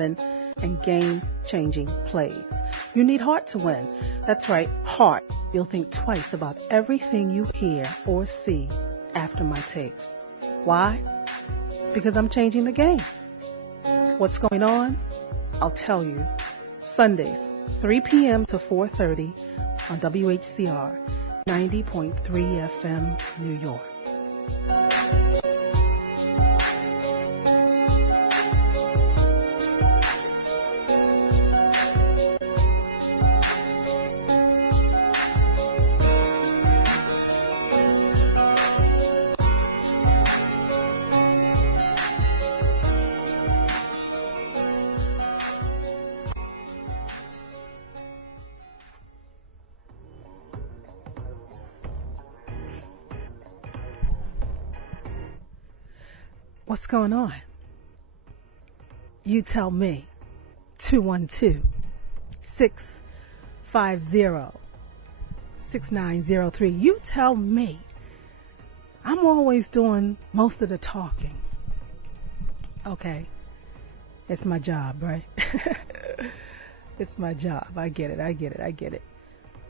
and game-changing plays. You need heart to win. That's right, heart. You'll think twice about everything you hear or see after my tape. Why? Because I'm changing the game. What's going on? I'll tell you. Sundays, 3 p.m. to 4:30 on WHCR 90.3 FM, New York. What's going on? You tell me. 212-650-6903. You tell me. I'm always doing most of the talking. Okay. It's my job, right? It's my job. I get it.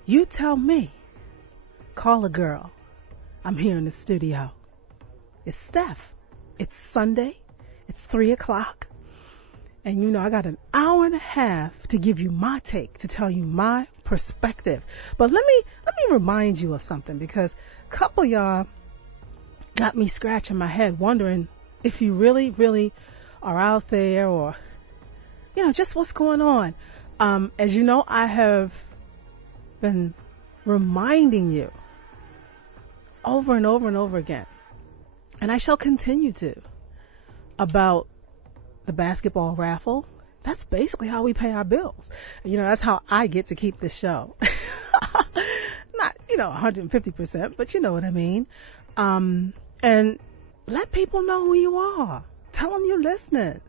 You tell me. Call a girl. I'm here in the studio. It's Stepp. It's Sunday. It's 3 o'clock. And you know, I got an hour and a half to give you my take, to tell you my perspective. But let me remind you of something, because a couple of y'all got me scratching my head wondering if you really, really are out there, or, you know, just what's going on. As you know, I have been reminding you over and over and over again, and I shall continue to, about the basketball raffle. That's basically how we pay our bills. You know, that's how I get to keep this show. Not, 150%, but you know what I mean. And let people know who you are. Tell them you're listening.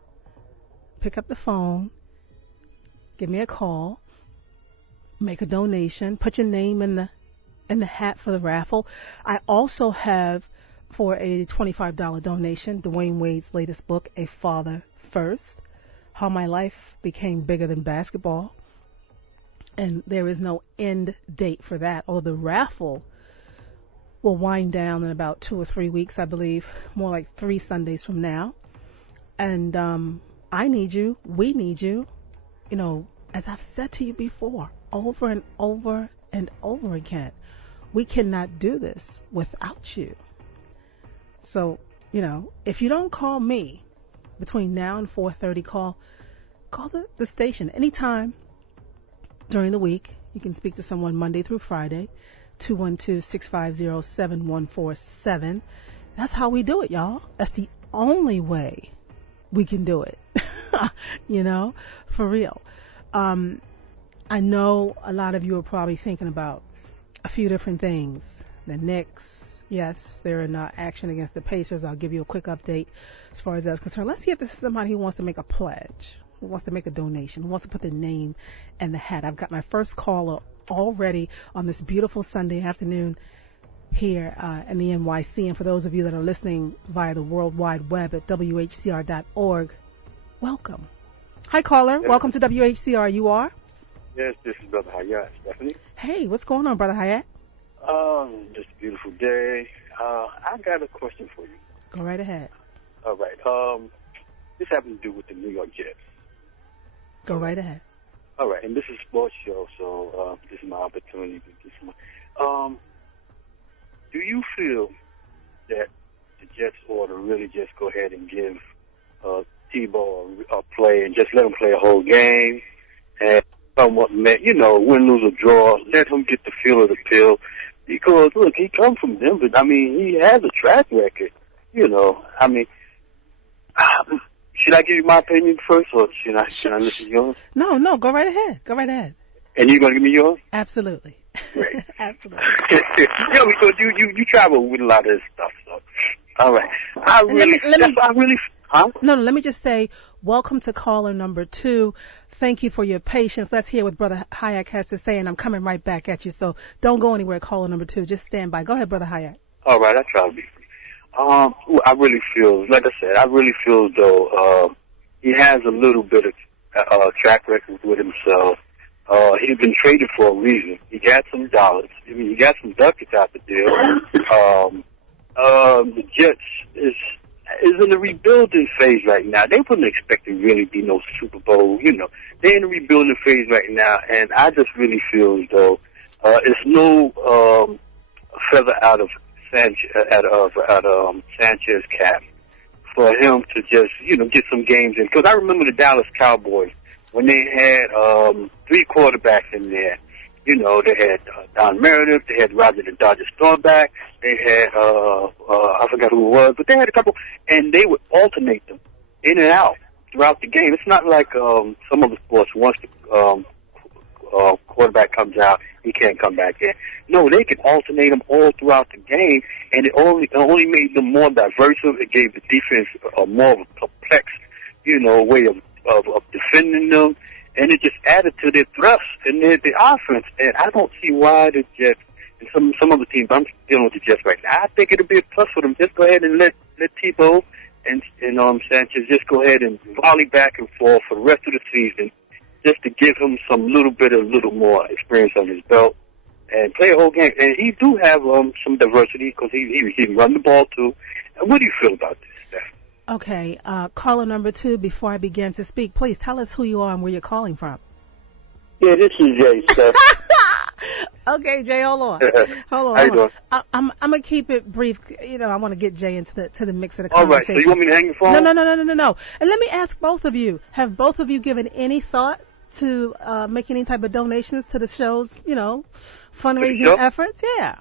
Pick up the phone. Give me a call. Make a donation. Put your name in the hat for the raffle. I also have, for a $25 donation, Dwayne Wade's latest book, A Father First, How My Life Became Bigger Than Basketball. And there is no end date for that. Although the raffle will wind down in about 2 or 3 weeks, I believe, more like 3 Sundays from now. And I need you, we need you, as I've said to you before, over and over and over again. We cannot do this without you. So, if you don't call me between now and 4:30, call the station anytime during the week. You can speak to someone Monday through Friday, 212-650-7147. That's how we do it, y'all. That's the only way we can do it. For real. I know a lot of you are probably thinking about a few different things. The Knicks, yes, they're in action against the Pacers. I'll give you a quick update as far as that's concerned. Let's see if this is somebody who wants to make a pledge, who wants to make a donation, who wants to put their name in the hat. I've got my first caller already on this beautiful Sunday afternoon here in the NYC. And for those of you that are listening via the World Wide Web at WHCR.org, welcome. Hi, caller. Yes. Welcome to WHCR. You are? Yes, this is Brother Hayat, Stephanie. Hey, what's going on, Brother Hayat? Just a beautiful day. I got a question for you. Go right ahead. All right. This happens to do with the New York Jets. Go right ahead. All right, and this is a sports show, so this is my opportunity to get some. Do you feel that the Jets ought to really just go ahead and give T-Ball a play and just let him play a whole game and somewhat, win, lose, or draw, let him get the feel of the pill? Because, look, he comes from Denver. I mean, he has a track record, should I give you my opinion first, or should I listen to yours? No, go right ahead. And you're going to give me yours? Absolutely. Great. Absolutely. Because you travel with a lot of this stuff, so. All right. No, let me just say, welcome to caller number 2. Thank you for your patience. Let's hear what Brother Hayat has to say, and I'm coming right back at you. So don't go anywhere, caller number 2. Just stand by. Go ahead, Brother Hayat. All right, I try to be free. I really feel, like I said, as though he has a little bit of track record with himself. He's been traded for a reason. He got some dollars. I mean, he got some ducats out the deal. The Jets is in a rebuilding phase right now. They wouldn't expect to really be no Super Bowl. You know, they're in a rebuilding phase right now, and I just really feel as though it's no feather out of Sanchez's cap for him to just, get some games in. Because I remember the Dallas Cowboys when they had 3 quarterbacks in there. They had Don Meredith, they had Roger the Dodger Staubach, they had I forgot who it was, but they had a couple, and they would alternate them in and out throughout the game. It's not like some other sports. Once the quarterback comes out, he can't come back in. No, they could alternate them all throughout the game, and it only made them more diverse. It gave the defense more of a complex, way of defending them, and it just added to their thrust and their offense. And I don't see why the Jets and some other teams. I'm dealing with the Jets right now. I think it'll be a plus for them. Just go ahead and let Tebow and Sanchez just go ahead and volley back and forth for the rest of the season, just to give him some little more experience on his belt and play a whole game. And he do have some diversity because he can run the ball too. And what do you feel about this, Steph? Okay, caller number 2, before I begin to speak, please tell us who you are and where you're calling from. Yeah, this is Jay, Steph. Okay, Jay, hold on. How you doing? I'm gonna keep it brief. I want to get Jay into the mix of the conversation. All right, so you want me to hang the phone? No. And let me ask both of you: have both of you given any thought to make any type of donations to the show's, fundraising efforts? Yeah.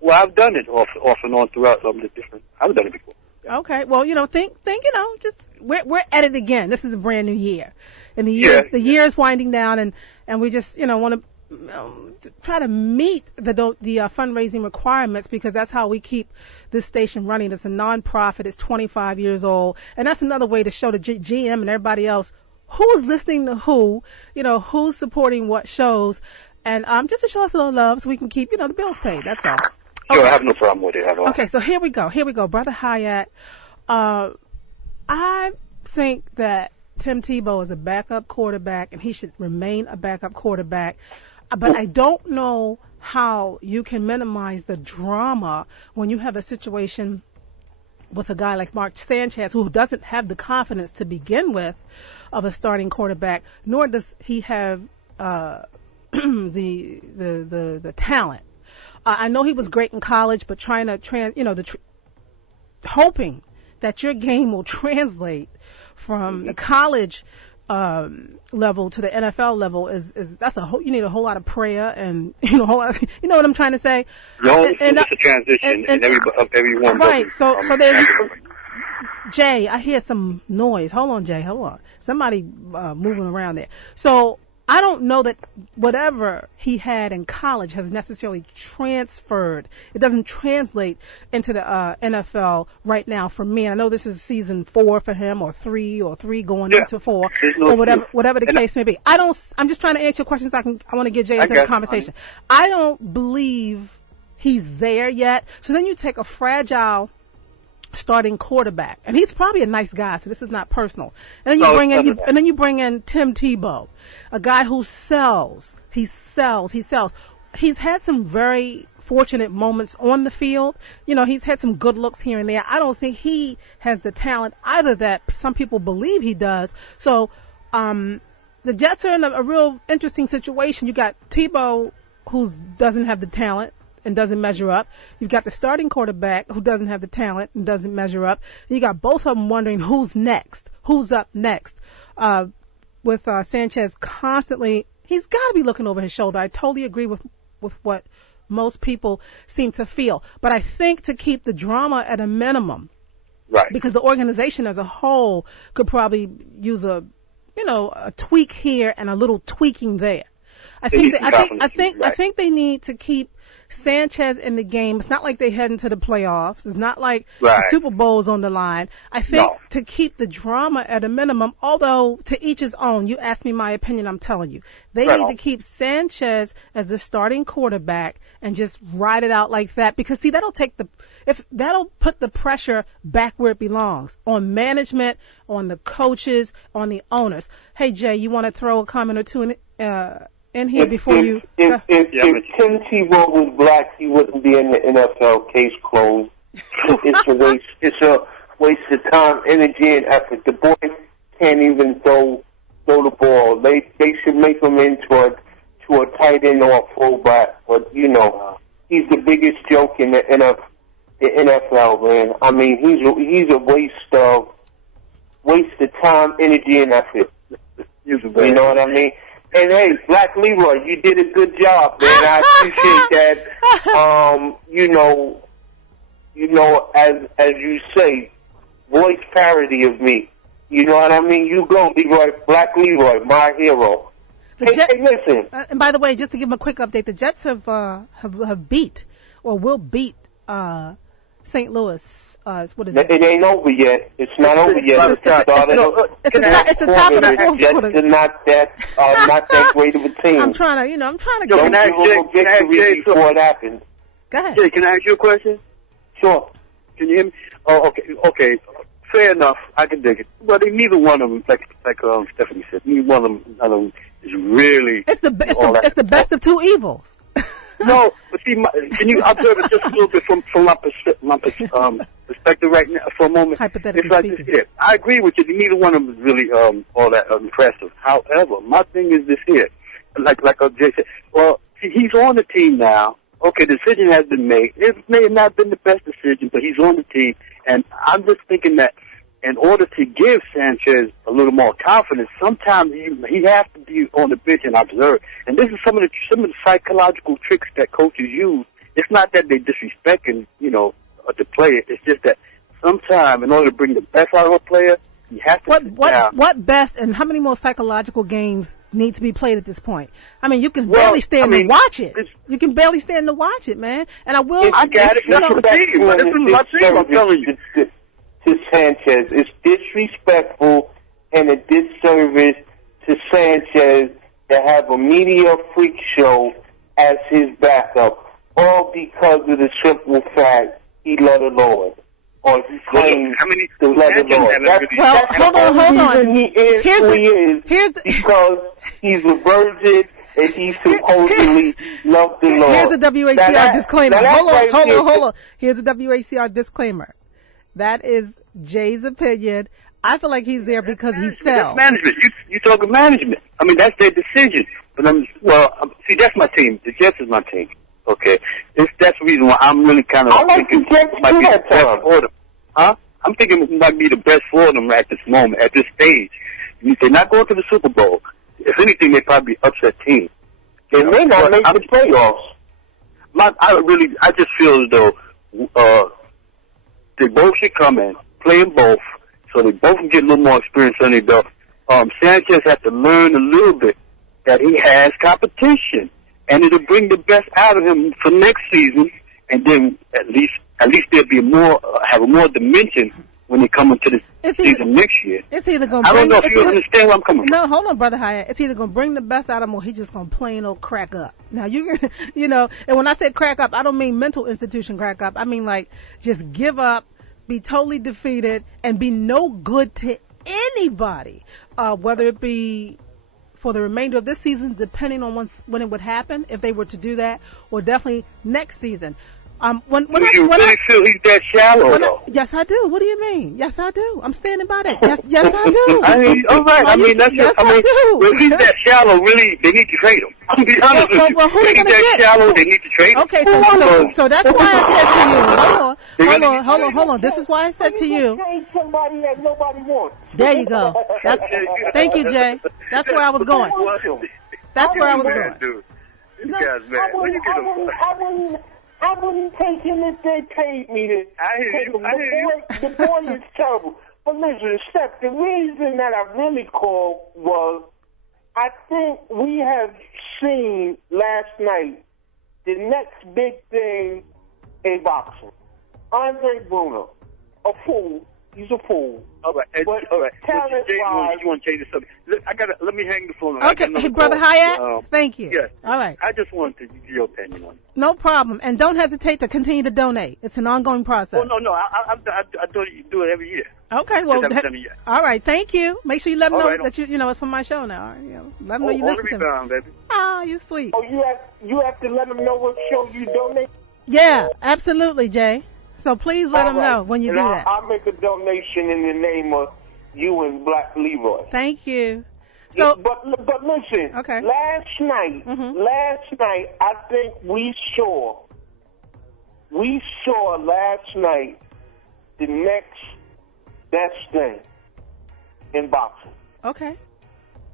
Well, I've done it off and on throughout some of the different. I've done it before. Okay. Well, think, just we're at it again. This is a brand new year, and the year is winding down, and we just want to try to meet the fundraising requirements, because that's how we keep this station running. It's a non-profit. It's 25 years old, and that's another way to show the GM and everybody else who's listening to who's supporting what shows, and just to show us a little love so we can keep the bills paid. That's all. Sure, I have no problem with it at all. Okay, so here we go, Brother Hyatt. I think that Tim Tebow is a backup quarterback, and he should remain a backup quarterback. But I don't know how you can minimize the drama when you have a situation with a guy like Mark Sanchez, who doesn't have the confidence to begin with of a starting quarterback, nor does he have the talent. I know he was great in college, but trying to hoping that your game will translate from the college level to the NFL level is you need a whole lot of prayer and a whole lot of, what I'm trying to say. No, it's a transition, and everyone. Right. So there's Jay. I hear some noise. Hold on, Jay. Hold on. Somebody moving around there. So I don't know that whatever he had in college has necessarily transferred. It doesn't translate into the NFL right now for me. And I know this is season 4 for him, or 3 going into 4, or whatever the case may be. I'm just trying to answer your questions. I want to get Jay into the conversation. I don't believe he's there yet. So then you take a fragile starting quarterback, and he's probably a nice guy, so this is not personal. And then you bring in Tim Tebow, a guy who sells. He sells. He's had some very fortunate moments on the field. He's had some good looks here and there. I don't think he has the talent either that some people believe he does. So the Jets are in a real interesting situation. You got Tebow, who doesn't have the talent and doesn't measure up. You've got the starting quarterback who doesn't have the talent and doesn't measure up. You got both of them wondering who's next, who's up next. With Sanchez constantly, he's got to be looking over his shoulder. I totally agree with what most people seem to feel. But I think to keep the drama at a minimum, right? Because the organization as a whole could probably use a tweak here and a little tweaking there. I think they need to keep Sanchez in the game, it's not like they head into the playoffs. It's not like Right. the Super Bowl's on the line. I think No. to keep the drama at a minimum, although to each his own, you asked me my opinion, I'm telling you. They Right. need to keep Sanchez as the starting quarterback and just ride it out like that, because see, that'll put the pressure back where it belongs, on management, on the coaches, on the owners. Hey Jay, you want to throw a comment or two in here before you? If Tim Tebow was black, he wouldn't be in the NFL. Case closed. It's a waste. It's a waste of time, energy, and effort. The boy can't even throw the ball. They should make him into a tight end or a fullback. But you know, he's the biggest joke in the NFL, man. I mean, he's a waste of time, energy, and effort. You know what I mean? And hey, Black Leroy, you did a good job, man. I appreciate that. You know, as you say, voice parody of me. You know what I mean? You go, Leroy, Black Leroy, my hero. Hey, listen. And by the way, just to give them a quick update, the Jets have beat or will beat St. Louis. What is it? It ain't over yet. It's not over yet. It's the top of the fourth quarter. Jets are not that great of a team. I'm trying to go. Don't give them a victory before it happens. Go ahead. Jay, can I ask you a question? Sure. Can you hear me? Oh, okay. Fair enough. I can dig it. But neither one of them, like Stephanie said, neither one of them is really. It's the best of two evils. No, but see, can you observe it just a little bit from my perspective right now for a moment? Hypothetically it's like speaking. this here. I agree with you. Neither one of them is really all that impressive. However, my thing is this here. Like Jay said, well, see, he's on the team now. Okay, the decision has been made. It may have not been the best decision, but he's on the team. And I'm just thinking that in order to give Sanchez a little more confidence, sometimes he has to be on the bench and observe. And this is some of the psychological tricks that coaches use. It's not that they're disrespecting, the player. It's just that sometimes, in order to bring the best out of a player, you have to what best and how many more psychological games need to be played at this point? I mean, you can barely stand to watch it. You can barely stand to watch it, man. And I got it. That's what I mean. This is my team, I'm telling you. To Sanchez, it's disrespectful and a disservice to Sanchez to have a media freak show as his backup, all because of the simple fact he let alone. Or he claims to let alone. Hold on. He is because he's a virgin and he supposedly loved the Lord. Here's a WHCR disclaimer. Hold on. Here's a WHCR disclaimer. That is Jay's opinion. I feel like he's there because he sells. That's management. You talking management. I mean, that's their decision. But see, that's my team. The Jets is my team. Okay, that's the reason why I'm really kind of thinking it might be the best for them. Huh? I'm thinking it might be the best for them at this moment, at this stage. If they're not going to the Super Bowl, if anything, they probably upset team. They may not make the playoffs. I just feel as though they both should come in, play them both, so they both can get a little more experience on their belt. Sanchez has to learn a little bit that he has competition, and it'll bring the best out of him for next season, and then at least there'll be have a more dimension when they come into the season next year. It's either going to I don't know if you understand where I'm coming from. No, hold on, Brother Hyatt. It's either going to bring the best out of him or he's just going to plain old crack up. Now, and when I say crack up, I don't mean mental institution crack up. I mean, like, just give up, be totally defeated, and be no good to anybody, whether it be for the remainder of this season, depending on when it would happen, if they were to do that, or definitely next season. Do you really feel he's that shallow, yes, I do. What do you mean? Yes, I do. I'm standing by that. Yes, I do. I mean, all right. I mean, that's yes, I mean, if he's that shallow, really, they need to trade him. I'm be honest with you. Well, who if he's that shallow, they need to trade him. Okay, so that's why I said to you. Hold on. This is why I said to you. Trade somebody that nobody wants. There you go. Thank you, Jay. That's where I was going. That's where I was going. Dude. These guys, man. I wouldn't take him if they paid me to take him. The boy is terrible. But listen, Stepp, the reason that I really called was I think we have seen last night the next big thing in boxing. Andre Bruno, a fool. He's a fool. All right. All right. Talent-wise, you want to change the subject? Look, let me hang the phone. Okay, hey, Brother Hyatt, thank you. Yes. All right. I just wanted to give your opinion on it. No problem. And don't hesitate to continue to donate. It's an ongoing process. Oh, no. I do it every year. Okay, well, year. All right, thank you. Make sure you let me know right, that it's from my show now. Let me know you listen to me. Baby. Oh, you're sweet. Oh, you have to let them know what show you donate? Yeah, absolutely, Jay. So please let them know when you do that. I'll make a donation in the name of you and Black Leroy. Thank you. So, but listen. Okay. Last night, I think we saw last night the next best thing in boxing. Okay.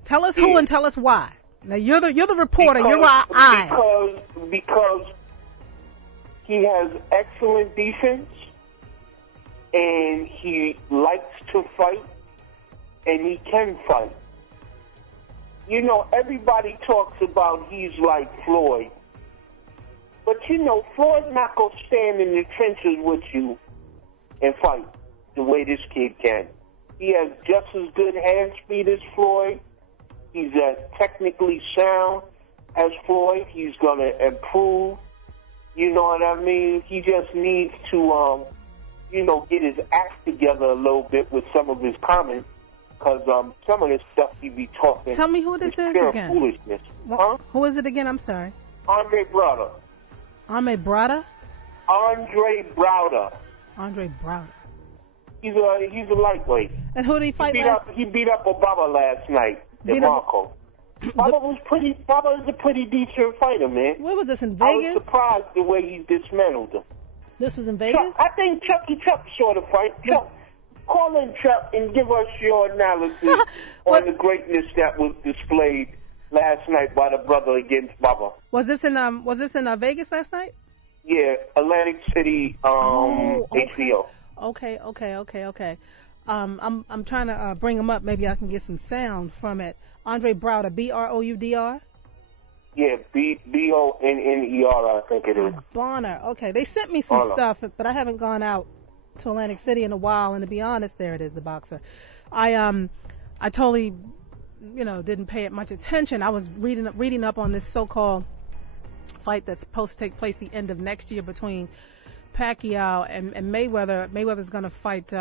Tell us who and tell us why. Now you're the reporter. You're our eyes. Because he has excellent defense, and he likes to fight, and he can fight. You know, everybody talks about he's like Floyd. But, Floyd's not going to stand in the trenches with you and fight the way this kid can. He has just as good hand speed as Floyd. He's as technically sound as Floyd. He's going to improve. You know what I mean? He just needs to, get his act together a little bit with some of his comments, because some of this stuff he be talking. Tell me who this is again. Foolishness. Huh? Who is it again? I'm sorry. Andre Browder. Andre Browder? Andre Browder. Andre Browder. He's a lightweight. And who did he fight He beat up Obama last night in Marco. Baba is a pretty decent fighter, man. Where was this, in Vegas? I was surprised the way he dismantled him. This was in Vegas? I think Chuck saw the fight. Chuck, call in Chuck and give us your analysis on the greatness that was displayed last night by the brother against Baba. Was this in Vegas last night? Yeah, Atlantic City, okay. HBO. Okay. I'm trying to bring him up. Maybe I can get some sound from it. Andre Browder, Broudr? Yeah, Bonner, I think it is. Bonner. Okay, they sent me some stuff, but I haven't gone out to Atlantic City in a while. And to be honest, there it is, the boxer. I totally, didn't pay it much attention. I was reading up on this so-called fight that's supposed to take place the end of next year between Pacquiao and Mayweather. Mayweather's gonna fight.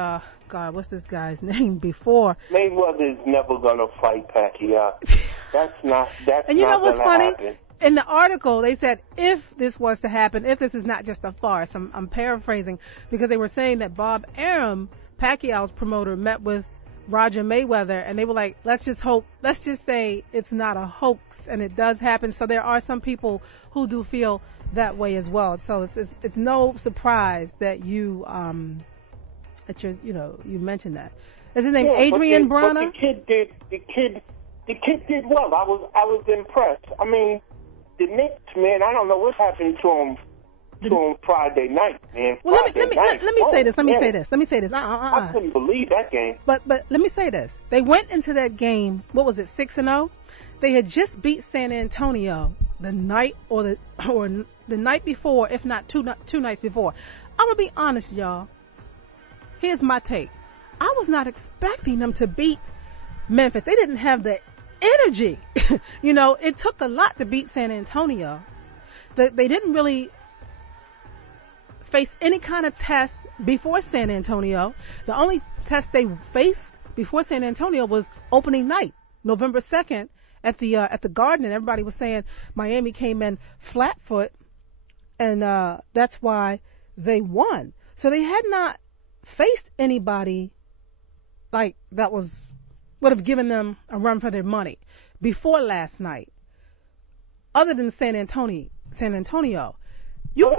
What's this guy's name before? Mayweather's never gonna fight Pacquiao. That's not. And you know what's funny? Happen. In the article, they said if this was to happen, if this is not just a farce. I'm paraphrasing, because they were saying that Bob Arum, Pacquiao's promoter, met with Roger Mayweather, and they were like, let's just say it's not a hoax, and it does happen. So there are some people who do feel that way as well. So it's no surprise that you you mentioned that. Is his name Adrian Bronner? But the kid did well. I was impressed. I mean, the Knicks, man, I don't know what happened to him Friday night, man. Well, let me say this. I couldn't believe that game. But let me say this. They went into that game, what was it, 6-0? They had just beat San Antonio the night or the night before, if not two nights before. I'm gonna be honest, y'all. Here's my take. I was not expecting them to beat Memphis. They didn't have the energy. It took a lot to beat San Antonio. They didn't really face any kind of test before San Antonio. The only test they faced before San Antonio was opening night, November 2nd, at the Garden, and everybody was saying Miami came in flat foot, and that's why they won. So they had not faced anybody like that would have given them a run for their money before last night, other than San Antonio. You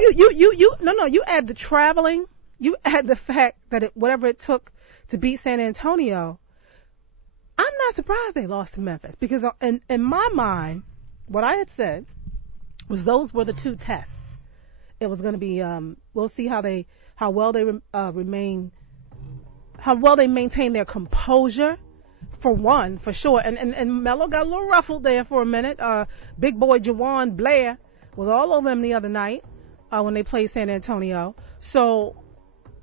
add the traveling, you add the fact that whatever it took to beat San Antonio. I'm not surprised they lost to Memphis, because in my mind, what I had said was those were the two tests. It was going to be we'll see how well they maintain their composure, for sure. And Melo got a little ruffled there for a minute. Big boy Jawan Blair was all over him the other night when they played San Antonio. So,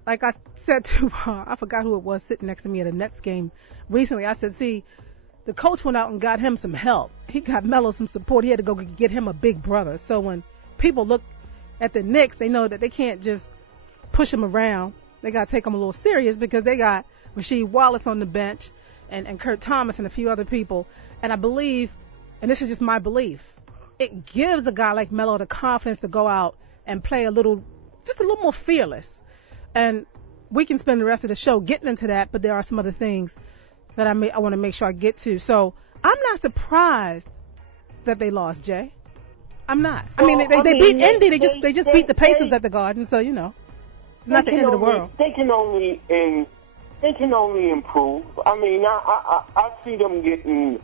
like I said to, I forgot who it was sitting next to me at a Nets game recently. I said, see, the coach went out and got him some help. He got Melo some support. He had to go get him a big brother. So when people look at the Knicks, they know that they can't just push him around. They got to take him a little serious because they got Rasheed Wallace on the bench and Kurt Thomas and a few other people. And I believe, and this is just my belief, it gives a guy like Melo the confidence to go out and play just a little more fearless. And we can spend the rest of the show getting into that, but there are some other things that I want to make sure I get to. So I'm not surprised that they lost, Jay. I'm not. Well, they beat Indy. They just beat the Pacers at the Garden. So it's not the end of the world. They can only improve. I see them getting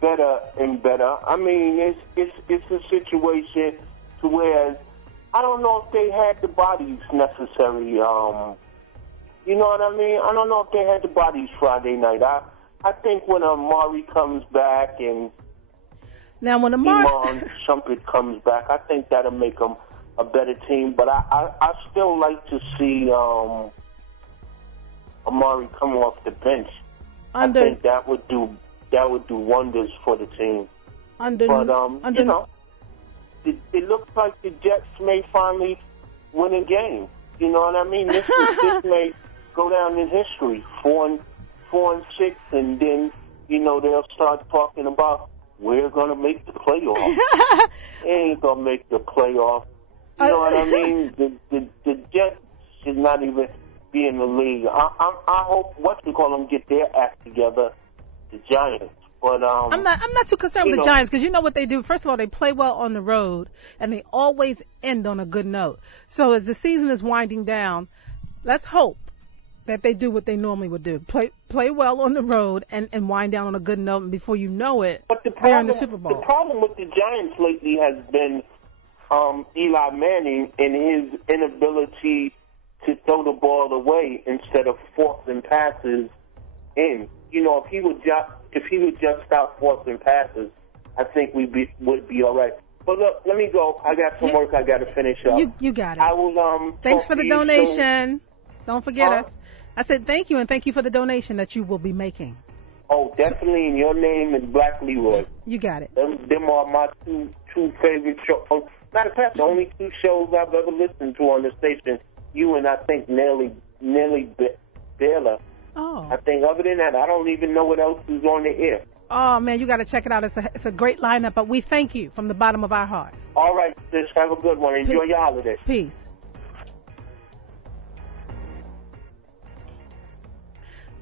better and better. It's a situation to where I don't know if they had the bodies necessary. You know what I mean? I don't know if they had the bodies Friday night. I think when Amari comes back and now when Iman Shumpert comes back, I think that'll make them a better team. But I still like to see Amari come off the bench. I think that would do wonders for the team. It looks like the Jets may finally win a game. You know what I mean? This may go down in history, 4-6, and then they'll start talking about we're gonna make the playoffs. They ain't gonna make the playoffs. You know what I mean? The Jets should not even be in the league. I hope them get their act together. The Giants. But I'm not too concerned with the Giants because you know what they do. First of all, they play well on the road, and they always end on a good note. So as the season is winding down, let's hope that they do what they normally would do: play well on the road and wind down on a good note. And before you know it, they're in the Super Bowl. The problem with the Giants lately has been Eli Manning and his inability to throw the ball away instead of forcing passes in. If he would just stop forcing passes, I think would be all right. But look, let me go. I got some work I got to finish up. You got it. I will. Thanks for the donation. Don't forget us. I said thank you and thank you for the donation that you will be making. Oh, definitely. And your name is Black Leroy. You got it. Them are my two favorite shows. Matter of fact, the only two shows I've ever listened to on the station. You and I think Nelly Baylor. Oh. I think other than that, I don't even know what else is on the air. Oh, man, you got to check it out. It's a great lineup, but we thank you from the bottom of our hearts. All right, sis. Have a good one. Enjoy your holiday. Peace.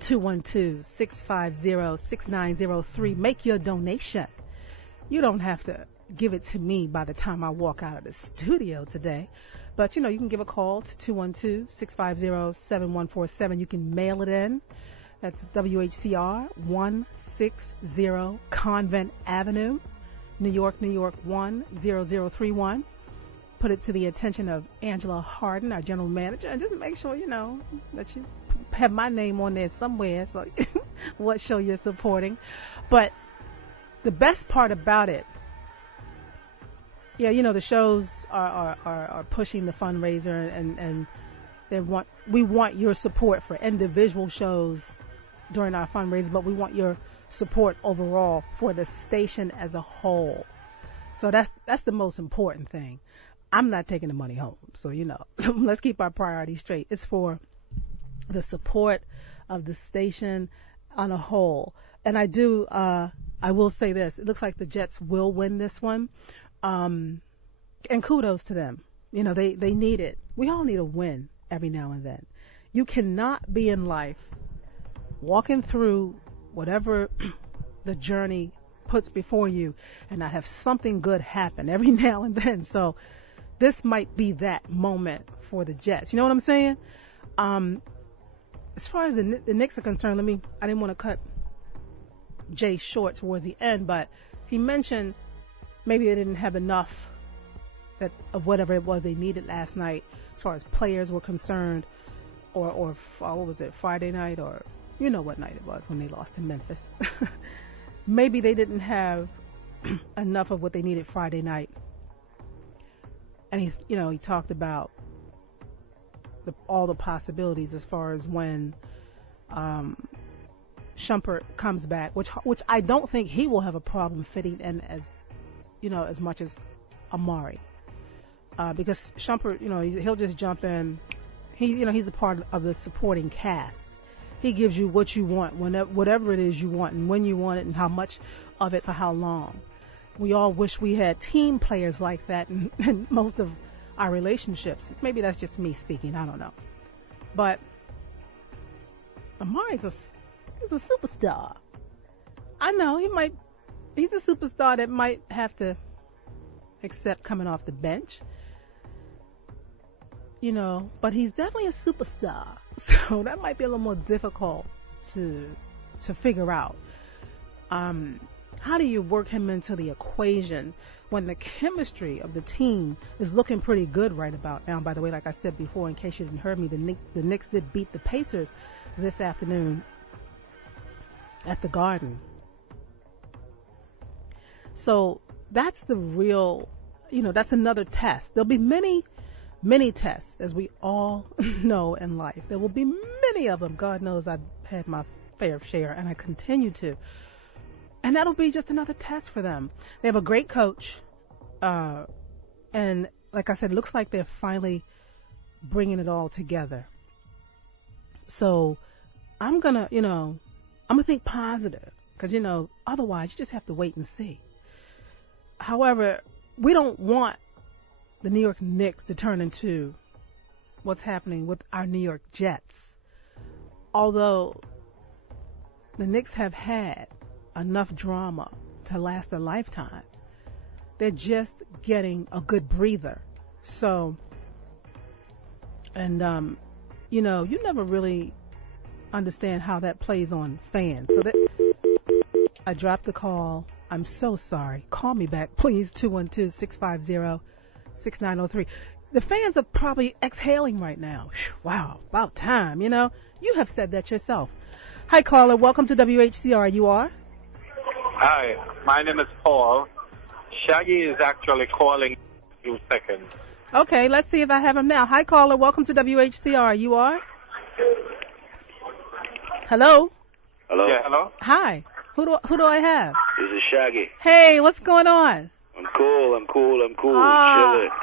(212-650-6903). Make your donation. You don't have to give it to me by the time I walk out of the studio today. But, you can give a call to 212-650-7147. You can mail it in. That's Whcr 160 Convent Avenue, New York 10031. Put it to the attention of Angela Harden, our general manager, and just make sure, that you have my name on there somewhere, so what show you're supporting. But the best part about it, the shows are pushing the fundraiser and we want your support for individual shows during our fundraiser, but we want your support overall for the station as a whole. So that's the most important thing. I'm not taking the money home, so let's keep our priorities straight. It's for the support of the station on a whole. And I will say this: it looks like the Jets will win this one. And kudos to them. They need it. We all need a win every now and then. You cannot be in life walking through whatever the journey puts before you and not have something good happen every now and then. So this might be that moment for the Jets. You know what I'm saying? As far as the Knicks are concerned, I didn't want to cut Jay short towards the end, but he mentioned maybe they didn't have enough of whatever it was they needed last night as far as players were concerned, or what was it, Friday night, or what night it was when they lost in Memphis. Maybe they didn't have enough of what they needed Friday night and he talked about all the possibilities as far as when Shumpert comes back, which I don't think he will have a problem fitting in as much as Amari, because Shumpert, he'll just jump in. He's a part of the supporting cast. He gives you what you want, whatever it is you want, and when you want it, and how much of it for how long. We all wish we had team players like that in most of our relationships. Maybe that's just me speaking. I don't know. But Amari's he's a superstar. I know he's a superstar that might have to accept coming off the bench. But he's definitely a superstar. So that might be a little more difficult to figure out. How do you work him into the equation when the chemistry of the team is looking pretty good right about now? By the way, like I said before, in case you didn't hear me, the Knicks did beat the Pacers this afternoon at the Garden. So that's the real, that's another test. There'll be many tests, as we all know in life. There will be many of them. God knows I've had my fair share, and I continue to. And that'll be just another test for them. They have a great coach. And like I said, it looks like they're finally bringing it all together. So I'm going to think positive, because, otherwise you just have to wait and see. However, we don't want the New York Knicks to turn into what's happening with our New York Jets. Although the Knicks have had enough drama to last a lifetime, they're just getting a good breather. So, and you never really understand how that plays on fans. So I dropped the call. I'm so sorry. Call me back, please. 212-650-6903. The fans are probably exhaling right now. Wow, about time. You have said that yourself. Hi, caller. Welcome to WHCR. You are? Hi, my name is Paul. Shaggy is actually calling in a few seconds. Okay, let's see if I have him now. Hi, caller. Welcome to WHCR. You are? Hello? Hello? Yeah, hello? Hi. Who do I have? This is Shaggy. Hey, what's going on? I'm cool. Chilling.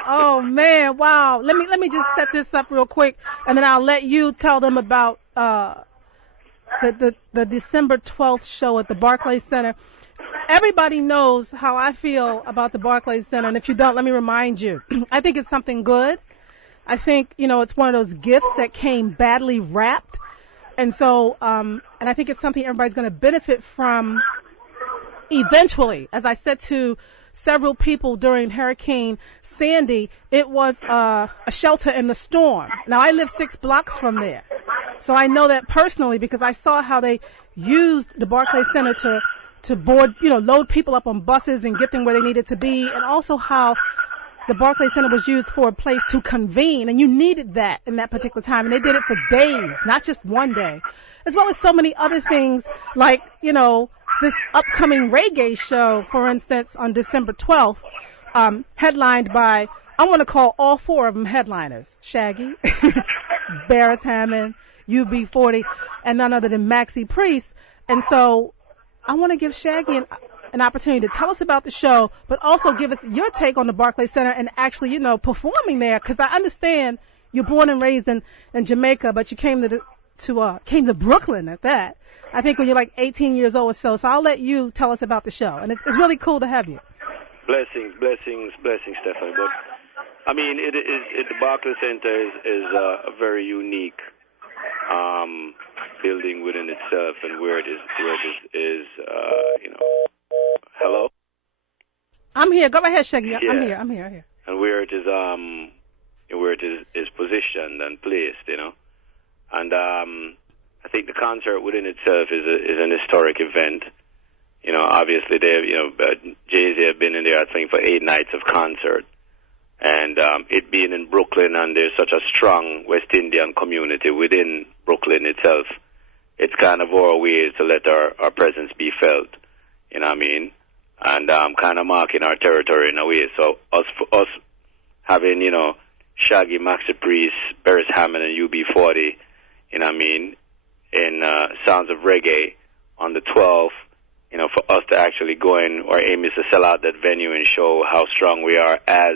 Oh man, wow. Let me just set this up real quick, and then I'll let you tell them about the December 12th show at the Barclays Center. Everybody knows how I feel about the Barclays Center, and if you don't, let me remind you. I think it's something good. I think, it's one of those gifts that came badly wrapped. And so, and I think it's something everybody's going to benefit from eventually. As I said to several people during Hurricane Sandy, it was a shelter in the storm. Now, I live 6 blocks from there. So I know that personally, because I saw how they used the Barclays Center to board, load people up on buses and get them where they needed to be, and also how the Barclays Center was used for a place to convene, and you needed that in that particular time, and they did it for days, not just one day, as well as so many other things like, this upcoming reggae show, for instance, on December 12th, headlined by, I want to call all 4 of them headliners: Shaggy, Barris Hammond, UB40, and none other than Maxie Priest. And so I want to give Shaggy an opportunity to tell us about the show, but also give us your take on the Barclays Center and actually, performing there. Because I understand you're born and raised in Jamaica, but you came to Brooklyn at that. I think when you're like 18 years old or so. So I'll let you tell us about the show, and it's really cool to have you. Blessings, Stephanie. But I mean, the Barclays Center is a very unique building within itself, and where it is, Hello? I'm here. Go ahead, Shaggy. Yeah. I'm here. And where it is positioned and placed, And I think the concert within itself is an historic event. Obviously Jay-Z have been in there, I think, for 8 nights of concert. And it being in Brooklyn, and there's such a strong West Indian community within Brooklyn itself, it's kind of our way to let our presence be felt. You know what I mean? And kind of marking our territory in a way. So us having, you know, Shaggy, Maxi Priest, Beres Hammond, and UB40, you know what I mean, in Sounds of Reggae on the 12th, you know, for us to actually go in, our aim is to sell out that venue and show how strong we are as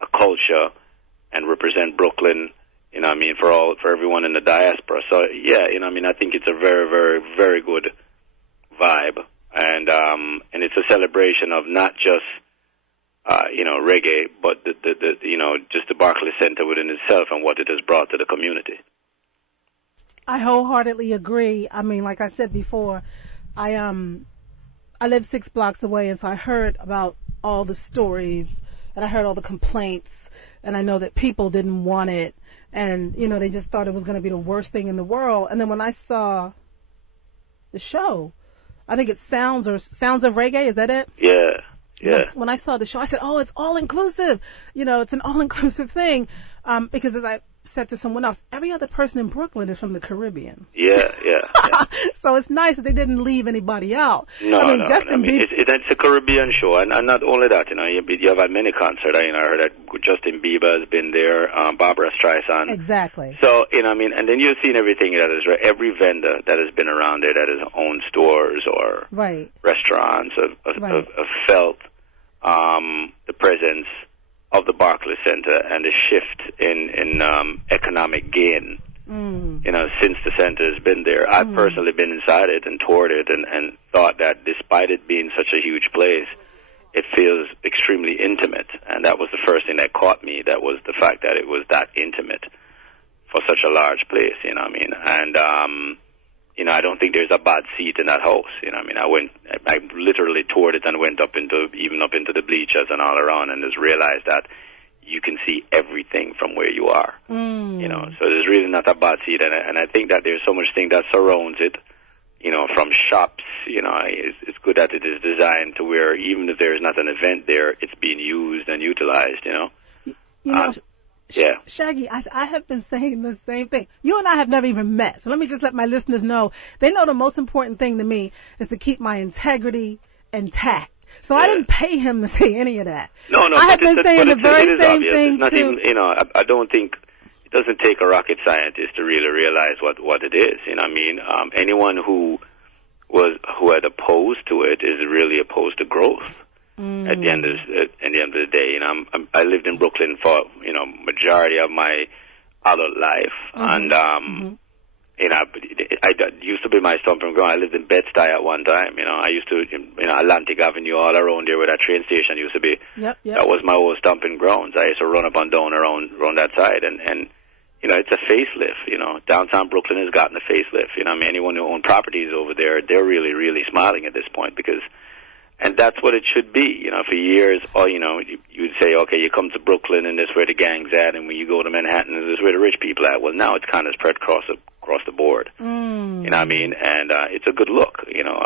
a culture and represent Brooklyn, you know what I mean, for everyone in the diaspora. So, yeah, you know what I mean, I think it's a very, very, very good vibe. And it's a celebration of not just, you know, reggae, but the you know, just the Barclays Center within itself and what it has brought to the community. I wholeheartedly agree. I mean, like I said before, I live 6 blocks away, and so I heard about all the stories, and I heard all the complaints, and I know that people didn't want it, and, you know, they just thought it was going to be the worst thing in the world. And then when I saw the show, I think it's Sounds of Reggae, is that it? Yeah, yeah. When I saw the show, I said, oh, it's all-inclusive. You know, it's an all-inclusive thing, because as I said to someone else, every other person in Brooklyn is from the Caribbean. Yeah. So it's nice that they didn't leave anybody out. No, I mean, no. Justin Bieber. It's a Caribbean show, and not only that, you know, you have had many concerts. I heard that Justin Bieber has been there, Barbara Streisand. Exactly. So, you know, I mean, and then you've seen everything that is, every vendor that has been around there that has owned stores or restaurants have felt the presence of the Barclays Center and the shift in economic gain, you know, since the center has been there. I've personally been inside it and toured it and thought that despite it being such a huge place, it feels extremely intimate. And that was the first thing that caught me. That was the fact that it was that intimate for such a large place, you know what I mean? And, you know, I don't think there's a bad seat in that house, you know what I mean? I literally toured it and went even up into the bleachers and all around, and just realized that you can see everything from where you are, you know, so there's really not a bad seat. And I think that there's so much thing that surrounds it, you know, from shops, you know, it's good that it is designed to where even if there is not an event there, it's being used and utilized, you know. You know, yeah. Shaggy, I have been saying the same thing. You and I have never even met, so let me just let my listeners know. They know the most important thing to me is to keep my integrity intact. So I didn't pay him to say any of that. No. I have been saying the very same thing, it's not too. Even, you know, I don't think it doesn't take a rocket scientist to really realize what it is. You know what I mean? Anyone who had opposed to it is really opposed to growth. At the end of the day, you know, I lived in Brooklyn for, you know, majority of my adult life, and you know, it used to be my stomping ground. I lived in Bed-Stuy at one time. You know, I used to, you know, Atlantic Avenue, all around there where that train station used to be. Yep. That was my old stomping grounds. I used to run up and down around that side, and you know, it's a facelift. You know, downtown Brooklyn has gotten a facelift. You know, I mean, anyone who owns properties over there, they're really, really smiling at this point because. And that's what it should be, you know, for years, or, you know, you'd say, okay, you come to Brooklyn and this is where the gang's at, and when you go to Manhattan, this is where the rich people at. Well, now it's kind of spread across the board, you know what I mean? And it's a good look, you know.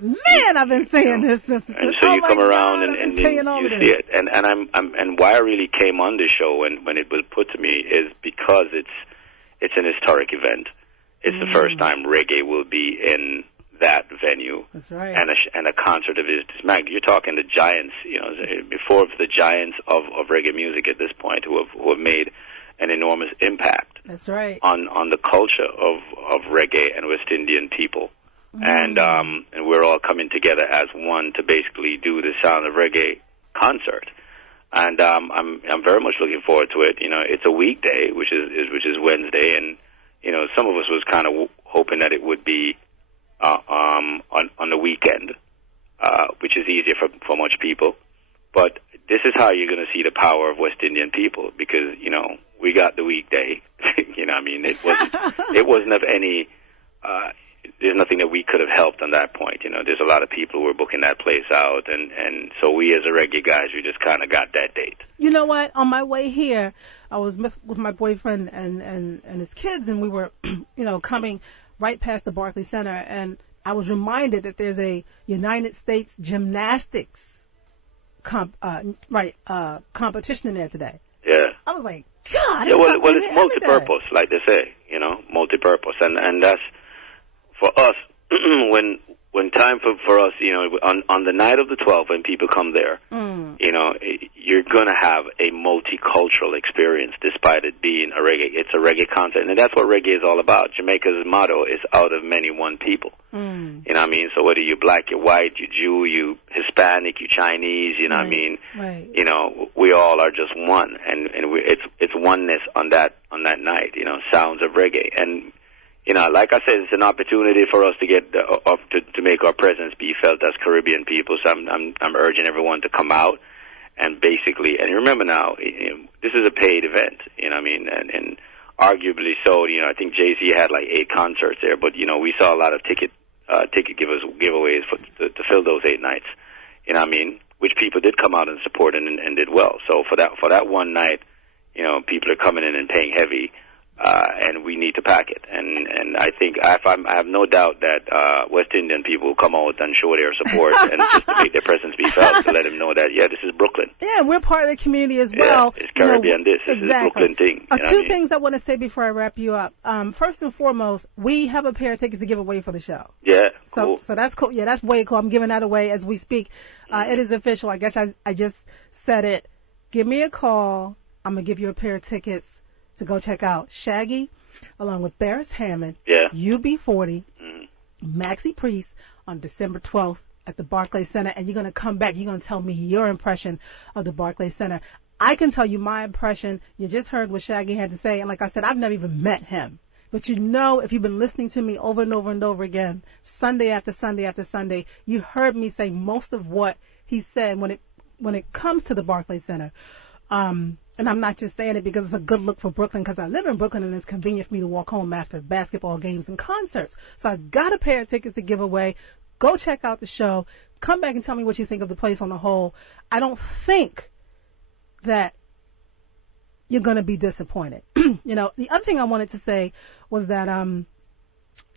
Man, I've been saying this since. And so you come around and you see it. And why I really came on this show when it was put to me is because it's an historic event. It's the first time reggae will be in that venue. That's right. And a concert of this magnitude. You're talking the giants, you know, before the giants of reggae music at this point who have made an enormous impact. That's right. On the culture of reggae and West Indian people. And we're all coming together as one to basically do the Sound of Reggae concert. And I'm very much looking forward to it. You know, it's a weekday, which is Wednesday, and you know, some of us was kind of hoping that it would be on the weekend, which is easier for much people. But this is how you're going to see the power of West Indian people, because, you know, we got the weekday. You know what I mean? It wasn't of any, there's nothing that we could have helped on that point. You know, there's a lot of people who were booking that place out, and so we as a reggae guys, we just kind of got that date. You know what? On my way here, I was with my boyfriend and his kids, and we were, you know, coming right past the Barclays Center, and I was reminded that there's a United States gymnastics competition in there today. Yeah. I was like, God. Yeah, well, it's multi-purpose, like they say, you know, multi-purpose, and that's for us. when when time for us, on the night of the 12th, when people come there, you're going to have a multicultural experience despite it being a reggae. It's a reggae concert, and that's what reggae is all about. Jamaica's motto is out of many, one people. You know what I mean? So whether you're black, you're white, you're Jew, you Hispanic, you Chinese, you know what I mean? Right. We all are just one, and it's oneness on that night, sounds of reggae. And like I said, it's an opportunity for us to get to make our presence be felt as Caribbean people. So I'm urging everyone to come out and basically, and remember now, this is a paid event. You know what I mean? And arguably so. I think Jay-Z had like 8 concerts there, but we saw a lot of ticket giveaways to fill those 8 nights. You know what I mean? Which people did come out and support and did well. So for that one night, people are coming in and paying heavy. And we need to pack it. And I think I have no doubt that West Indian people will come out and show their support and just to make their presence be felt, to let them know that, this is Brooklyn. Yeah, we're part of the community as well. It's Caribbean, this is a Brooklyn thing. Two things I want to say before I wrap you up. First and foremost, we have a pair of tickets to give away for the show. Yeah, cool. So that's cool. Yeah, that's way cool. I'm giving that away as we speak. It is official. I guess I just said it. Give me a call. I'm going to give you a pair of tickets to go check out Shaggy, along with Barris Hammond, UB40, Maxie Priest on December 12th at the Barclays Center. And you're going to come back. You're going to tell me your impression of the Barclays Center. I can tell you my impression. You just heard what Shaggy had to say. And like I said, I've never even met him. But if you've been listening to me over and over and over again, Sunday after Sunday after Sunday, you heard me say most of what he said when it comes to the Barclays Center. And I'm not just saying it because it's a good look for Brooklyn, because I live in Brooklyn and it's convenient for me to walk home after basketball games and concerts. So I got a pair of tickets to give away. Go check out the show. Come back and tell me what you think of the place on the whole. I don't think that you're going to be disappointed. The other thing I wanted to say was that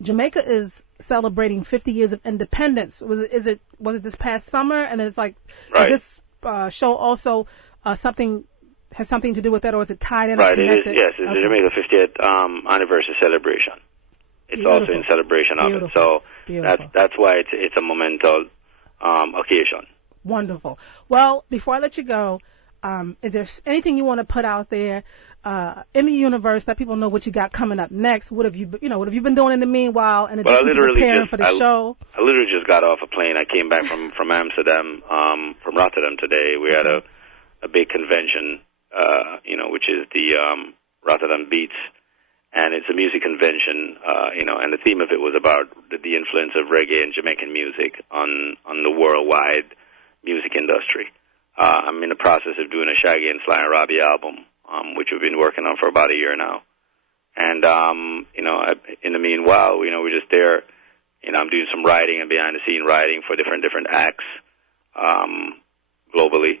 Jamaica is celebrating 50 years of independence. Was it this past summer? And it's like, right. Is this show also has something to do with that, or is it tied in? Right, it is. Yes, it's the Jamaica 50th anniversary celebration. It's Beautiful. Also in celebration of it. So that's why it's a momentous occasion. Wonderful. Well, before I let you go, is there anything you want to put out there in the universe that people know what you got coming up next? What have you been doing in the meanwhile? In addition to preparing for the show. I literally just got off a plane. I came back from Amsterdam, from Rotterdam today. We had a big convention, which is the Rotterdam Beats, and it's a music convention, and the theme of it was about the influence of reggae and Jamaican music on the worldwide music industry. I'm in the process of doing a Shaggy and Sly and Robbie album, which we've been working on for about a year now. And, in the meanwhile, we're just there. I'm doing some writing and behind-the-scene writing for different acts globally.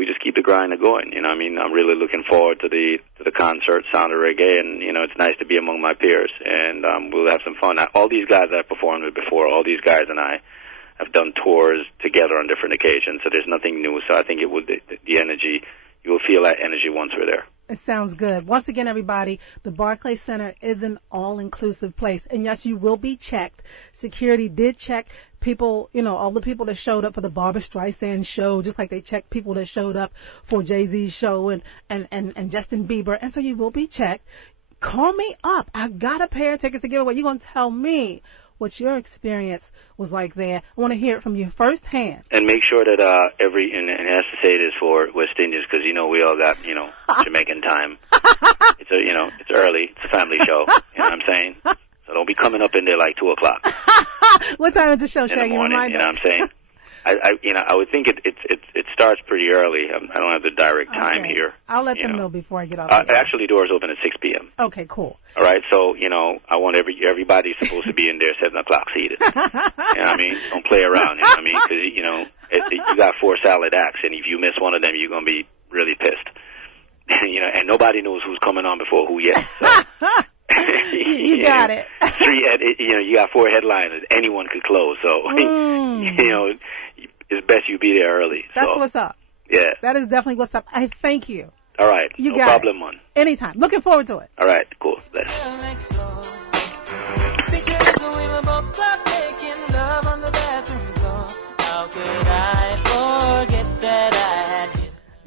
We just keep the grind going. I'm really looking forward to the concert, Sound of Reggae, and it's nice to be among my peers, and we'll have some fun. All these guys I've performed with before, all these guys and I have done tours together on different occasions, so there's nothing new. So I think the energy, you will feel that energy once we're there. It sounds good. Once again, everybody, the Barclays Center is an all-inclusive place. And yes, you will be checked. Security did check people, all the people that showed up for the Barbra Streisand show, just like they checked people that showed up for Jay-Z's show and Justin Bieber. And so you will be checked. Call me up. I got a pair of tickets to give away. You're going to tell me what your experience was like there. I want to hear it from you firsthand. And make sure that and it has to say this for West Indians, because we all got Jamaican time. It's it's early. It's a family show. You know what I'm saying? So don't be coming up in there like 2:00. What time is the show, Shaggy? In the morning. You know what I'm saying? I would think it starts pretty early. I don't have the direct time here. I'll let them know before I get off. Actually, doors open at 6 p.m. Okay, cool. All right, so I want everybody's supposed to be in there 7 o'clock seated. You know what I mean? Don't play around. You know what I mean? Because you got 4 solid acts, and if you miss one of them, you're gonna be really pissed. And nobody knows who's coming on before who yet. So. You got it. You got 4 headliners. Anyone could close. So, it's best you be there early. That's what's up. Yeah. That is definitely what's up. I thank you. All right. You no got problem, it. man. Anytime. Looking forward to it. All right. Cool. Bless.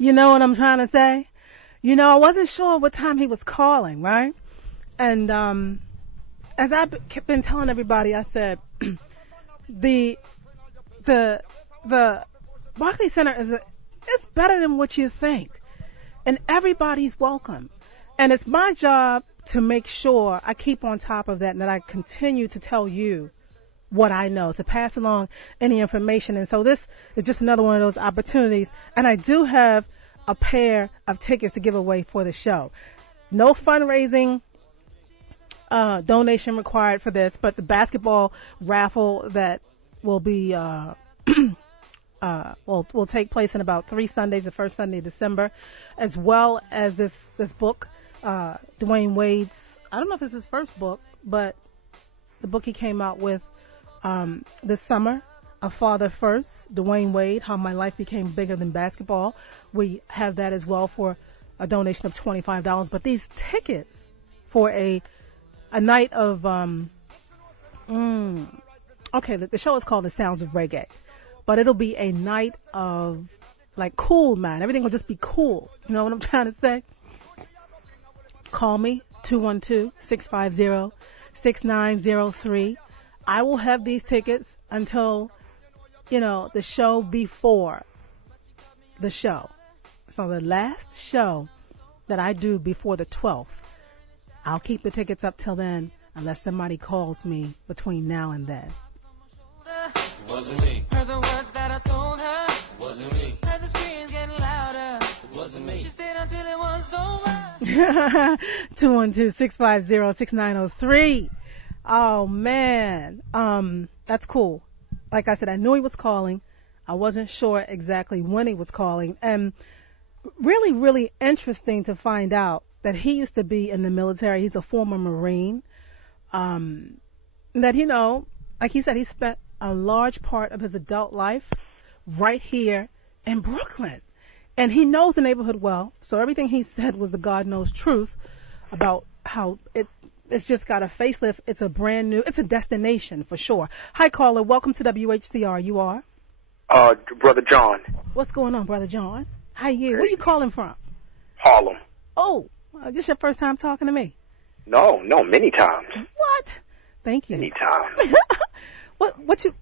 You know what I'm trying to say? You know, I wasn't sure what time he was calling, right? And as I've been telling everybody, I said the Barclays Center it's better than what you think, and everybody's welcome. And it's my job to make sure I keep on top of that and that I continue to tell you what I know, to pass along any information. And so this is just another one of those opportunities. And I do have a pair of tickets to give away for the show. No fundraising donation required for this, but the basketball raffle that will be will take place in about 3 Sundays, the first Sunday of December, as well as this book, Dwayne Wade's, I don't know if it's his first book, but the book he came out with this summer, A Father First, Dwayne Wade, How My Life Became Bigger Than Basketball. We have that as well for a donation of $25. But these tickets for a night of, okay, the show is called The Sounds of Reggae. But it'll be a night of, like, cool, man. Everything will just be cool. You know what I'm trying to say? Call me, 212-650-6903. I will have these tickets until, the show before the show. So the last show that I do before the 12th, I'll keep the tickets up till then, unless somebody calls me between now and then. Wasn't me. Heard the words that I told her. Wasn't me. Heard the screams getting louder. Wasn't me. She stayed until it was over. 212-650-6903. Oh man. That's cool. Like I said, I knew he was calling. I wasn't sure exactly when he was calling. And really, really interesting to find out that he used to be in the military. He's a former Marine. That, like he said, he spent a large part of his adult life right here in Brooklyn. And he knows the neighborhood well. So everything he said was the God knows truth about how it's just got a facelift. It's a brand new, it's a destination for sure. Hi, caller. Welcome to WHCR. You are? Brother John. What's going on, Brother John? How are you? Where you calling from? Harlem. Oh, this your first time talking to me? No, many times. What? Thank you. Many times. What do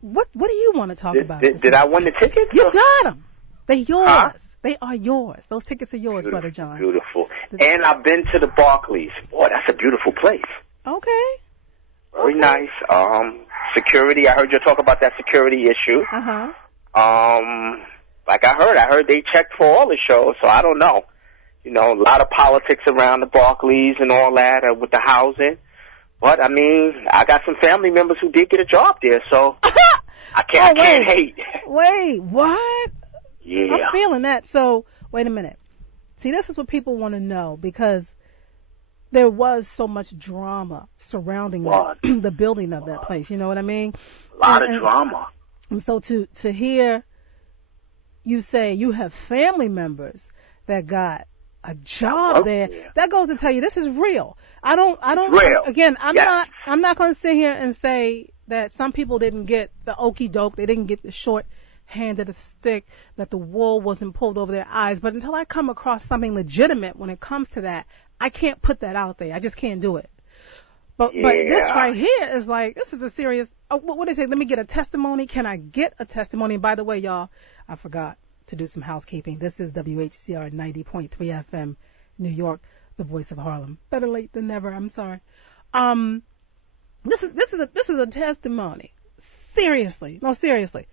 you want to talk about? Did I win the tickets? You got them. They're yours. Huh? They are yours. Those tickets are yours, Beautiful, Brother John. Beautiful. And I've been to the Barclays. Boy, that's a beautiful place. Okay. Very nice. Security. I heard you talk about that security issue. Uh-huh. Like I heard they checked for all the shows, so I don't know. A lot of politics around the Barclays and all that with the housing. But, I mean, I got some family members who did get a job there, so I can't hate. Wait, what? Yeah. I'm feeling that. So, wait a minute. See, this is what people want to know, because there was so much drama surrounding the building of that place. You know what I mean? A lot of drama. And so to hear you say you have family members that got a job there, that goes to tell you this is real. I don't, real. Again, I'm not going to sit here and say that some people didn't get the okie doke. They didn't get the short hand of the stick, that the wool wasn't pulled over their eyes. But until I come across something legitimate when it comes to that, I can't put that out there. I just can't do it. But this right here is like, this is a serious, what do they say? Let me get a testimony. Can I get a testimony? And by the way, y'all, I forgot to do some housekeeping. This is WHCR 90.3 FM, New York, the voice of Harlem. Better late than never. I'm sorry. This is a testimony. Seriously. No, seriously.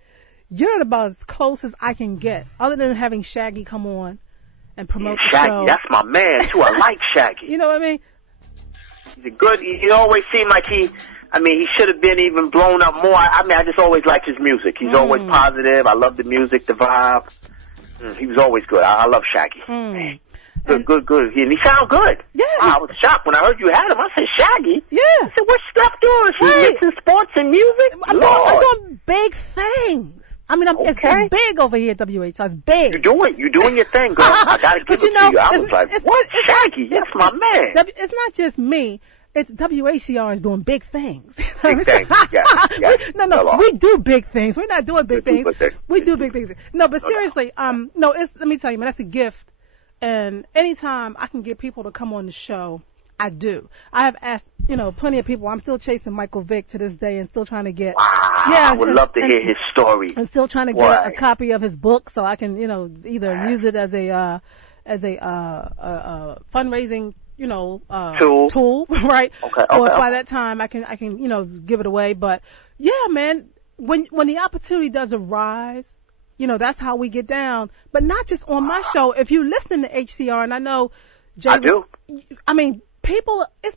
You're about as close as I can get, other than having Shaggy come on and promote the Shaggy, show. that's my man too. I like Shaggy. You know what I mean? He's good. He always seemed like he should have been even blown up more. I just always liked his music. He's always positive. I love the music, the vibe. He was always good. I love Shaggy. Good. And he sound good. Yeah. Wow, I was shocked when I heard you had him. I said, Shaggy? Yeah. I said, what's Stepp doing? She's mixing sports and music? I'm doing big things. I mean, it's big over here at WH. It's big. You're doing your thing, girl. I gotta give it to you. I was like, what? Shaggy? That's my man. It's not just me. It's WHCR is doing big things. Big things. Yes. No, we do big things. We're not doing big things. We do big things. No, but seriously, no, let me tell you, man, that's a gift. And anytime I can get people to come on the show, I do. I have asked, plenty of people. I'm still chasing Michael Vick to this day and still trying to get. Wow, yeah, I would love to hear his story. I'm still trying to get a copy of his book so I can, either use it as a fundraising, tool, right? Okay. Or by that time I can, give it away. But yeah, man, when the opportunity does arise, that's how we get down. But not just on my show. If you're listening to HCR, and I know Jay, I do. I mean, people, it's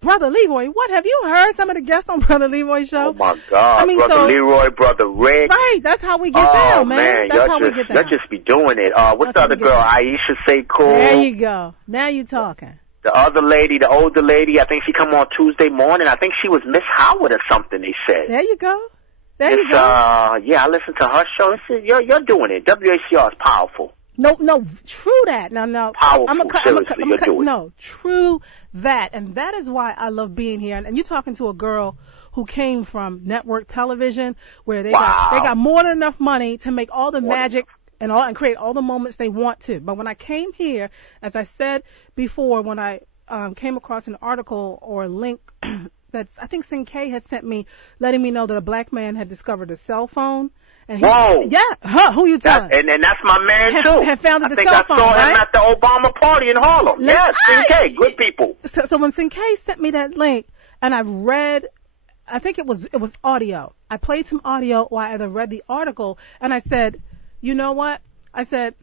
Brother Leroy. What, have you heard some of the guests on Brother Leroy's show? Oh my God. I mean, Brother Leroy, Brother Rick. Right, that's how we get down, man. That's how we get down. Y'all just be doing it. What's the other girl? Aisha Say Cool. There you go. Now you're talking. The other lady, the older lady, I think she come on Tuesday morning. I think she was Miss Howard or something, they said. There you go. You go. Yeah, I listened to her show. You're doing it. WHCR is powerful. No, true that. No. Powerful, seriously, you're doing it. No, true that. And that is why I love being here. And you're talking to a girl who came from network television where they got more than enough money to make all the magic and create all the moments they want to. But when I came here, as I said before, when I came across an article or a link I think Sin K had sent me, letting me know that a black man had discovered a cell phone. And Whoa! Yeah, who you telling? And that's my man too. Had founded the cell phone, I saw right? him at the Obama party in Harlem. Yes, Sin K, good people. So when Sin K sent me that link, and I read, I think it was audio. I played some audio, or I either read the article, and I said, you know what? I said,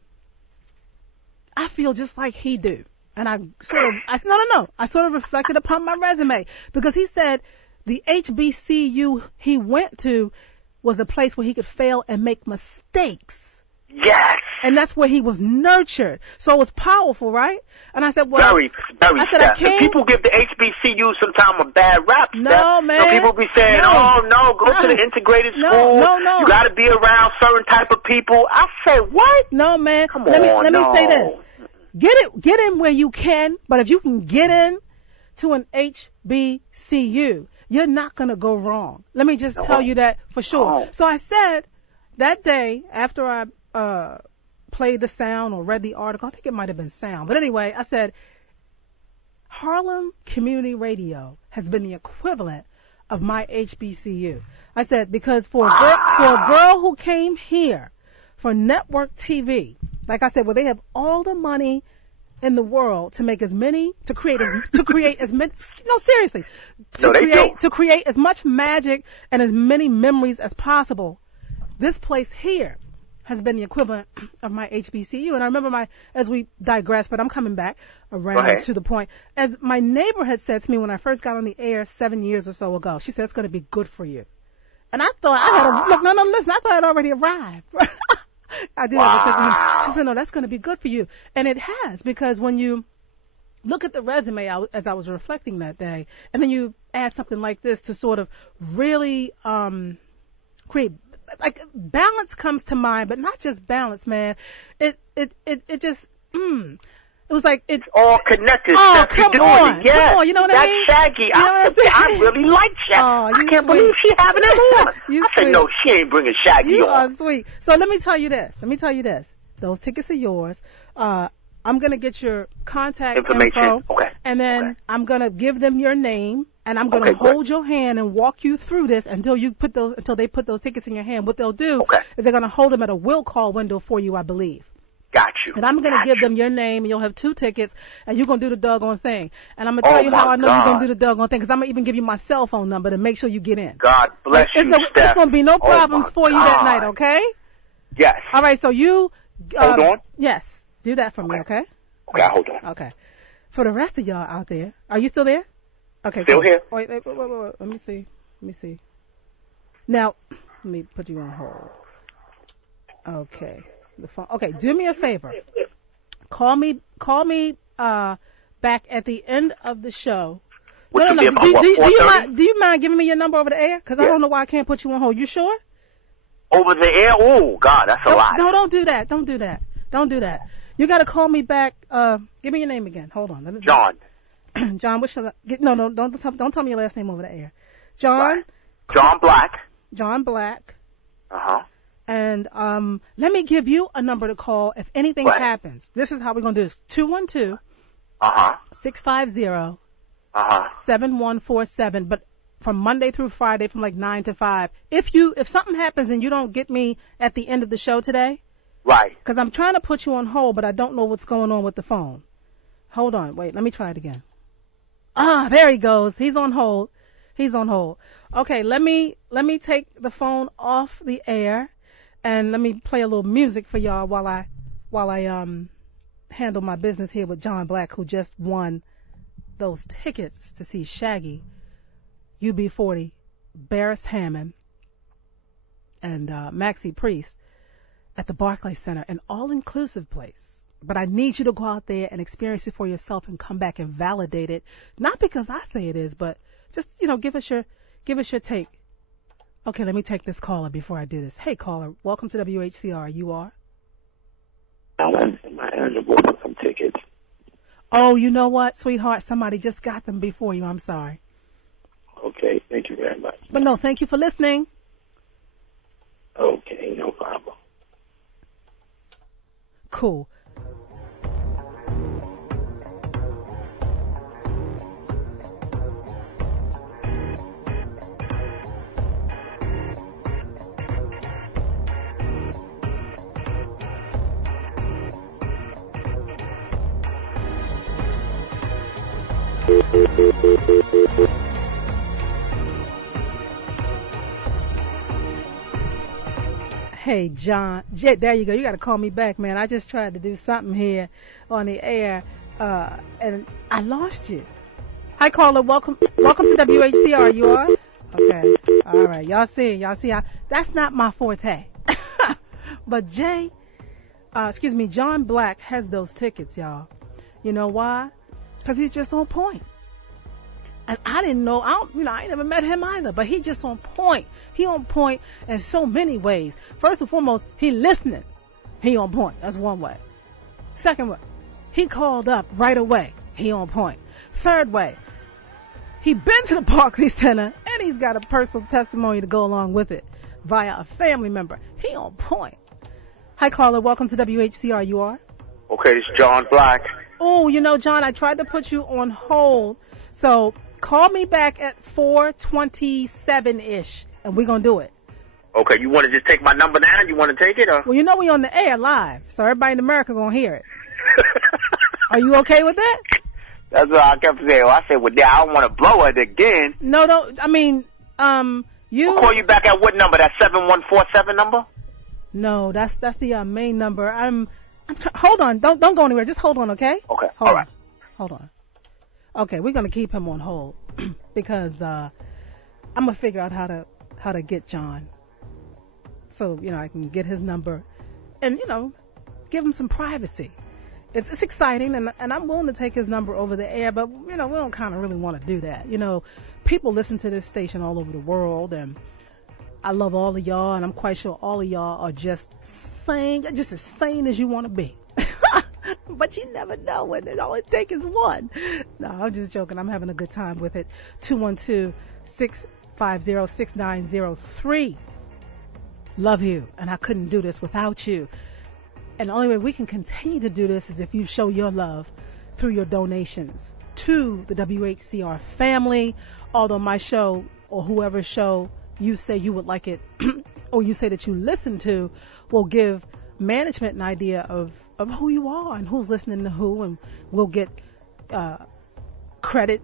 I feel just like he do. And I sort of reflected upon my resume, because he said the HBCU he went to was a place where he could fail and make mistakes. Yes. And that's where he was nurtured. So it was powerful, right? And I said, well, very I said, I can't. People give the HBCU sometimes a bad rap. No, man. So people be saying, go to the integrated school. No. You got to be around certain type of people. I said, what? No, man. Come let on, me say this. Get in where you can, but if you can get in to an HBCU, you're not going to go wrong. Let me just tell you that for sure. So I said that day after I played the sound or read the article, I think it might have been sound. But anyway, I said, Harlem Community Radio has been the equivalent of my HBCU. I said, because for a girl who came here for network TV, like I said, well, they have all the money in the world to make as many, to create as many, no, seriously, to create as much magic and as many memories as possible. This place here has been the equivalent of my HBCU. And I remember as we digress, but I'm coming back around to the point, as my neighbor had said to me when I first got on the air 7 years or so ago, she said, it's going to be good for you. And I thought, listen, I thought I'd already arrived. I did have a sense of humor. She said, no, that's going to be good for you. And it has, because when you look at the resume as I was reflecting that day, and then you add something like this to sort of really create, like, balance comes to mind, but not just balance, man. It just, it was like it's all connected. Oh, come on. Yes. Come on, you know what I mean? That's Shaggy. You know what I'm saying? I really like Shaggy. Oh, I can't believe she having him on. I said, no, she ain't bringing Shaggy on. You are sweet. So let me tell you this. Those tickets are yours. I'm going to get your contact information. Info, and then I'm going to give them your name, and I'm going to hold your hand and walk you through this until they put those tickets in your hand. What they'll do is they're going to hold them at a will call window for you, I believe. Got you. And I'm going to give them your name, and you'll have 2 tickets, and you're going to do the doggone thing. And I'm going to tell you how I know you're going to do the doggone thing, because I'm going to even give you my cell phone number to make sure you get in. God bless you, Stepp. There's going to be no problems for you that night, okay? Yes. All right, so you... hold on. Yes. Do that for me, okay? Okay, hold on. Okay. For the rest of y'all out there, are you still there? Okay. Still here. Wait. Let me see. Now, let me put you on hold. Okay. The phone. Okay, do me a favor. Call me back at the end of the show. No. Do you mind giving me your number over the air? Because I don't know why I can't put you on hold. You sure? Over the air? Oh, God, that's a lot. No, don't do that. Don't do that. You got to call me back. Give me your name again. Hold on. John. John, what shall I get? No, don't tell me your last name over the air. John. Right. John Black. John Black. Uh-huh. And let me give you a number to call if anything Right. happens. This is how we're gonna do this: 212 Uh-huh. 650 Uh-huh. 7147. But from Monday through Friday, from like 9 to 5. If something happens and you don't get me at the end of the show today, Right. because I'm trying to put you on hold, but I don't know what's going on with the phone. Hold on, wait, let me try it again. There he goes. He's on hold. Okay, let me take the phone off the air, and let me play a little music for y'all while I handle my business here with John Black, who just won those tickets to see Shaggy, UB40, Barris Hammond, and Maxie Priest at the Barclays Center, an all-inclusive place. But I need you to go out there and experience it for yourself and come back and validate it. Not because I say it is, but just, give us your take. Okay, let me take this caller before I do this. Hey, caller, welcome to WHCR. You are? Am I eligible for some tickets? Oh, you know what, sweetheart? Somebody just got them before you. I'm sorry. Okay, thank you very much. But no, thank you for listening. Okay, no problem. Cool. Hey, John. Yeah, there you go. You got to call me back, man. I just tried to do something here on the air, and I lost you. Hi, caller. Welcome to WHCR. You are? Okay. All right. Y'all see how that's not my forte. But John Black has those tickets, y'all. You know why? Because he's just on point. And I didn't know, I ain't never met him either, but he just on point. He on point in so many ways. First and foremost, he listening. He on point. That's one way. Second way, he called up right away. He on point. Third way, he been to the Barclays Center and he's got a personal testimony to go along with it via a family member. He on point. Hi, caller. Welcome to WHCR. You are? Okay, this is John Black. Oh, John, I tried to put you on hold. So call me back at 4:27-ish, and we're going to do it. Okay, you want to just take my number now? You want to take it? Or? Well, we on the air live, so everybody in America going to hear it. Are you okay with that? That's what I kept saying. I said, well, I don't want to blow it again. No, don't. I mean, you... I'll call you back at what number? That 7147 number? No, that's the main number. Hold on. Don't go anywhere. Just hold on, okay? Okay, Hold on. Okay, we're going to keep him on hold because I'm going to figure out how to get John. So, I can get his number and, give him some privacy. It's exciting, and I'm willing to take his number over the air, but, we don't kind of really want to do that. People listen to this station all over the world, and I love all of y'all, and I'm quite sure all of y'all are just as sane as you want to be. But you never know when all it takes is one. No, I'm just joking. I'm having a good time with it. 212-650-6903. Love you, and I couldn't do this without you. And the only way we can continue to do this is if you show your love through your donations to the WHCR family. Although my show or whoever's show you say you would like it or you say that you listen to will give management an idea of who you are and who's listening to who, and we'll get credit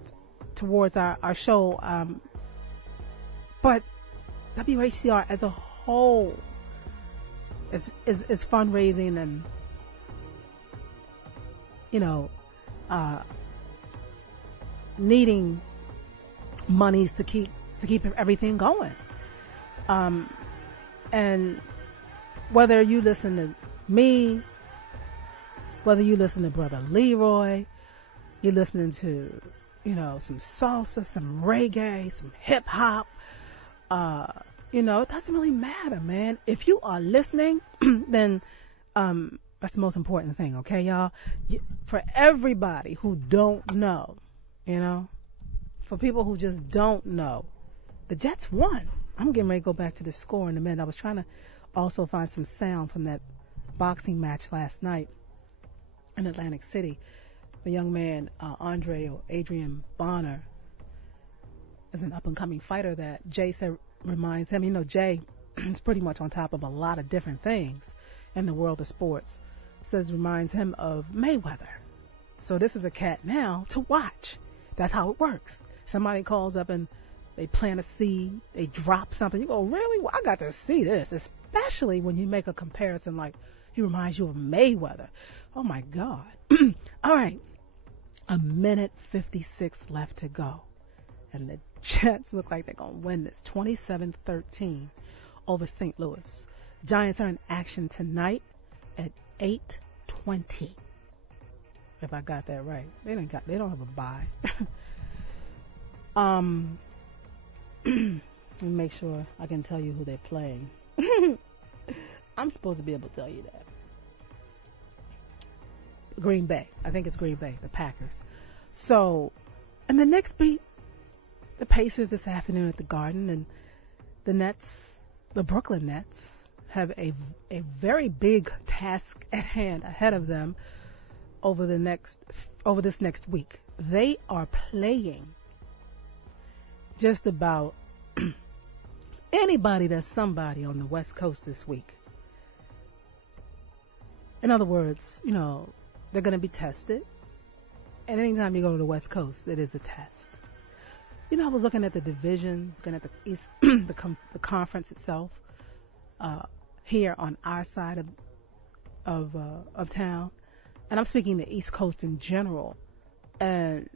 towards our show. But WHCR as a whole is fundraising and needing monies to keep everything going. And whether you listen to me, whether you listen to Brother Leroy, you're listening to, some salsa, some reggae, some hip hop, it doesn't really matter, man. If you are listening, then that's the most important thing, okay, y'all? For everybody who don't know, You know, for people who just don't know, the Jets won. I'm getting ready to go back to the score in a minute. I was trying to also find some sound from that boxing match last night in Atlantic City. The young man, Andre or Adrian Bonner, is an up-and-coming fighter that Jay said reminds him. You know, Jay is pretty much on top of a lot of different things in the world of sports. Says reminds him of Mayweather. So this is a cat now to watch. That's how it works. Somebody calls up and they plant a seed, they drop something. You go, really? Well, I got to see this, especially when you make a comparison like he reminds you of Mayweather. Oh, my God. All right. 1:56 left to go. And the Jets look like they're going to win this 27-13 over St. Louis. Giants are in action tonight at 8:20. If I got that right. They don't have a bye. Let me make sure I can tell you who they're playing. I'm supposed to be able to tell you that. Green Bay. I think it's Green Bay, the Packers. So, and the Knicks beat the Pacers this afternoon at the Garden, and the Nets, the Brooklyn Nets, have a very big task at hand ahead of them over this next week. They are playing just about anybody that's somebody on the West Coast this week. In other words, you know, they're going to be tested. And anytime you go to the West Coast, it is a test. You know, I was looking at the divisions, looking at the East, the conference itself, here on our side of town, and I'm speaking the East Coast in general. And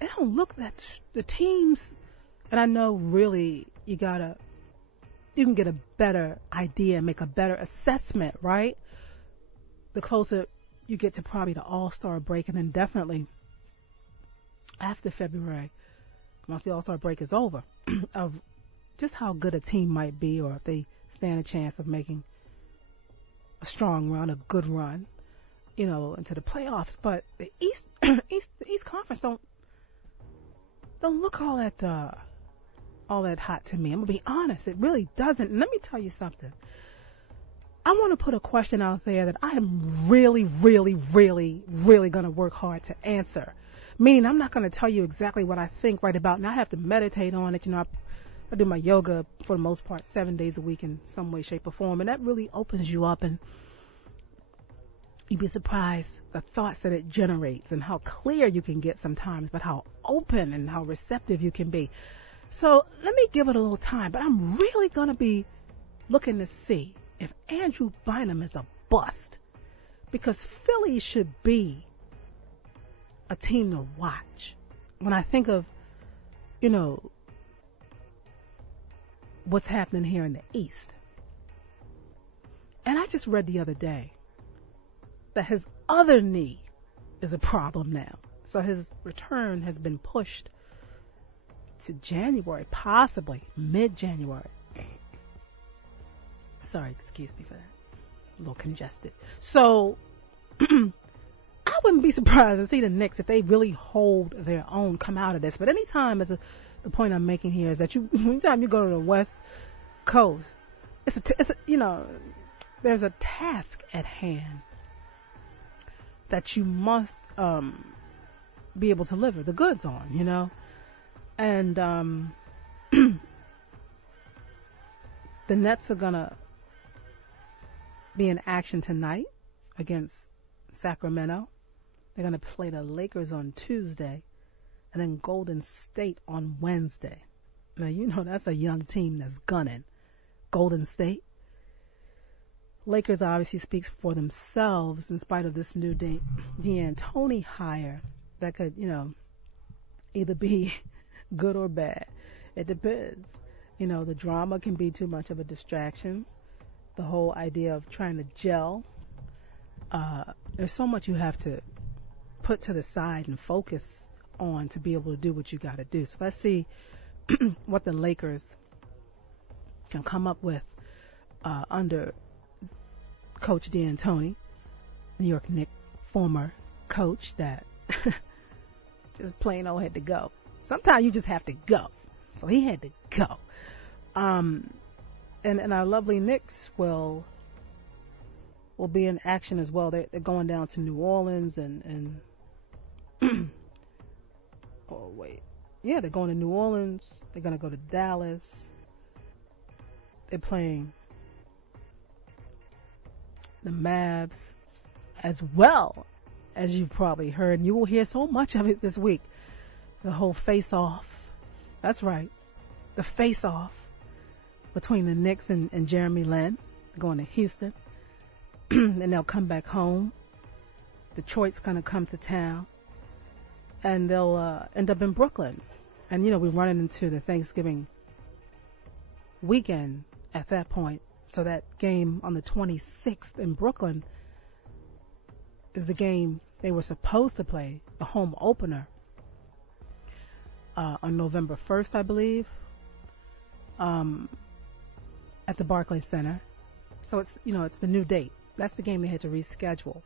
it don't look that the teams, and I know really you can get a better idea, make a better assessment, right? The closer you get to probably the All-Star break, and then definitely after February, once the All-Star break is over, of just how good a team might be, or if they stand a chance of making a strong run, a good run, you know, into the playoffs. But the East Conference don't look all that hot to me. I'm gonna be honest, it really doesn't. And let me tell you something. I want to put a question out there that I am really, really, really, really going to work hard to answer. Meaning I'm not going to tell you exactly what I think right about, and I have to meditate on it. You know, I do my yoga for the most part 7 days a week in some way, shape, or form, and that really opens you up, and you'd be surprised the thoughts that it generates and how clear you can get sometimes, but how open and how receptive you can be. So let me give it a little time, but I'm really going to be looking to see if Andrew Bynum is a bust, because Philly should be a team to watch. When I think of, you know, what's happening here in the East. And I just read the other day that his other knee is a problem now. So his return has been pushed to January, possibly mid-January. Sorry, excuse me for that. A little congested. So, I wouldn't be surprised to see the Knicks, if they really hold their own, come out of this. But anytime, the point I'm making here is that anytime you go to the West Coast, you know, there's a task at hand that you must be able to deliver the goods on, you know. And the Nets are gonna be in action tonight against Sacramento. They're going to play the Lakers on Tuesday, and then Golden State on Wednesday. Now, you know that's a young team that's gunning. Golden State. Lakers obviously speaks for themselves in spite of this new D'Antoni hire that could, you know, either be good or bad. It depends. You know, the drama can be too much of a distraction. The whole idea of trying to gel. There's so much you have to put to the side and focus on to be able to do what you got to do. So let's see what the Lakers can come up with under Coach D'Antoni, New York Knicks former coach that Just plain old had to go. Sometimes you just have to go. So he had to go. And our lovely Knicks will be in action as well. They're going down to New Orleans and oh wait, yeah, they're going to New Orleans. They're gonna go to Dallas. They're playing the Mavs, as well as you've probably heard. And you will hear so much of it this week. The whole face-off. That's right, the face-off between the Knicks and Jeremy Lin, going to Houston. And they'll come back home. Detroit's going to come to town. And they'll end up in Brooklyn. And, we're running into the Thanksgiving weekend at that point. So that game on the 26th in Brooklyn is the game they were supposed to play, the home opener, on November 1st, I believe, at the Barclays Center. So it's, it's the new date. That's the game they had to reschedule.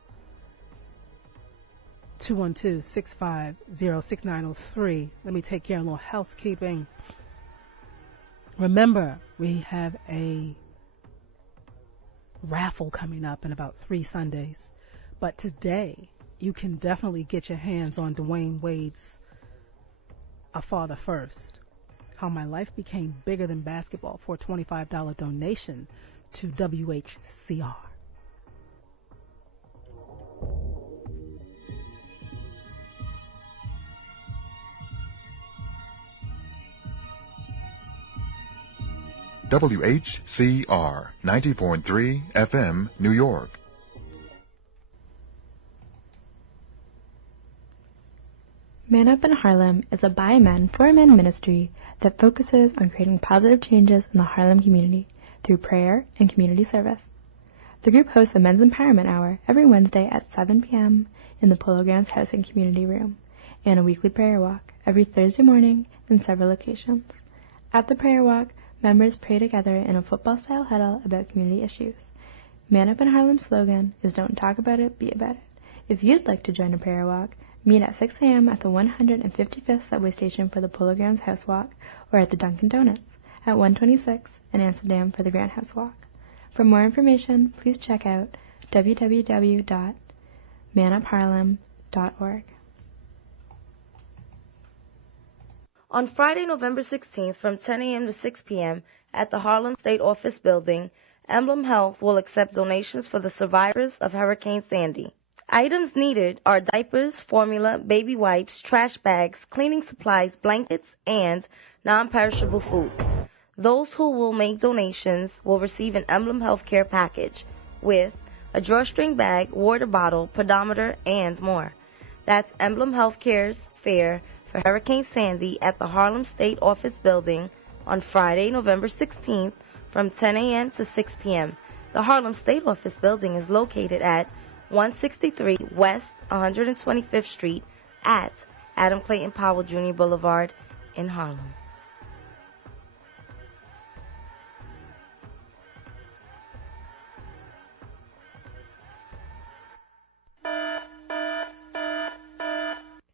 212-650-6903. Let me take care of a little housekeeping. Remember, we have a raffle coming up in about 3 Sundays. But today, you can definitely get your hands on Dwayne Wade's A Father First. How My Life Became Bigger Than Basketball for a $25 donation to WHCR. WHCR 90.3 FM, New York. Man Up in Harlem is a by men for men ministry that focuses on creating positive changes in the Harlem community through prayer and community service. The group hosts a men's empowerment hour every Wednesday at 7 p.m. in the Polo Grounds Housing Community Room, and a weekly prayer walk every Thursday morning in several locations. At the prayer walk, members pray together in a football-style huddle about community issues. Man Up in Harlem's slogan is "Don't talk about it, be about it." If you'd like to join a prayer walk, meet at 6 a.m. at the 155th subway station for the Polo Grounds House Walk, or at the Dunkin' Donuts at 126 in Amsterdam for the Grand House Walk. For more information, please check out www.manupharlem.org. On Friday, November 16th from 10 a.m. to 6 p.m. at the Harlem State Office Building, Emblem Health will accept donations for the survivors of Hurricane Sandy. Items needed are diapers, formula, baby wipes, trash bags, cleaning supplies, blankets, and non-perishable foods. Those who will make donations will receive an Emblem Healthcare package with a drawstring bag, water bottle, pedometer, and more. That's Emblem Healthcare's fare for Hurricane Sandy at the Harlem State Office Building on Friday, November 16th from 10 a.m. to 6 p.m. The Harlem State Office Building is located at 163 West 125th Street at Adam Clayton Powell Jr. Boulevard in Harlem.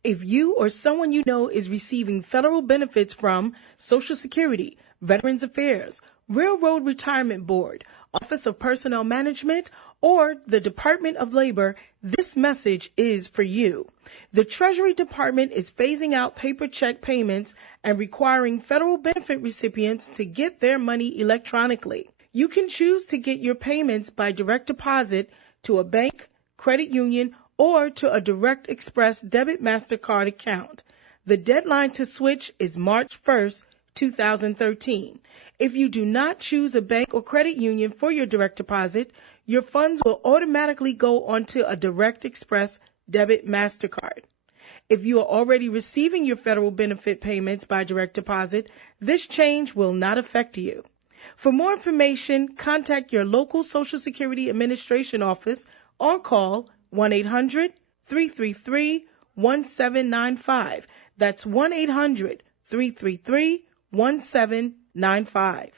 If you or someone you know is receiving federal benefits from Social Security, Veterans Affairs, Railroad Retirement Board, Office of Personnel Management, or the Department of Labor, this message is for you. The Treasury Department is phasing out paper check payments and requiring federal benefit recipients to get their money electronically. You can choose to get your payments by direct deposit to a bank, credit union, or to a Direct Express debit MasterCard account. The deadline to switch is March 1st, 2013. If you do not choose a bank or credit union for your direct deposit, your funds will automatically go onto a Direct Express debit MasterCard. If you are already receiving your federal benefit payments by direct deposit, this change will not affect you. For more information, contact your local Social Security Administration office or call 1-800-333-1795. That's 1-800-333-1795.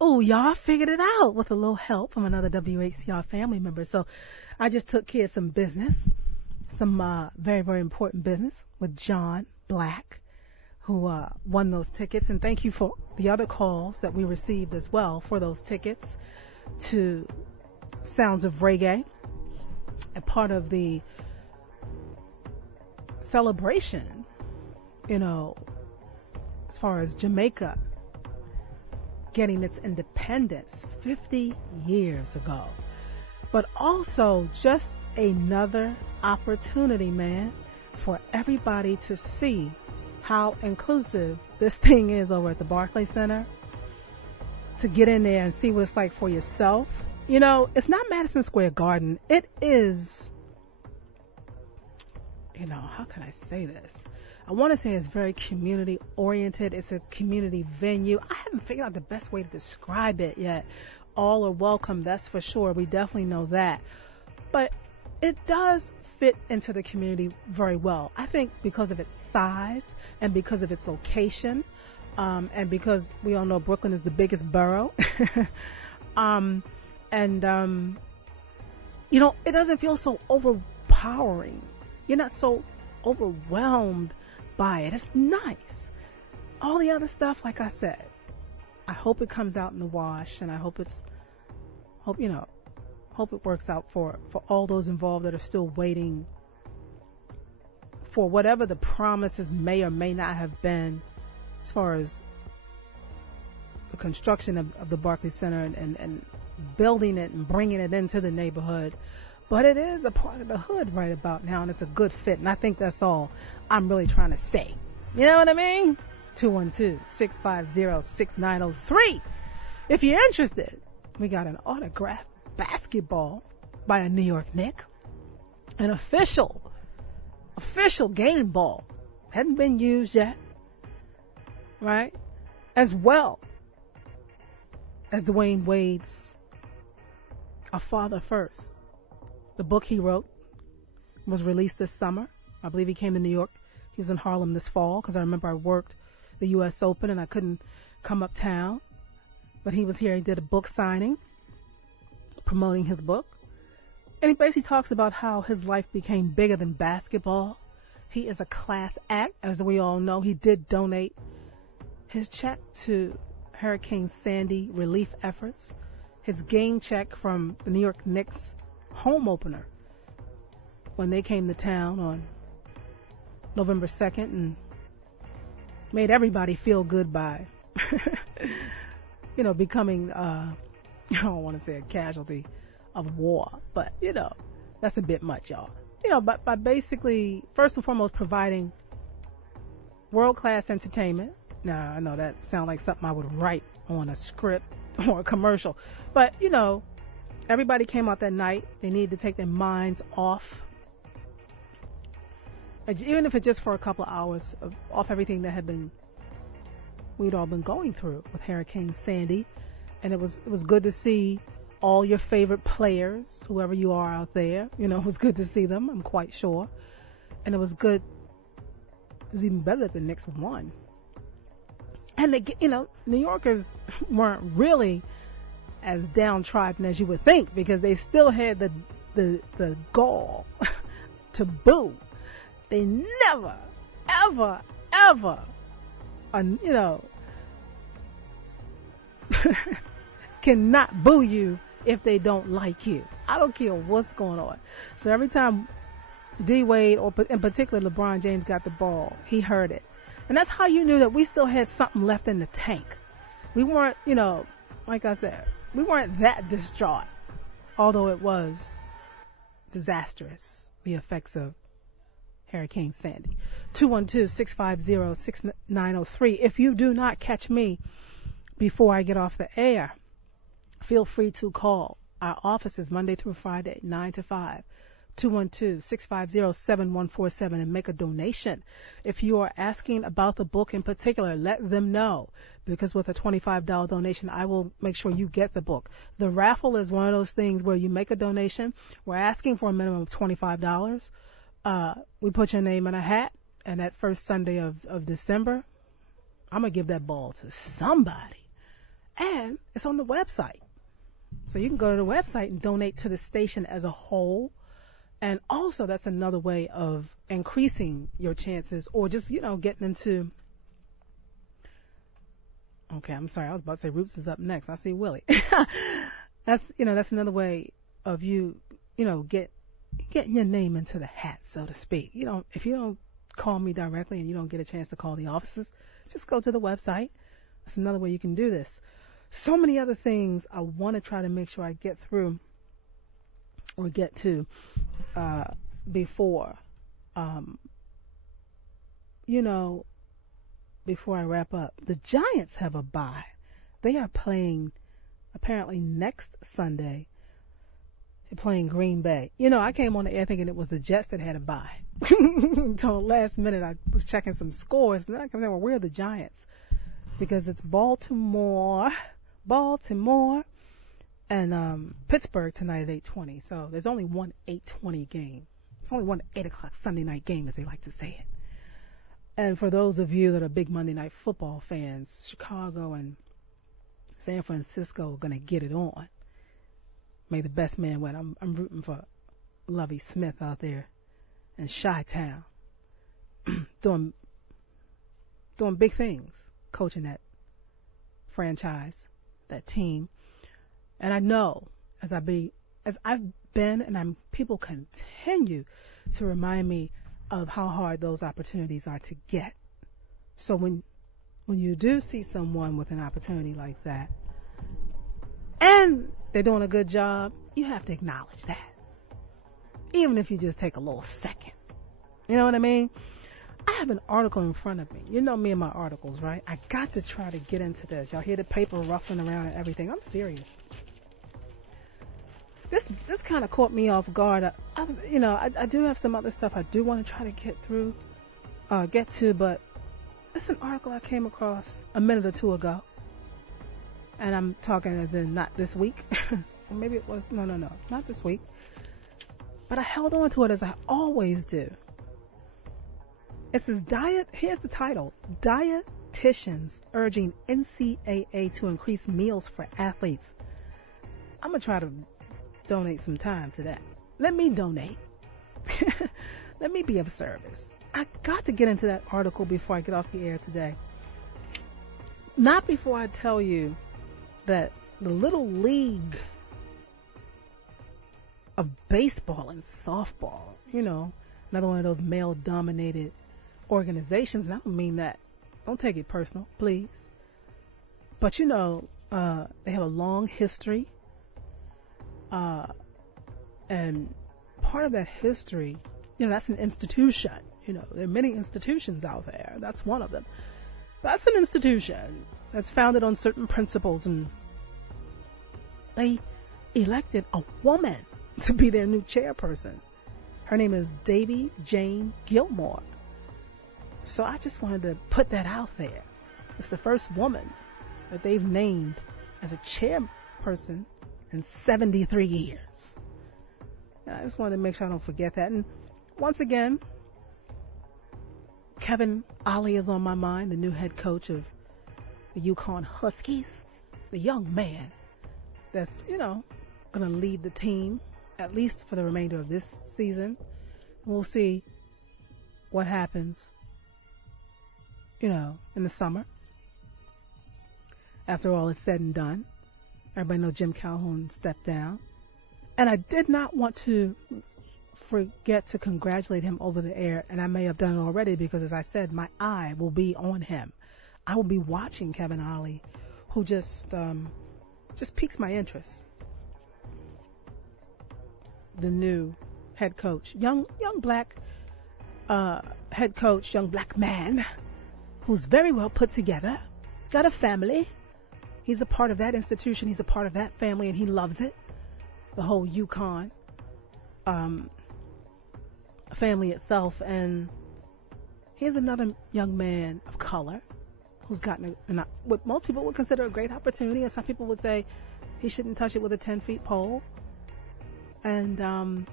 Oh, y'all figured it out with a little help from another WHCR family member. So I just took care of some business, some very, very important business with John Black, who won those tickets. And thank you for the other calls that we received as well for those tickets to Sounds of Reggae, a part of the celebration, as far as Jamaica getting its independence 50 years ago. But also just another opportunity, man, for everybody to see how inclusive this thing is over at the Barclays Center, to get in there and see what it's like for yourself. It's not Madison Square Garden. It is, how can I say this? I want to say it's very community oriented. It's a community venue. I haven't figured out the best way to describe it yet. All are welcome, that's for sure. We definitely know that. But it does fit into the community very well. I think because of its size and because of its location, and because we all know Brooklyn is the biggest borough. It doesn't feel so overpowering. You're not so overwhelmed by it. It's nice. All the other stuff, like I said, I hope it comes out in the wash, and I hope it works out for all those involved that are still waiting for whatever the promises may or may not have been as far as the construction of the Barclays Center and building it and bringing it into the neighborhood. But it is a part of the hood right about now, and it's a good fit. And I think that's all I'm really trying to say. You know what I mean? 212-650-6903. If you're interested, we got an autographed basketball by a New York Knick. An official game ball. Hadn't been used yet. Right? As well as Dwayne Wade's A Father First. The book he wrote was released this summer. I believe he came to New York. He was in Harlem this fall because I remember I worked the U.S. Open and I couldn't come uptown. But he was here. He did a book signing promoting his book. And he basically talks about how his life became bigger than basketball. He is a class act, as we all know. He did donate his check to Hurricane Sandy relief efforts. His game check from the New York Knicks home opener when they came to town on November 2nd and made everybody feel good by becoming I don't want to say a casualty of war, but that's a bit much, y'all. But by basically first and foremost providing world-class entertainment. Now I know that sounds like something I would write on a script or a commercial, but everybody came out that night. They needed to take their minds off, even if it's just for a couple of hours, off everything that we'd all been going through with Hurricane Sandy. And it was good to see all your favorite players, whoever you are out there. It was good to see them, I'm quite sure. And it was good. It was even better that the Knicks won. And New Yorkers weren't really as downtrodden as you would think, because they still had the gall to boo. They never, ever, ever, cannot boo you if they don't like you. I don't care what's going on. So every time D Wade, or in particular LeBron James, got the ball, he heard it. And that's how you knew that we still had something left in the tank. We weren't, like I said, we weren't that distraught, although it was disastrous, the effects of Hurricane Sandy. 212-650-6903. If you do not catch me before I get off the air, feel free to call. Our office is Monday through Friday, 9 to 5. 212-650-7147 and make a donation. If you are asking about the book in particular, let them know, because with a $25 donation, I will make sure you get the book. The raffle is one of those things where you make a donation. We're asking for a minimum of $25. We put your name in a hat, and that first Sunday of December, I'm going to give that ball to somebody. And it's on the website. So you can go to the website and donate to the station as a whole. And also that's another way of increasing your chances, or just, getting into. Okay, I'm sorry. I was about to say Roots is up next. I see Willie. That's another way of you, getting your name into the hat, so to speak. If you don't call me directly and you don't get a chance to call the offices, just go to the website. That's another way you can do this. So many other things I want to try to make sure I get through or get to before I wrap up. The Giants have a bye. They are playing apparently next Sunday. They're playing Green Bay. I came on the air thinking it was the Jets that had a bye. Until the last minute I was checking some scores, and then I came saying, well, where are the Giants? Because it's Baltimore, and Pittsburgh tonight at 8:20. So there's only one 8:20 game. It's only one 8 o'clock Sunday night game, as they like to say it. And for those of you that are big Monday Night Football fans, Chicago and San Francisco are going to get it on. May the best man win. I'm rooting for Lovie Smith out there in Chi-Town, doing big things, coaching that franchise, that team. And I know as I've been, and people continue to remind me of how hard those opportunities are to get. So when you do see someone with an opportunity like that, and they're doing a good job, you have to acknowledge that. Even if you just take a little second. You know what I mean? I have an article in front of me. You know me and my articles, right? I got to try to get into this. Y'all hear the paper ruffling around and everything. I'm serious. This kind of caught me off guard. I do have some other stuff I do want to try to get to, but it's an article I came across a minute or two ago. And I'm talking as in not this week. Or maybe it was, no, not this week. But I held on to it as I always do. It says here's the title, Dietitians Urging NCAA to Increase Meals for Athletes. I'm going to try to donate some time to that. Let me donate. Let me be of service. I got to get into that article before I get off the air today. Not before I tell you that the Little League of baseball and softball, another one of those male-dominated organizations, and I don't mean that. Don't take it personal, please. But, they have a long history. And part of that history, that's an institution. There are many institutions out there. That's one of them. That's an institution that's founded on certain principles, and they elected a woman to be their new chairperson. Her name is Davy Jane Gilmore. So I just wanted to put that out there. It's the first woman that they've named as a chairperson in 73 years. I just wanted to make sure I don't forget that. And once again, Kevin Ollie is on my mind, the new head coach of the Yukon Huskies, the young man that's, going to lead the team at least for the remainder of this season. And we'll see what happens, in the summer. After all is said and done. Everybody knows Jim Calhoun stepped down. And I did not want to forget to congratulate him over the air, and I may have done it already because, as I said, my eye will be on him. I will be watching Kevin Ollie, who just piques my interest. The new head coach, young black head coach, young black man, who's very well put together, got a family. He's a part of that institution. He's a part of that family, and he loves it. The whole Yukon family itself. And here's another young man of color who's gotten what most people would consider a great opportunity, and some people would say he shouldn't touch it with a 10-foot pole. And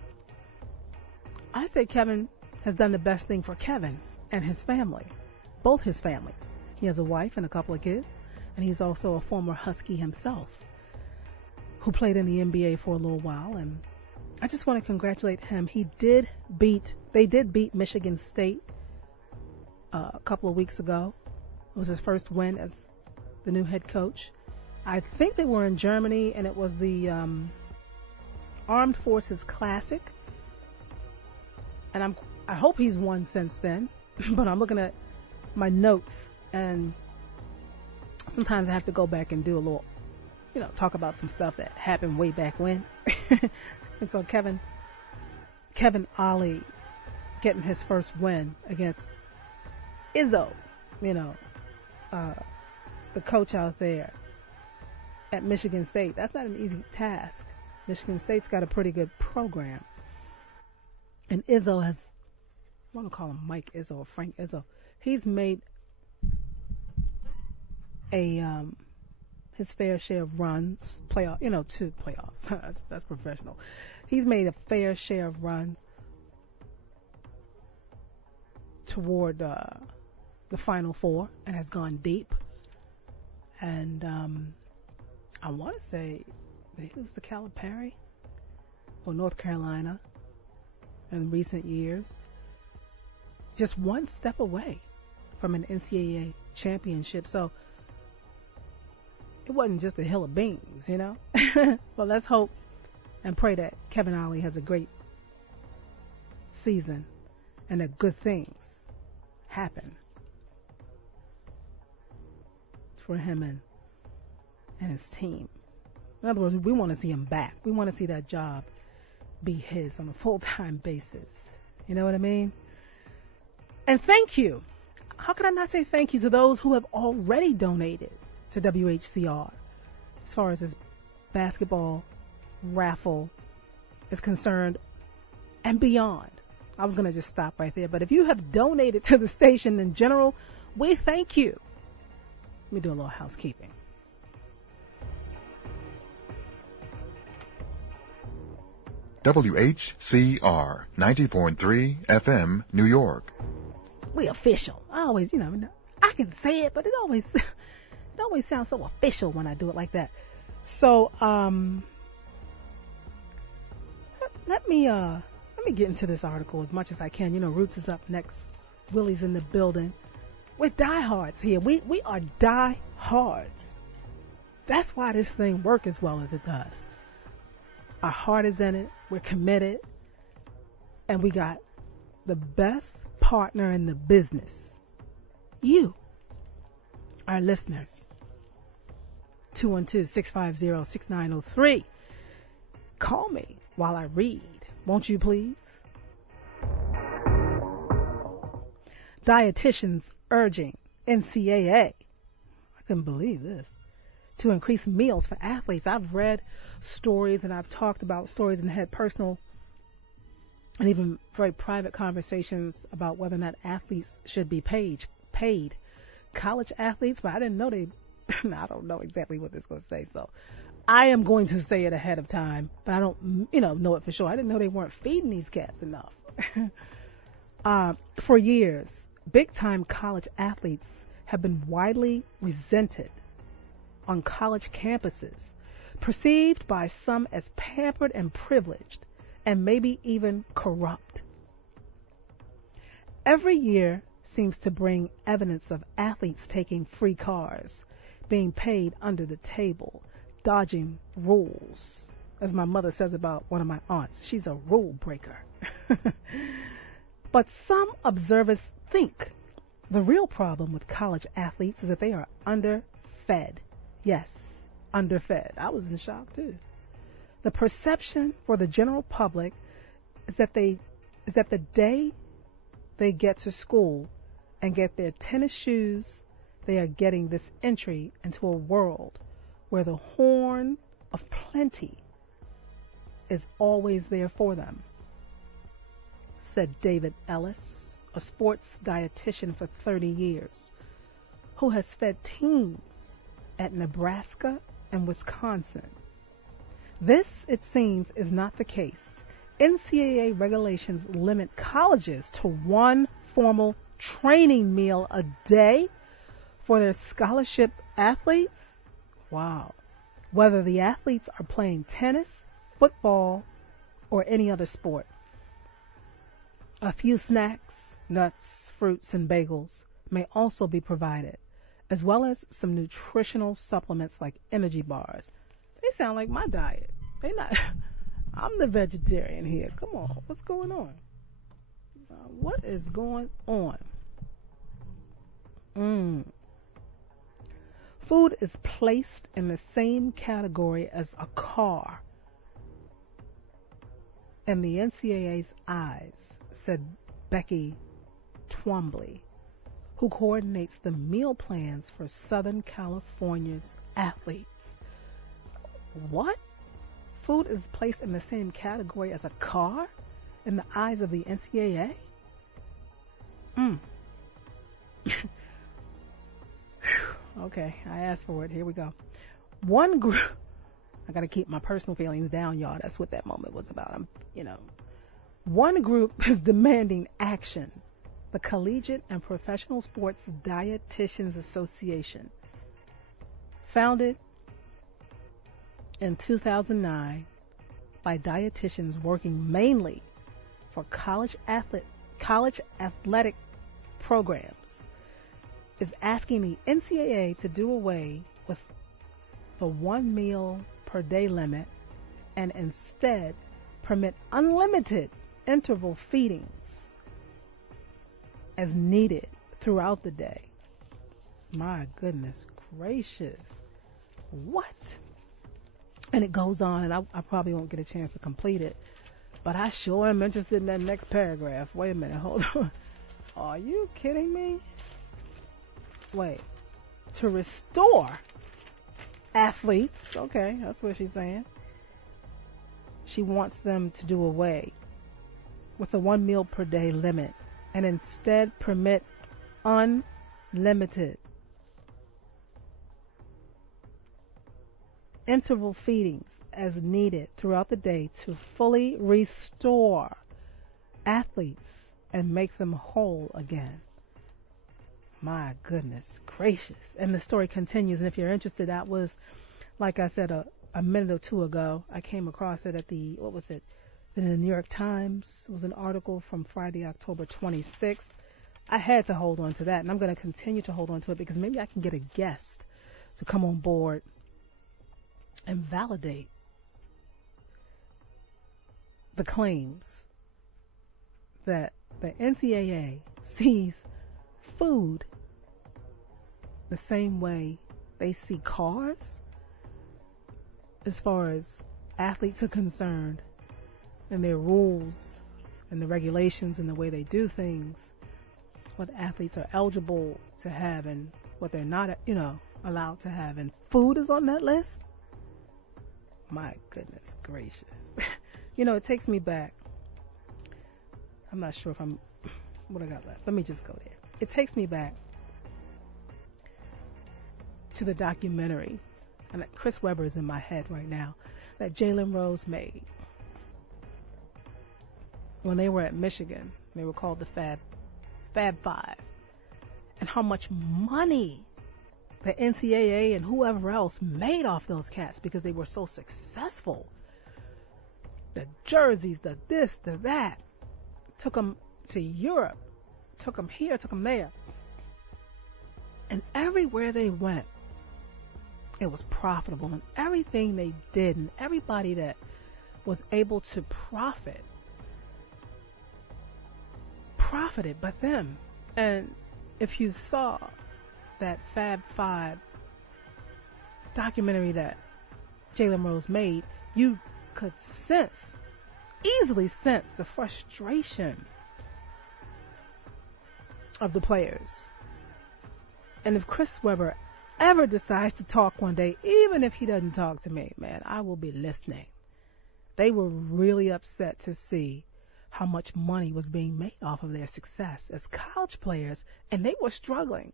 I say Kevin has done the best thing for Kevin and his family, both his families. He has a wife and a couple of kids, and he's also a former Husky himself who played in the NBA for a little while. And I just want to congratulate him. They did beat Michigan State a couple of weeks ago. It was his first win as the new head coach. I think they were in Germany, and it was the Armed Forces Classic. And I hope he's won since then. But I'm looking at my notes, and sometimes I have to go back and do a little, talk about some stuff that happened way back when. And so Kevin Ollie getting his first win against Izzo, the coach out there at Michigan State. That's not an easy task. Michigan State's got a pretty good program. And Izzo has, I want to call him Mike Izzo or Frank Izzo. He's made his fair share of runs, to playoffs. that's professional. He's made a fair share of runs toward the Final Four and has gone deep. And I want to say they lose to Calipari or North Carolina in recent years. Just one step away from an NCAA championship. So it wasn't just a hill of beans, Well, let's hope and pray that Kevin Ollie has a great season and that good things happen for him and his team. In other words, we want to see him back. We want to see that job be his on a full-time basis. You know what I mean? And thank you. How could I not say thank you to those who have already donated to WHCR as far as this basketball raffle is concerned and beyond. I was going to just stop right there. But if you have donated to the station in general, we thank you. Let me do a little housekeeping. WHCR 90.3 FM, New York. We official. I always, I can say it, but it always sounds so official when I do it like that. So, let me get into this article as much as I can. Roots is up next. Willie's in the building. We're diehards here. We are diehards. That's why this thing works as well as it does. Our heart is in it. We're committed. And we got the best partner in the business. You, our listeners. 212-650-6903. Call me while I read. Won't you please? Dietitians urging NCAA. I couldn't believe this. To increase meals for athletes. I've read stories and I've talked about stories and had personal and even very private conversations about whether or not athletes should be paid. College athletes, but I didn't know I don't know exactly what this is going to say. So I am going to say it ahead of time, but I don't, know it for sure. I didn't know they weren't feeding these cats enough. For years, big-time college athletes have been widely resented on college campuses, perceived by some as pampered and privileged, and maybe even corrupt. Every year seems to bring evidence of athletes taking free cars, being paid under the table, dodging rules. As my mother says about one of my aunts, she's a rule breaker. But some observers think the real problem with college athletes is that they are underfed. Yes, underfed. I was in shock too. The perception for the general public is that the day they get to school and get their tennis shoes, they are getting this entry into a world where the horn of plenty is always there for them, said David Ellis, a sports dietitian for 30 years, who has fed teams at Nebraska and Wisconsin. This, it seems, is not the case. NCAA regulations limit colleges to one formal training meal a day for their scholarship athletes. Wow. Whether the athletes are playing tennis, football, or any other sport. A few snacks, nuts, fruits, and bagels may also be provided, as well as some nutritional supplements like energy bars. They sound like my diet. They not. I'm the vegetarian here. Come on, what's going on? What is going on? Food is placed in the same category as a car in the NCAA's eyes, said Becky Twombly, who coordinates the meal plans for Southern California's athletes. What? Food is placed in the same category as a car in the eyes of the NCAA? Okay, I asked for it. Here we go. One group, I got to keep my personal feelings down, y'all. That's what that moment was about. One group is demanding action. The Collegiate and Professional Sports Dietitians Association, founded in 2009 by dietitians working mainly for college athletic programs, is asking the NCAA to do away with the 1 meal per day limit and instead permit unlimited interval feedings as needed throughout the day. My goodness gracious. What? And it goes on, and I probably won't get a chance to complete it, but I sure am interested in that next paragraph. Wait a minute, hold on. Are you kidding me? Wait. To restore athletes, okay, that's what she's saying. She wants them to do away with the 1 meal per day limit and instead permit unlimited interval feedings as needed throughout the day to fully restore athletes and make them whole again. My goodness gracious. And the story continues, and if you're interested, that was, like I said, a minute or two ago. I came across it at the, what was it, in the New York Times. It was an article from Friday, October 26th. I had to hold on to that, and I'm going to continue to hold on to it because maybe I can get a guest to come on board and validate the claims that the NCAA sees food the same way they see cars as far as athletes are concerned, and their rules and the regulations and the way they do things, what athletes are eligible to have and what they're not, allowed to have. And food is on that list? My goodness gracious. It takes me back. I'm not sure what I got left. Let me just go there. It takes me back to the documentary, and that Chris Webber is in my head right now, that Jalen Rose made. When they were at Michigan, they were called the Fab Five, and how much money the NCAA and whoever else made off those cats because they were so successful. The jerseys, the this, the that, took them to Europe, took them here, took them there, and everywhere they went, it was profitable, and everything they did, and everybody that was able to profited by them. And if you saw that Fab Five documentary that Jalen Rose made, you could easily sense the frustration of the players. And if Chris Webber ever decides to talk one day, even if he doesn't talk to me, man, I will be listening. They were really upset to see how much money was being made off of their success as college players, and they were struggling,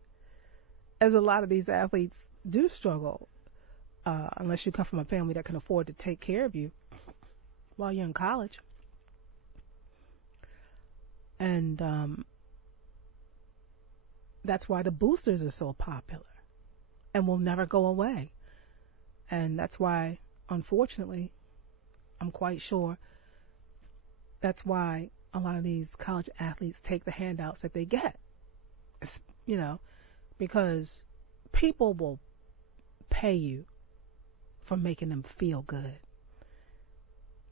as a lot of these athletes do struggle, unless you come from a family that can afford to take care of you while you're in college. And That's why the boosters are so popular and will never go away. And that's why, unfortunately, I'm quite sure that's why a lot of these college athletes take the handouts that they get. It's, because people will pay you for making them feel good.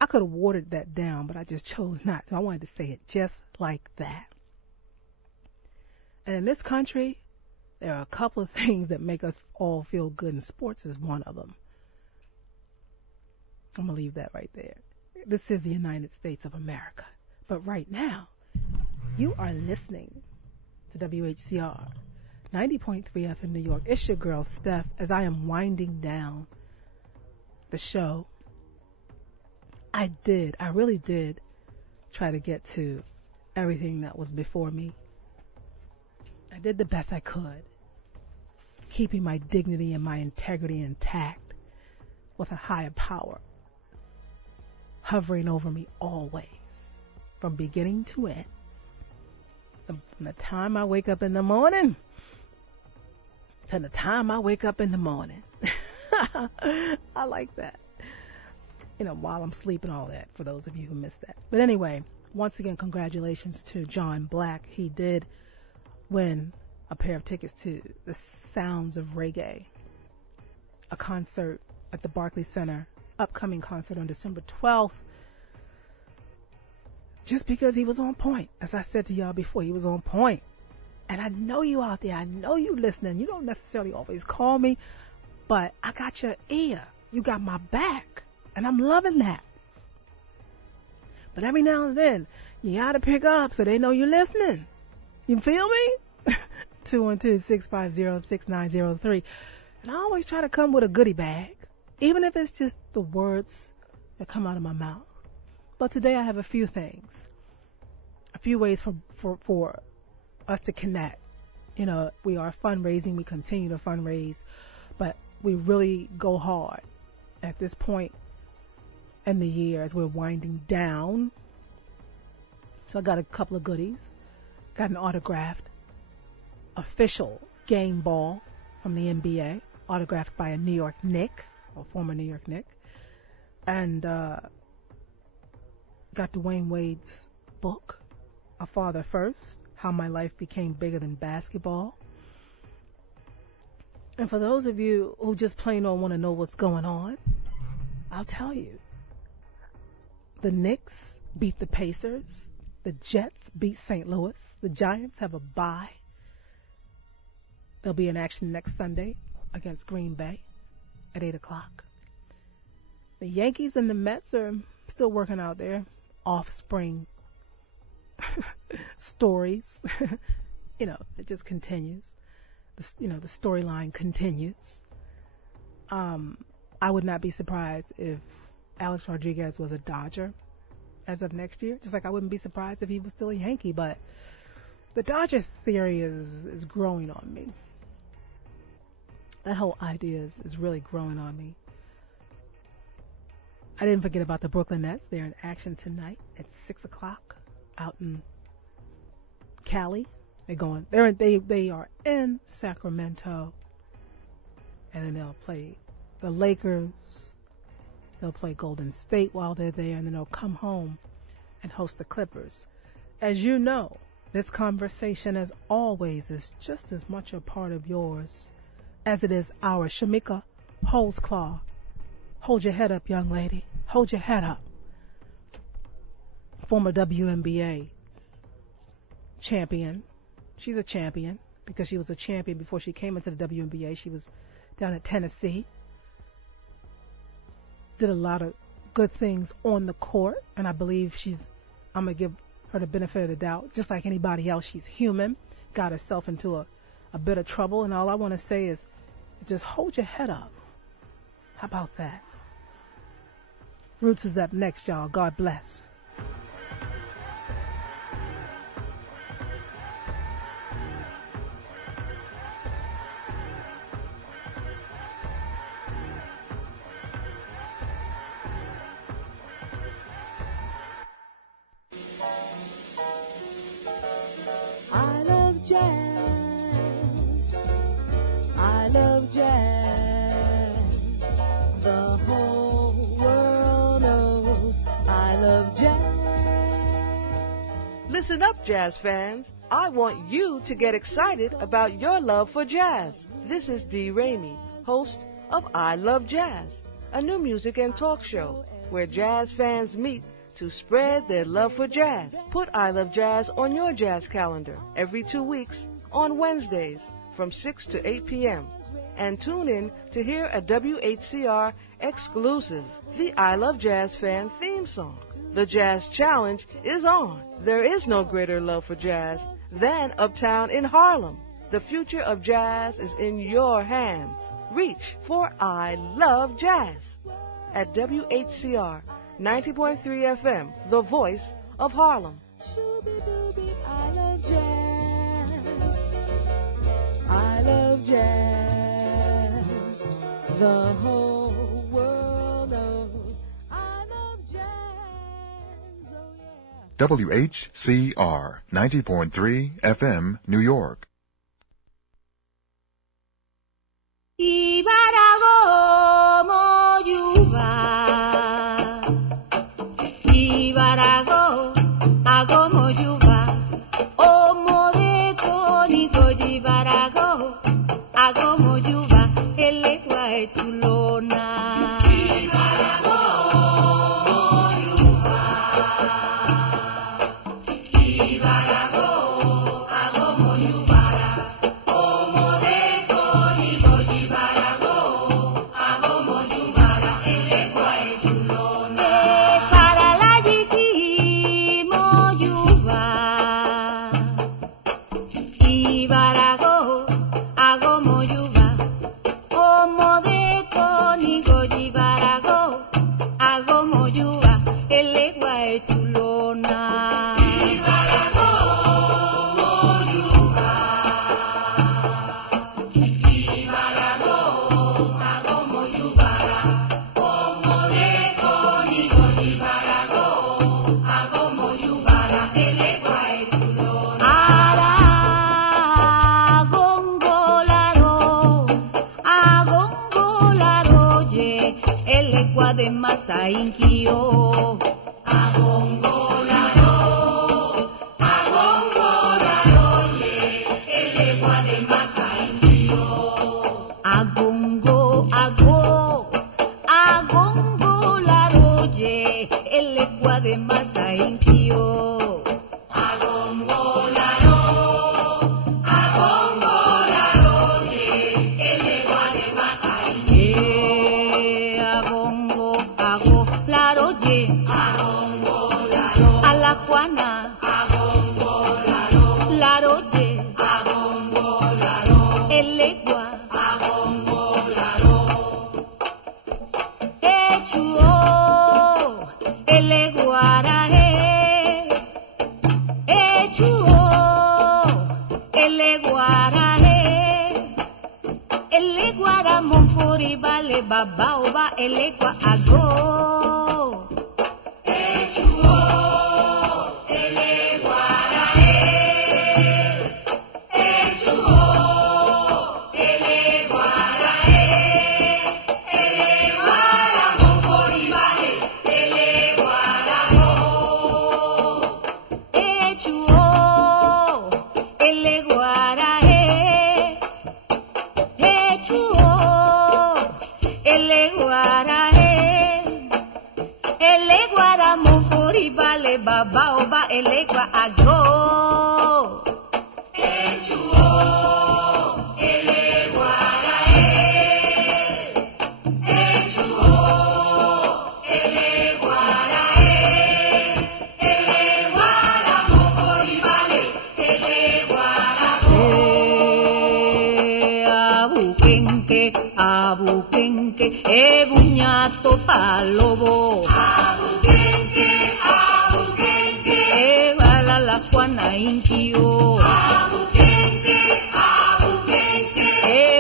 I could have watered that down, but I just chose not to. I wanted to say it just like that. And in this country, there are a couple of things that make us all feel good, and sports is one of them. I'm going to leave that right there. This is the United States of America. But right now, you are listening to WHCR 90.3 FM New York. It's your girl, Stepp, as I am winding down the show. I really did try to get to everything that was before me. I did the best I could, keeping my dignity and my integrity intact with a higher power hovering over me always, from beginning to end. From the time I wake up in the morning to the time I wake up in the morning. I like that. While I'm sleeping, all that, for those of you who missed that. But anyway, once again, congratulations to John Black. He did win a pair of tickets to the Sounds of Reggae, a concert at the Barclays Center, upcoming concert on December 12th. Just because he was on point. As I said to y'all before, he was on point. And I know you out there. I know you listening. You don't necessarily always call me, but I got your ear. You got my back. And I'm loving that. But every now and then, you gotta pick up so they know you're listening. You feel me? 212-650-6903. And I always try to come with a goodie bag, even if it's just the words that come out of my mouth. But today I have a few things, a few ways for us to connect. We are fundraising. We continue to fundraise, but we really go hard at this point in the year as we're winding down. So I got a couple of goodies. Got an autographed official game ball from the NBA, autographed by a New York Knick, or former New York Knick. And got Dwayne Wade's book, A Father First, How My Life Became Bigger Than Basketball. And for those of you who just plain don't want to know what's going on, I'll tell you. The Knicks beat the Pacers. The Jets beat St. Louis. The Giants have a bye. They'll be in action next Sunday against Green Bay at 8 o'clock. The Yankees and the Mets are still working out their offspring stories. It just continues. The storyline continues. I would not be surprised if Alex Rodriguez was a Dodger as of next year. Just like I wouldn't be surprised if he was still a Yankee. But the Dodger theory is growing on me. That whole idea is really growing on me. I didn't forget about the Brooklyn Nets. They're in action tonight at 6 o'clock out in Cali. They are in Sacramento, and then they'll play the Lakers. They'll play Golden State while they're there, and then they'll come home and host the Clippers. As you know, this conversation, as always, is just as much a part of yours as it is ours. Shamika Holesclaw, hold your head up, young lady. Hold your head up. Former WNBA champion. She's a champion because she was a champion before she came into the WNBA. She was down at Tennessee. Did a lot of good things on the court, and I believe I'm going to give her the benefit of the doubt. Just like anybody else, she's human, got herself into a bit of trouble, and all I want to say is just hold your head up. How about that? Roots is up next, y'all. God bless. I love jazz. love jazz. The whole world knows I love jazz. Listen up, jazz fans. I want you to get excited about your love for jazz. This is Dee Ramey, host of I Love Jazz, a new music and talk show where jazz fans meet to spread their love for jazz. Put I Love Jazz on your jazz calendar every 2 weeks on Wednesdays from 6 to 8 p.m. And tune in to hear a WHCR exclusive, the I Love Jazz fan theme song. The Jazz Challenge is on. There is no greater love for jazz than Uptown in Harlem. The future of jazz is in your hands. Reach for I Love Jazz at WHCR 90.3 FM, the voice of Harlem. I love jazz. I love jazz. The whole world knows I love jazz. Oh yeah. WHCR 90.3 FM, New York. Ibarago moyuba. Ibarago ago moyuba. Omo de conigo ibarago ago moyuba. Elegua etulona. Ibarago moyuba. Ibarago ago moyuba. Omo de conigo ibarago ago moyuba. Elegua etulona. Para la yiki moyuba. Ibarago ago moyuba. Omo de conigo ibarago ago moyuba. Elegua etulona. Ibarago moyuba. Ibarago ago moyuba. Omo de conigo ibarago ago moyuba. Elegua etulona. Ara gongolaro, agongolaro ye, elegua de masa inquio. Agongolaro, agongolaro ye, elegua de masa inquio. Agongolaro ye, elegua de masa inquio. Agongolaro, agongolaro ye, elegua de masa inquio. Agongolaro ye, agongolaro. A la Juana, agongolaro. Laro ye, agongolaro. Elegua, agongolaro. Echuo, eleguara echuo, eleguara eleguara monfori vale babaoba elegua ago. Echuo, eleguara echuo, eleguara eleguara monfori vale eleguara go. Echuo, eleguara echuo, eleguara eleguara monfori vale babaoba elegua ago. Echuo, eleguara echuo, eleguara eleguara monfori vale eleguara go. Abuquenque, abuquenque, buñato palobo. Abuquenque, abuquenque, bala la Juana inquio. Abuquenque, abuquenque,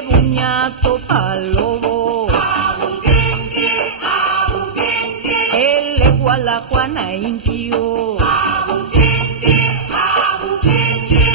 buñato palobo. Abuquenque, abuquenque, elegua la Juana inquio. Abuquenque, abuquenque.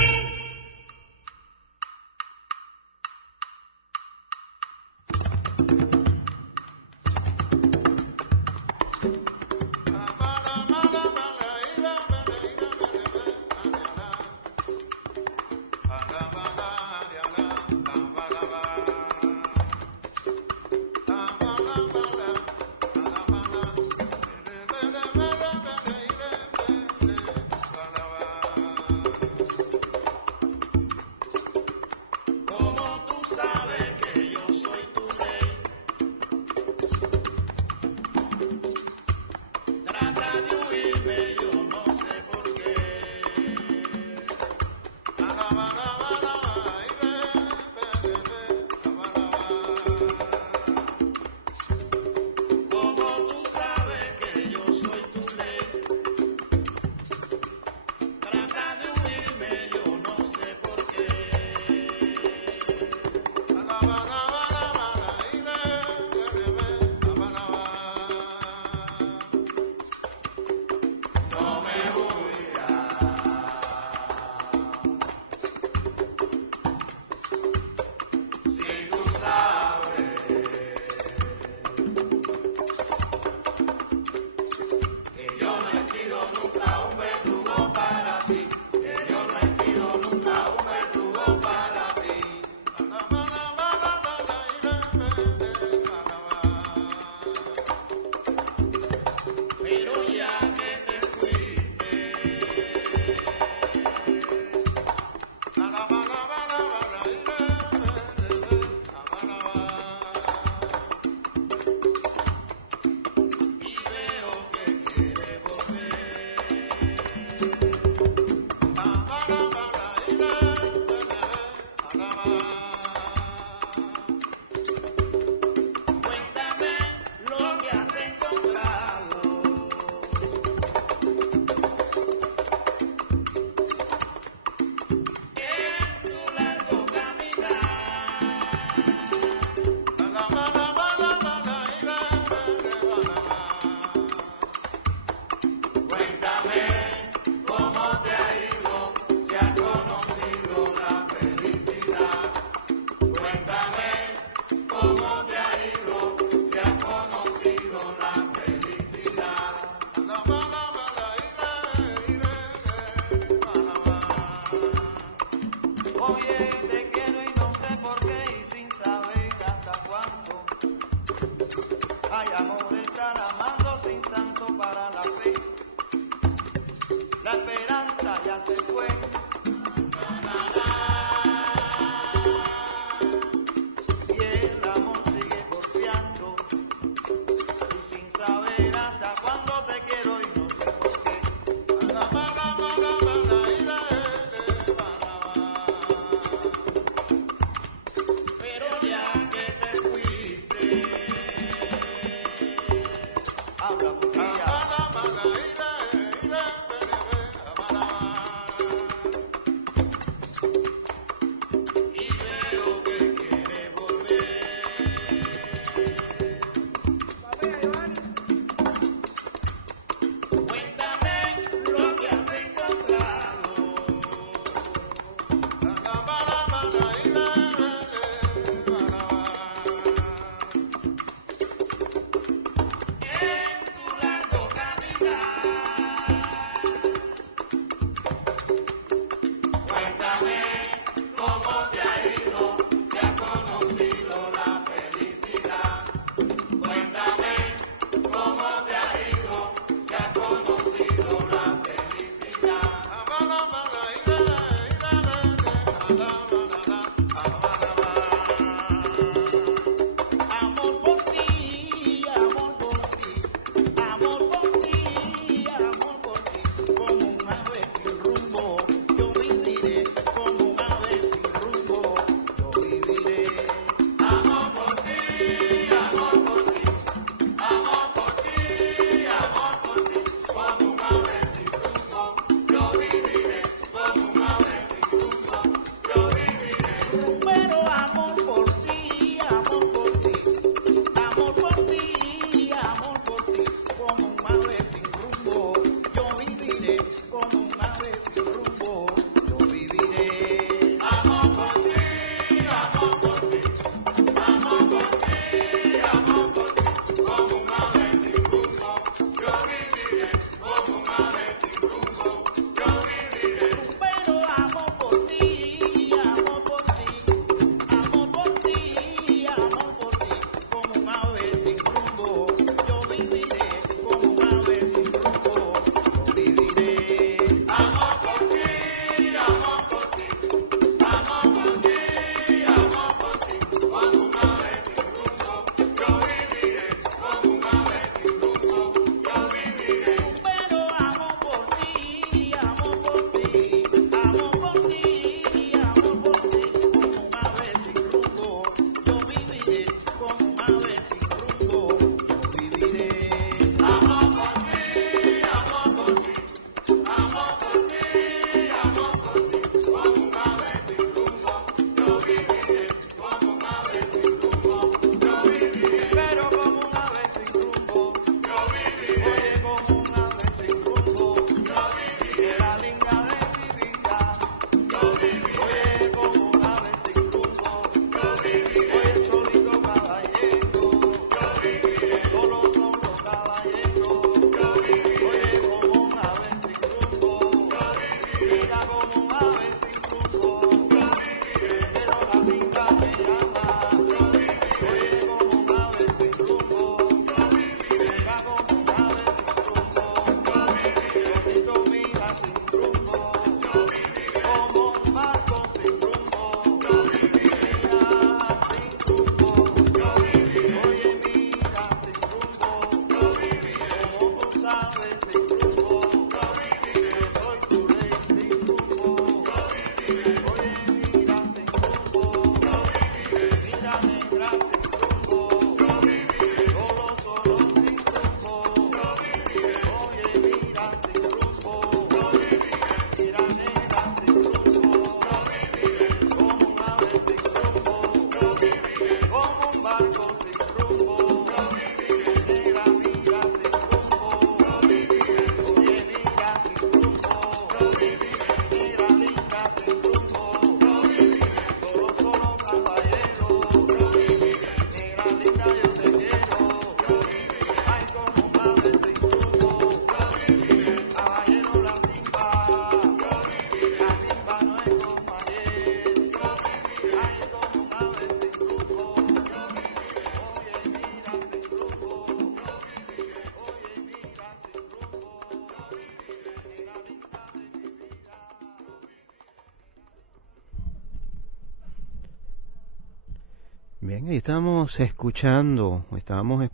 Bien, ahí estábamos escuchando escuchábamos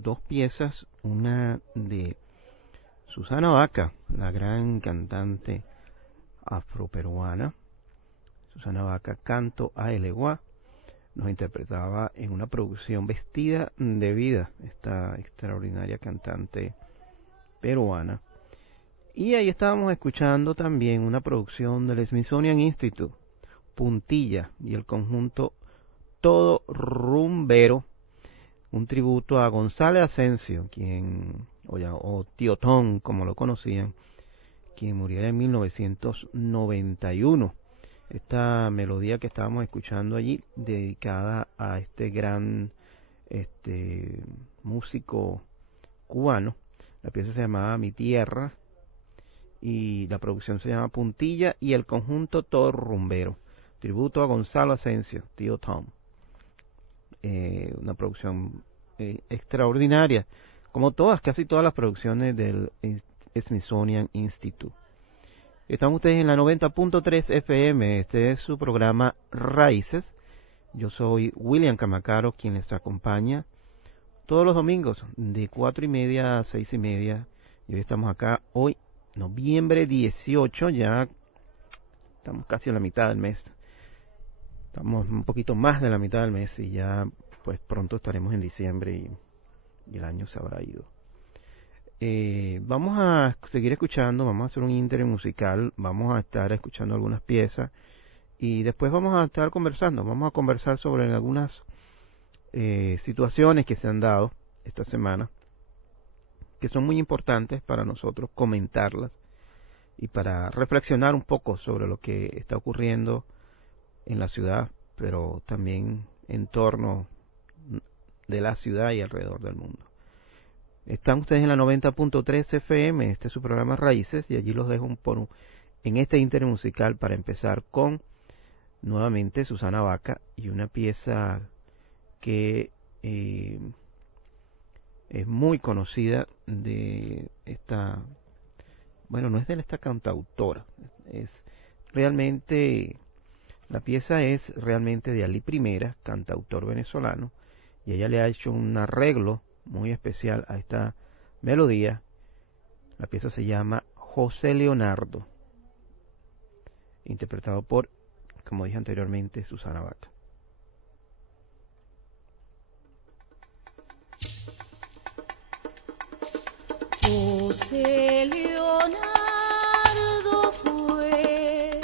dos piezas, una de Susana Baca, la gran cantante afroperuana. Susana Baca, Canto a Eleguá, nos interpretaba en una producción Vestida de Vida, esta extraordinaria cantante peruana. Y ahí estábamos escuchando también una producción del Smithsonian Institute, Puntilla y el conjunto Todo Rumbero, un tributo a González Asensio, o Tío Tom, como lo conocían, quien murió en 1991. Esta melodía que estábamos escuchando allí, dedicada a este gran músico cubano. La pieza se llamaba Mi Tierra y la producción se llama Puntilla y el conjunto Todo Rumbero, tributo a Gonzalo Asensio, Tío Tom. Una producción extraordinaria, como casi todas las producciones del Smithsonian Institute. Están ustedes en la 90.3 FM, este es su programa Raíces. Yo soy William Camacaro, quien les acompaña todos los domingos de 4:30 a 6:30. Y hoy estamos acá, hoy, noviembre 18, ya estamos casi a la mitad del mes. Estamos un poquito más de la mitad del mes y ya pues pronto estaremos en diciembre y el año se habrá ido. Vamos a seguir escuchando, vamos a hacer un ínter musical, vamos a estar escuchando algunas piezas y después vamos a estar conversando, vamos a conversar sobre algunas situaciones que se han dado esta semana, que son muy importantes para nosotros comentarlas y para reflexionar un poco sobre lo que está ocurriendo en la ciudad, pero también en torno de la ciudad y alrededor del mundo. Están ustedes en la 90.3 FM, este es su programa Raíces, y allí los dejo en este ínter musical para empezar con nuevamente Susana Baca y una pieza que es muy conocida de esta, bueno, no es de esta cantautora, la pieza es realmente de Ali Primera, cantautor venezolano, y ella le ha hecho un arreglo muy especial a esta melodía. La pieza se llama José Leonardo, interpretado por, como dije anteriormente, Susana Baca. José Leonardo fue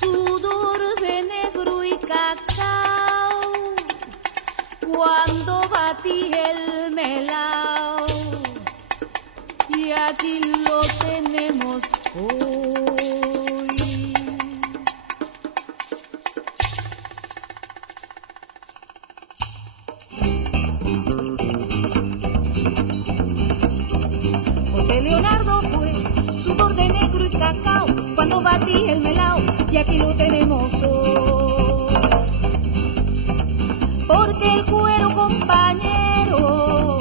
sudor de negro y cacao cuando batí el melao, y aquí lo tenemos hoy. José Leonardo fue sudor de negro y cacao cuando batí el melao, y aquí lo tenemos hoy. Porque el cuero, compañero,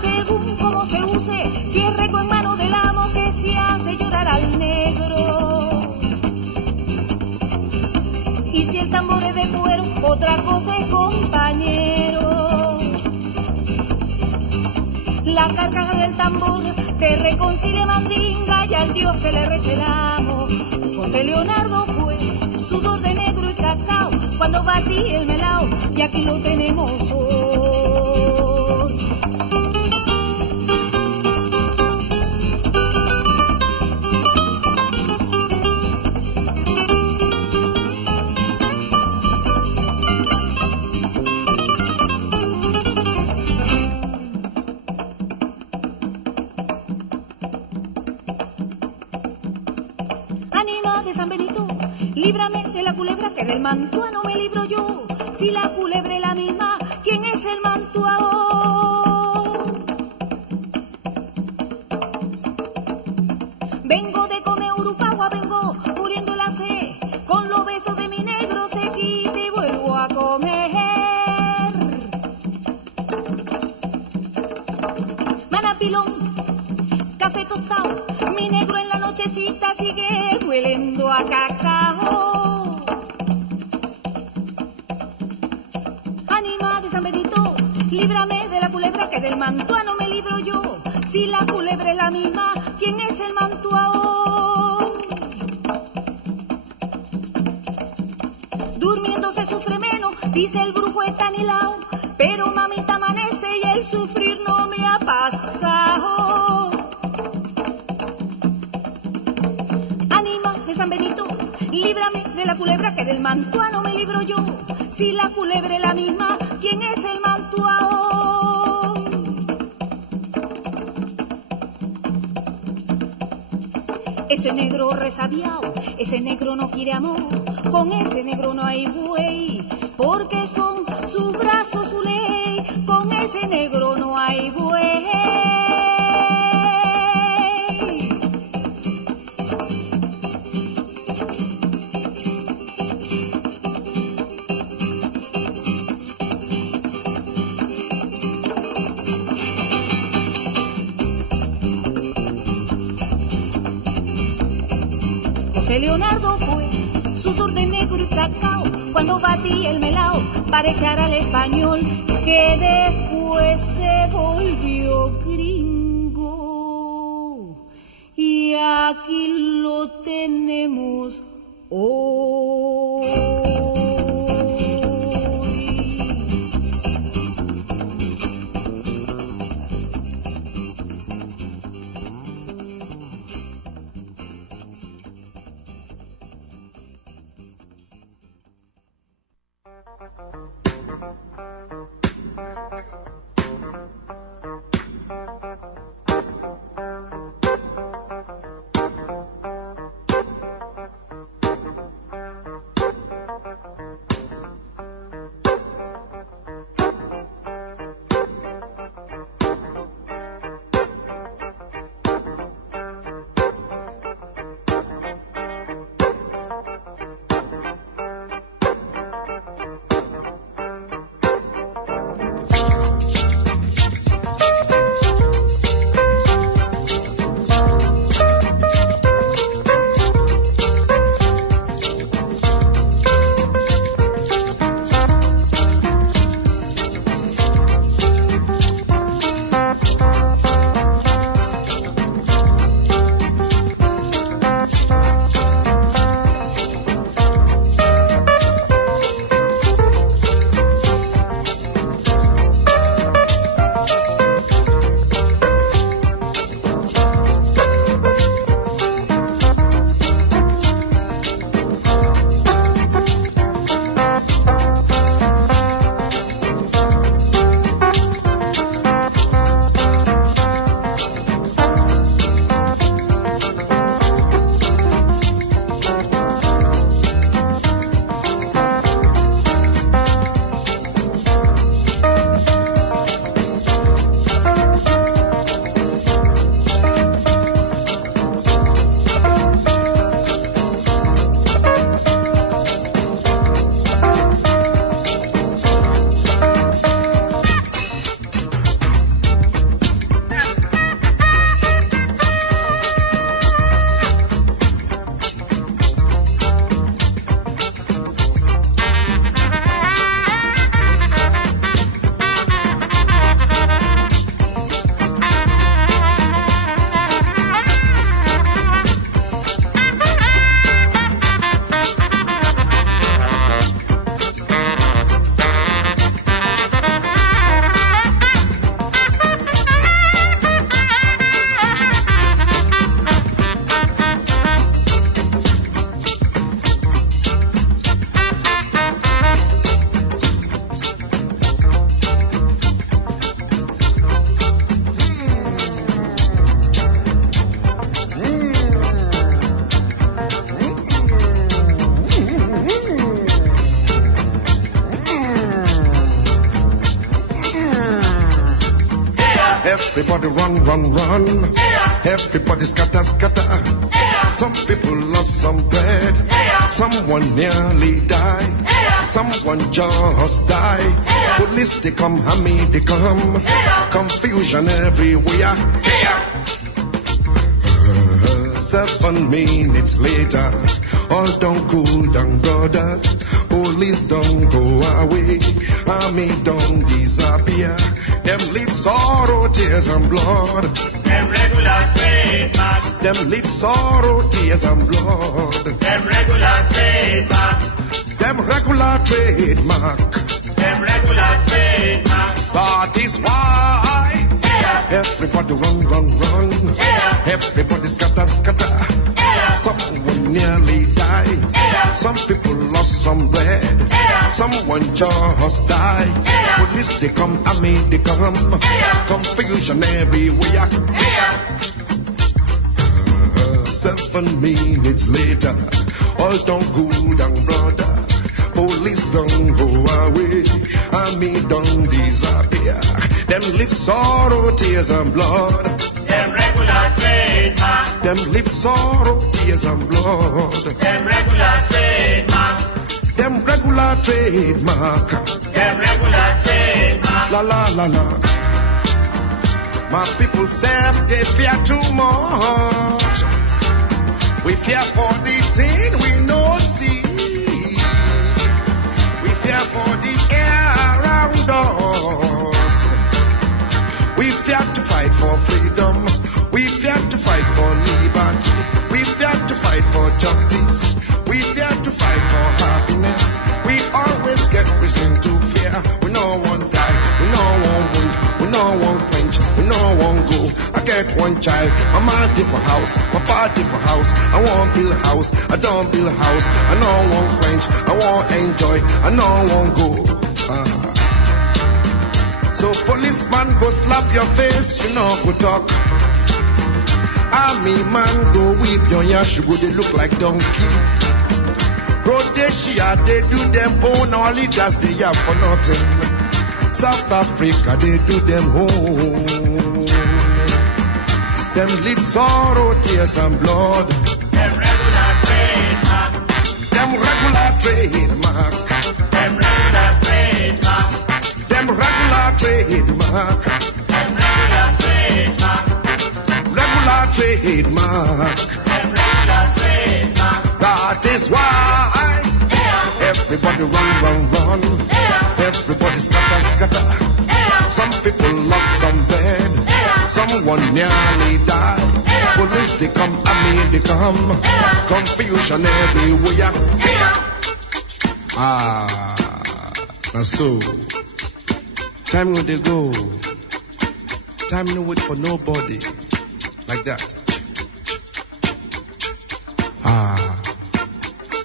según como se use, si es reco en mano del amo que se hace llorar al negro. Y si el tambor es de cuero, otra cosa es, compañero. La carcaja del tambor te reconcilia mandinga y al Dios que le recelamos. José Leonardo fue sudor de negro y cacao cuando batí el melao, y aquí lo tenemos hoy. Ánimas de San Benito, líbrame de la culebra, que del mantuano me libro yo. Si la culebra es la misma, ¿quién es el mantuao? Vengo de comer Urupagua, vengo muriendo la sed, con los besos de mi negro se quita y vuelvo a comer. Manapilón, café tostado, mi negro en la nochecita sigue hueliendo a cacao. del mantuano me libro yo. Si la culebra es la misma, ¿quién es el mantuao? Durmiéndose sufre menos, dice el brujo está anilao. Pero mamita amanece y el sufrir no me ha pasado. Ánima de San Benito, líbrame de la culebra que del mantuano me libro yo. Si la culebra es la misma, ¿quién es el mantuao? Ese negro resabiao, ese negro no quiere amor, con ese negro no hay buey, porque son sus brazos su ley, con ese negro no hay buey. José Leonardo fue sudor de negro y cacao cuando batí el melao para echar al español que después se volvió gringo. Y aquí lo tenemos hoy. Everybody run, run, run. Yeah. Everybody scatter, scatter. Yeah. Some people lost some bread. Yeah. Someone nearly died. Yeah. Someone just died. Yeah. Police they come, Hammy they come. Yeah. Confusion everywhere. Yeah. 7 minutes later, all don't cool down, brother. Police don't go away. Army don't disappear. Them leave sorrow tears and blood. Them regular trademark. Them live sorrow, tears and blood. Them regular trademark. Them regular trademark. Them regular trademark. That is why everybody run, run, run. Everybody scatter, scatter. Someone nearly died. Some people lost some bread. Someone just died. Police they come, army they come. Confusion everywhere. 7 minutes later, all done good and brother. Police don't go away, army don't disappear. Them live sorrow, tears and blood. Them regular trademark. Them live sorrow, tears and blood. Them regular trademark. Them regular trademark. Them regular trademark. La la la la. My people say they fear too much. We fear for the thing we no see. We fear for the air around us. We fear to fight for freedom. We fear to fight for liberty. We fear to fight for justice. We fear to fight for happiness. We always get reason to fear. We no one die. We no one wound. We no one quench. We no one go. I get one child. My mother for house. My party for house. I want build house. I don't build house. I no one quench. I want enjoy. I no one go. So policeman go slap your face. You know go talk. Army man go whip your yash. You go they look like donkey. Rhodesia they do them own. Our leaders they have for nothing. South Africa they do them home. Them live sorrow, tears and blood. Them regular trademark. Them regular trademark. Them regular trademark. Them regular trademark. Them regular trademark. Regular trademark. Them regular trademark. That is why everybody run, run, run. Everybody scatter, scatter. Some people lost some bed. Someone nearly died. Police they come, army they come. Confusion everywhere. And so time when they go. Time no wait for nobody. Like that.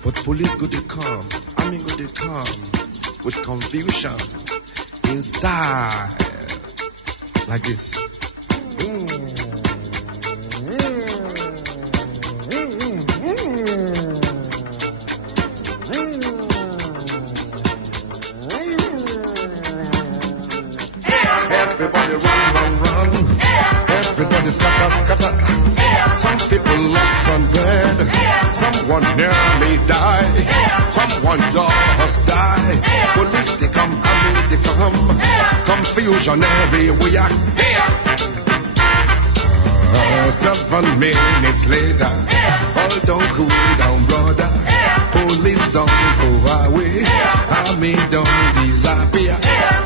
But police go they come, army go they come with confusion in style like this. Everybody run, run, run. Everybody scatter, scatter. Some people lost some bread. Someone nearly died. Someone just died. Police they come, army they come. Confusion everywhere. 7 minutes later, all don't cool down, brother. Police don't go away. Army don't disappear.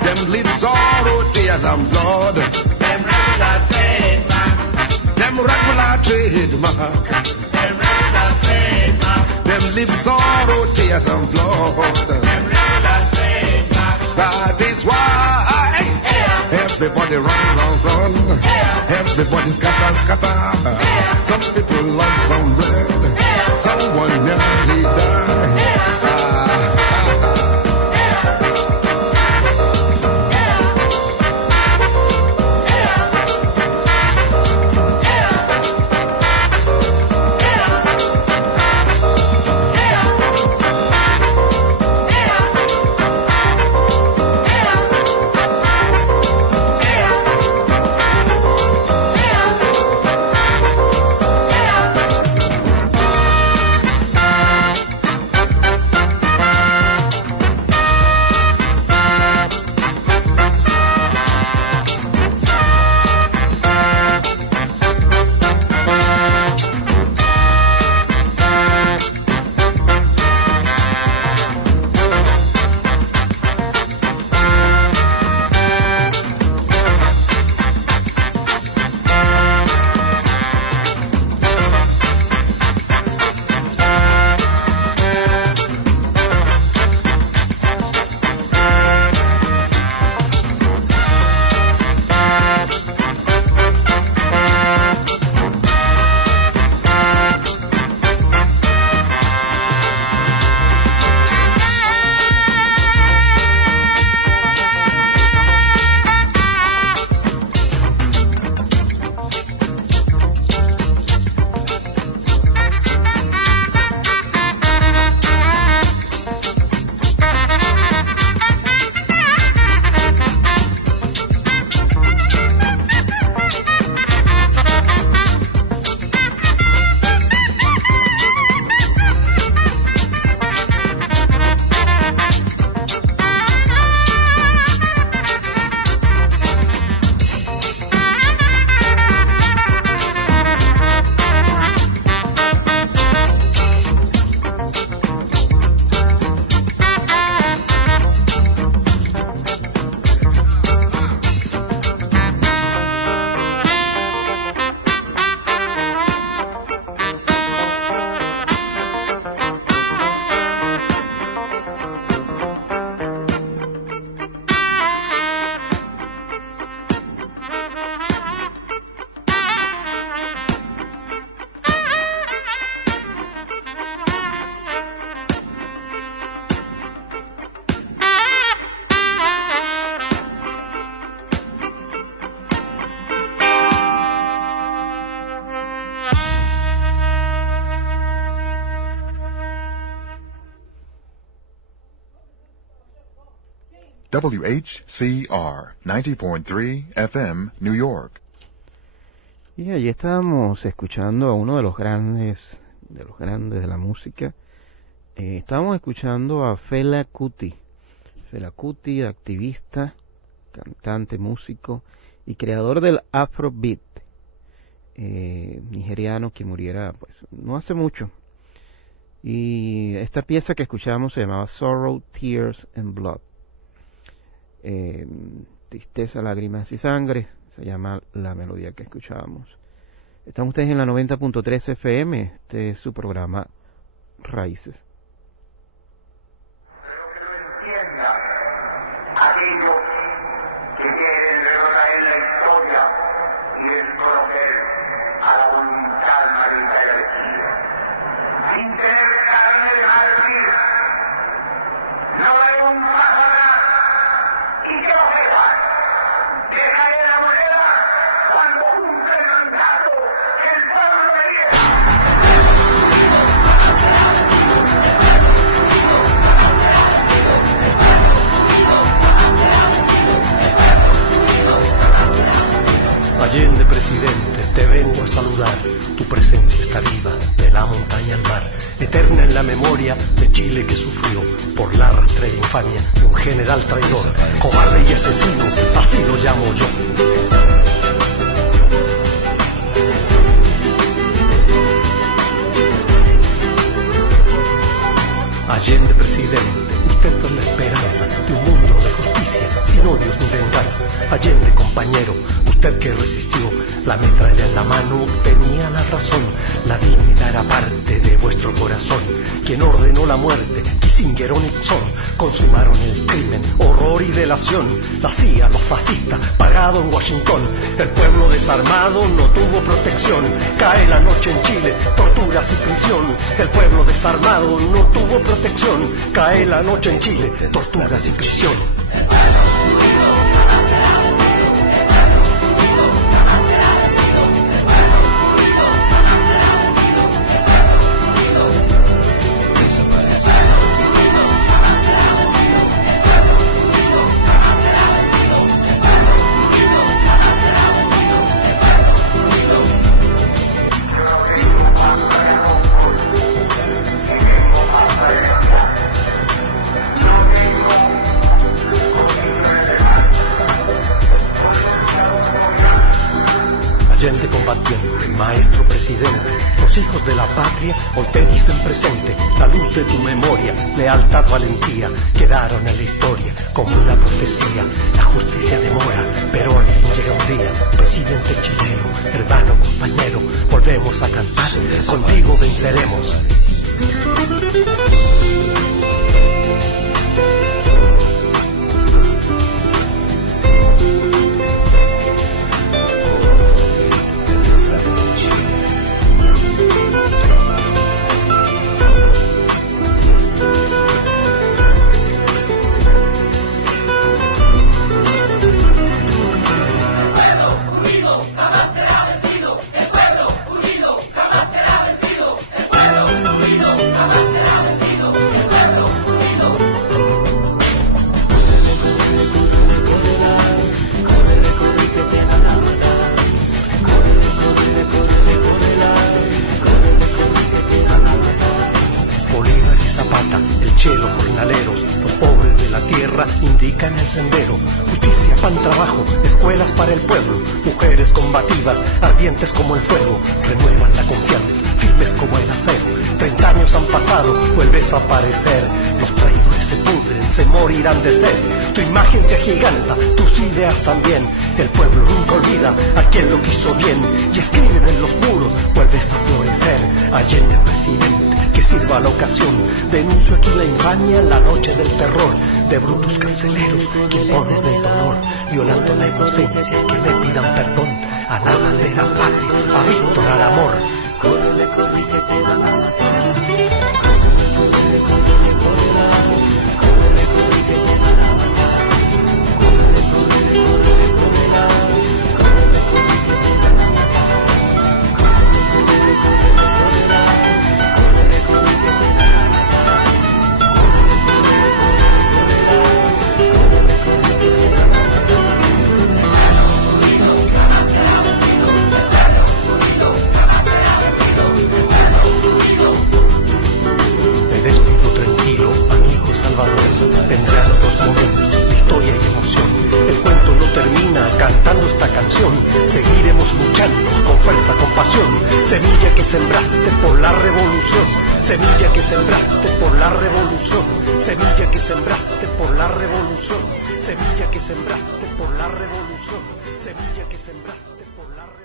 Them live sorrow, tears and blood. Them regular trademark. Them regular trademark. Them regular trademark. Them live sorrow, tears and blood. Them regular trademark. That is why everybody run, run, run. Everybody scatter, scatter. Some people lost some bread. Someone nearly died. Whcr 90.3 FM, New York. Y allí estábamos escuchando a uno de los grandes de la música. Estábamos escuchando a Fela Kuti. Fela Kuti, activista, cantante, músico y creador del Afrobeat, nigeriano, que muriera pues no hace mucho. Y esta pieza que escuchamos se llamaba Sorrow, Tears and Blood. Tristeza, lágrimas y sangre, se llama la melodía que escuchábamos. Están ustedes en la 90.3 FM, este es su programa Raíces. Aquellos que quieren retrotraer la historia y desconocer a la voluntad mayoritaria de Chile, sin tener carne a decir, no daré un paso atrás, y que lo sepan, dejaré la moneda cuando cumpla el mandato que el pueblo me diera. Allende, presidente, te vengo a saludar. Tu presencia está viva, de la montaña al mar, eterna en la memoria de Chile que sufrió por la rastrera infamia de un general traidor, cobarde y asesino, así lo llamo yo. Allende, presidente, usted fue la esperanza de un mundo de justicia, sin odios ni venganza. Allende, compañero, usted que resistió, la metralla en la mano tenía la razón. La dignidad era parte de vuestro corazón. Quien ordenó la muerte, Kissinger o Nixon, consumaron el crimen, horror y delación. La CIA, los fascistas, pagado en Washington. El pueblo desarmado no tuvo protección. Cae la noche en Chile, torturas y prisión. El pueblo desarmado no tuvo protección. Cae la noche en Chile, torturas y prisión. Allende combatiente, maestro presidente, los hijos de la patria hoy te dicen presente. La luz de tu memoria, lealtad, valentía, quedaron en la historia como una profecía. La justicia demora, pero al fin llega un día. Presidente chileno, hermano, compañero, volvemos a cantar, contigo venceremos. Indican el sendero, justicia, pan, trabajo, escuelas para el pueblo, mujeres combativas, ardientes como el fuego, renuevan la confianza, firmes como el acero. 30 años han pasado, vuelves a aparecer, los traidores se pudren, se morirán de sed, tu imagen se agiganta, tus ideas también, el pueblo nunca olvida a quien lo quiso bien, y escriben en los muros, vuelves a florecer. Allende, presidente, que sirva la ocasión, denuncio aquí la infamia, la noche del terror, de brutos carceleros que imponen el dolor, violando la inocencia, que le pidan perdón a la bandera patria, a Víctor, al amor. Córrele, corre, que te van a matar. Córrele, corre, córrele, corre, que te van a matar. Córrele, corre, córrele, córrela. Córrele, corre, que te van a matar. Córrele, corre, córrela. Córrele, corre, que te van a matar. Córrele, corre, córrela. Córrele, corre, narradores tendrán otros momentos de historia y emoción. El cuento no termina cantando esta canción. Seguiremos luchando con fuerza, con pasión. Semilla que sembraste por la revolución. Semilla que sembraste por la revolución. Semilla que sembraste por la revolución. Semilla que sembraste por la revolución. Semilla que sembraste por la revolución.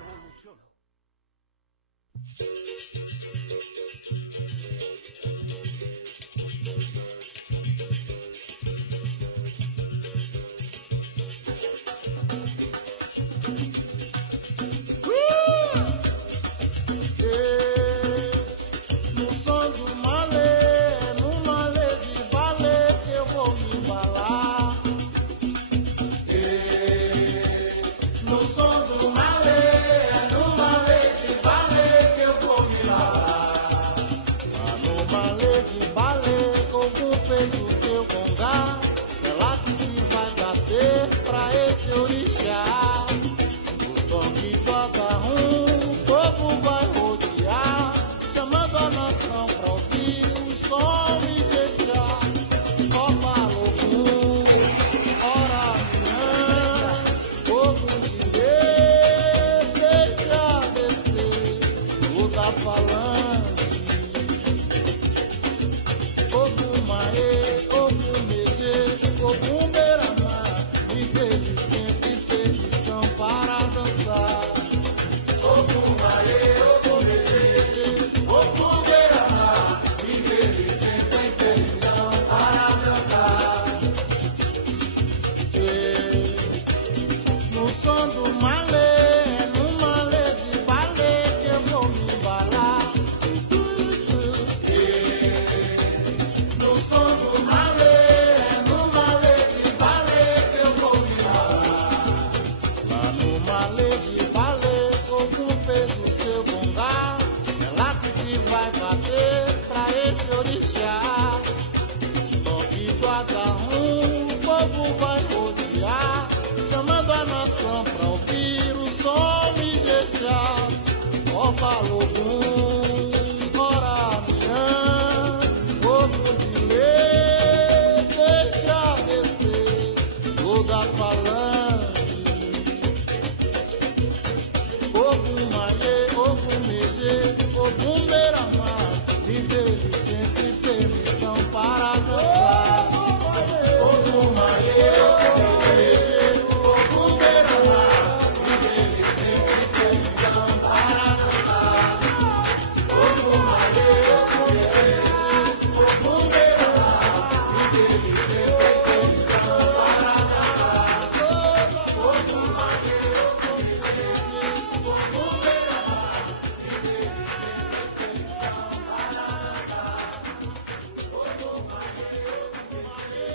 No som do malê, no malê de balé que eu vou me embalar. No som do malê, no malê de balé que eu vou me embalar. No malê de balé, Ogum fez o seu congá. É lá que se vai bater pra esse orixá. O toque do agarrum, o povo vai rodear, chamando a nação pra ouvir o som e jejar. Ó Palogum, ora minha, Ogum de lei, deixa descer o da falange. Ogum Maê, Ogum Megê, Ogum Beramá, me dê licença e permissão para dançar. Ogum Maê, Ogum Megê, Ogum Beramá, me dê licença e permissão para dançar. No som do malê, no malê de balé que eu vou me embalar. No som do malê, no malê de balé que eu vou me embalar. Lá no malê de balé, Ogum fez o seu congá. É lá que se vai bater pra esse orixá. Toque do agarrum, o povo vai rodear, chamando a nação pra ouvir o som e jejar. Ó Palogum, ora minha, Ogum de lei, deixa descer o da falange. Ogum Maê, Ogum Megê, Ogum Beramá, me dê licença e permissão para dançar. Ogum Maê, Ogum Megê, Ogum Beramá, me dê licença e permissão para dançar. Ogum Maê, Ogum Megê, Ogum Beramá, me dê licença e permissão para dançar. Ogum Maê, Ogum Megê, Ogum Beramá, me dê licença e permissão para dançar. Ogum Maê, Ogum Megê,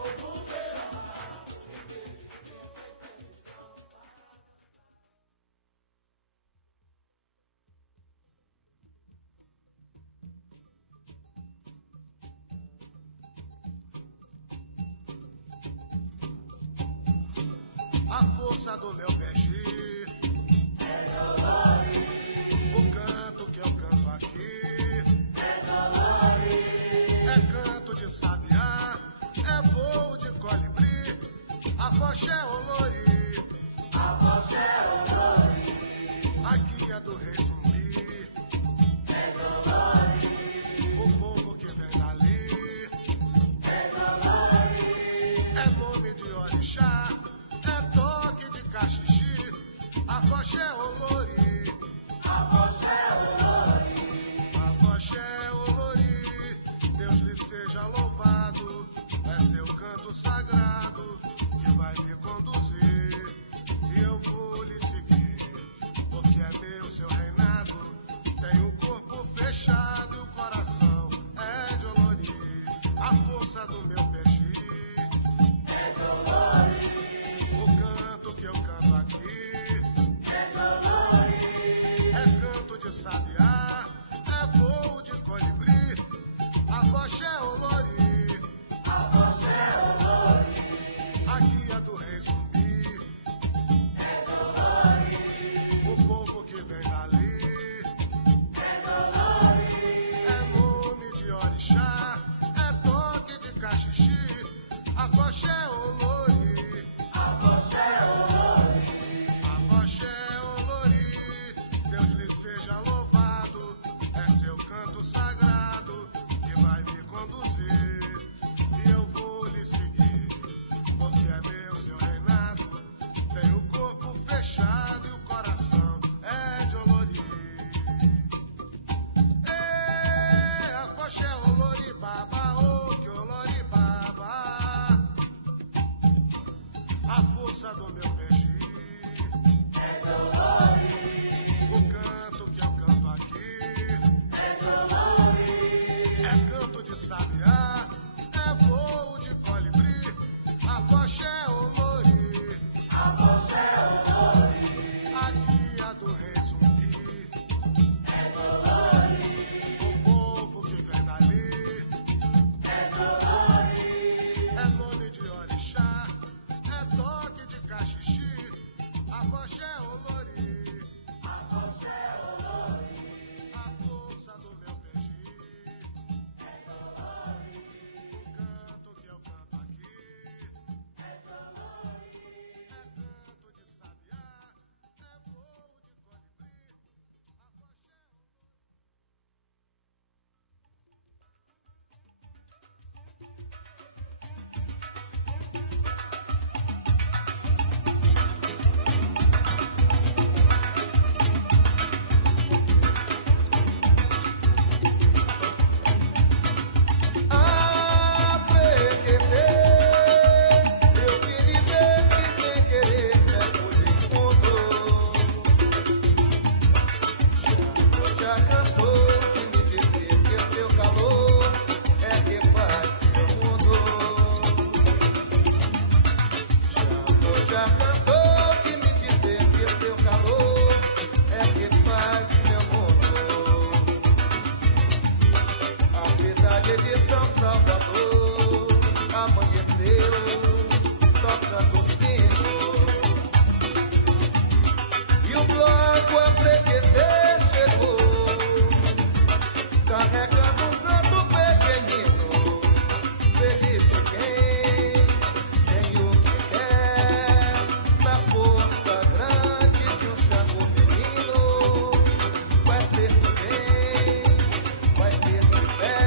Ogum Beramá, me dê licença e A força do meu peixe é dolore. O canto que eu canto aqui é dolore. É canto de sabiá, é voo de colibri. A foché olori, a foché olori. A guia do rei zumbi é dolore. O povo que vem dali é dolore. É nome de orixá, é toque de cachixi. A foché olori, a foché olori. A foché olori, Deus lhe seja louvado. É seu canto sagrado que vai me conduzir, e eu vou lhe seguir, porque é meu seu reinado. Tem o corpo fechado e o coração é de olori. A força do meu peixe é de olori. O canto que eu canto aqui é de olori. xixi. Afoxé olori, afoxé olori, afoxé olori. Deus lhe seja louvado, é seu canto sagrado que vai me conduzir. E eu vou lhe seguir, porque é meu seu reinado. Tem o corpo fechado e o coração é de olori. Ê, afoxé olori baba, oh que olori baba. A força do meu peixe é de olori. O canto que eu canto aqui é de olori. É canto de sabiá, é voo de colibri. Afoxé olori, afoxé olori. A guia do rei zumbi é de olori. O povo que vem dali é de olori. É nome de orixá, é toque de cachixi. Afoxé olori, afoxé olori. A força do meu peixe é de olori. O canto que eu canto aqui é de olori. É canto de sabiá, é voo de colibri. Afoxé eu vim lhe ver que sem querer mergulhei fundo. Já cansou de me dizer que seu calor é que faz meu mundo. Já cansou de me dizer que seu calor é que faz meu mundo. A cidade de São Salvador amanheceu tocando sino. E o bloco a fregueter chegou, carregando um santo pequenino. Feliz de quem tem o que quer, na força grande de um chaco menino. Vai ser de bem, vai ser de fé,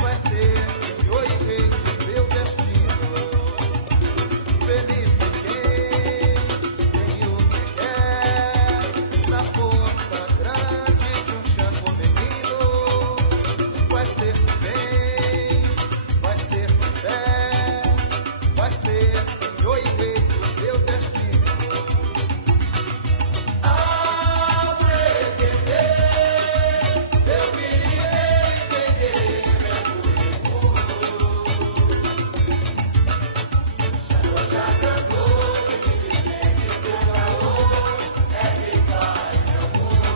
vai ser senhor e rei do seu destino. Feliz de quem tem o que quer, na força grande de um chaco menino. Vai ser de bem, vai ser de fé, vai ser senhor e rei do seu destino. Eu virei sem querer, mergulhei fundo. Já cansou de me dizer que seu calor é que faz meu mundo.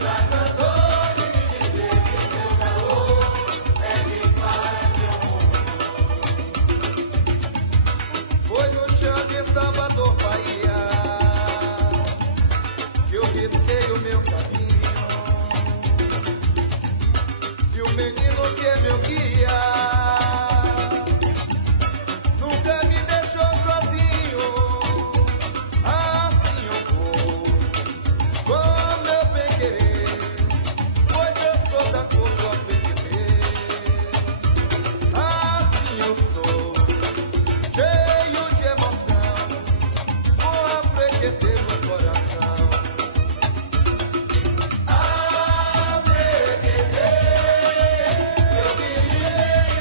Já cansou de me dizer que seu calor é que faz meu mundo. Foi no chão de Salvador, Bahia, que eu risquei o meu caminho. E o menino que é meu guia nunca me deixou sozinho. Assim eu vou, com meu bem querer, pois eu sou da cor do afriqueter. Assim eu sou, cheio de emoção, com afriqueter no coração. Afriqueter, eu virei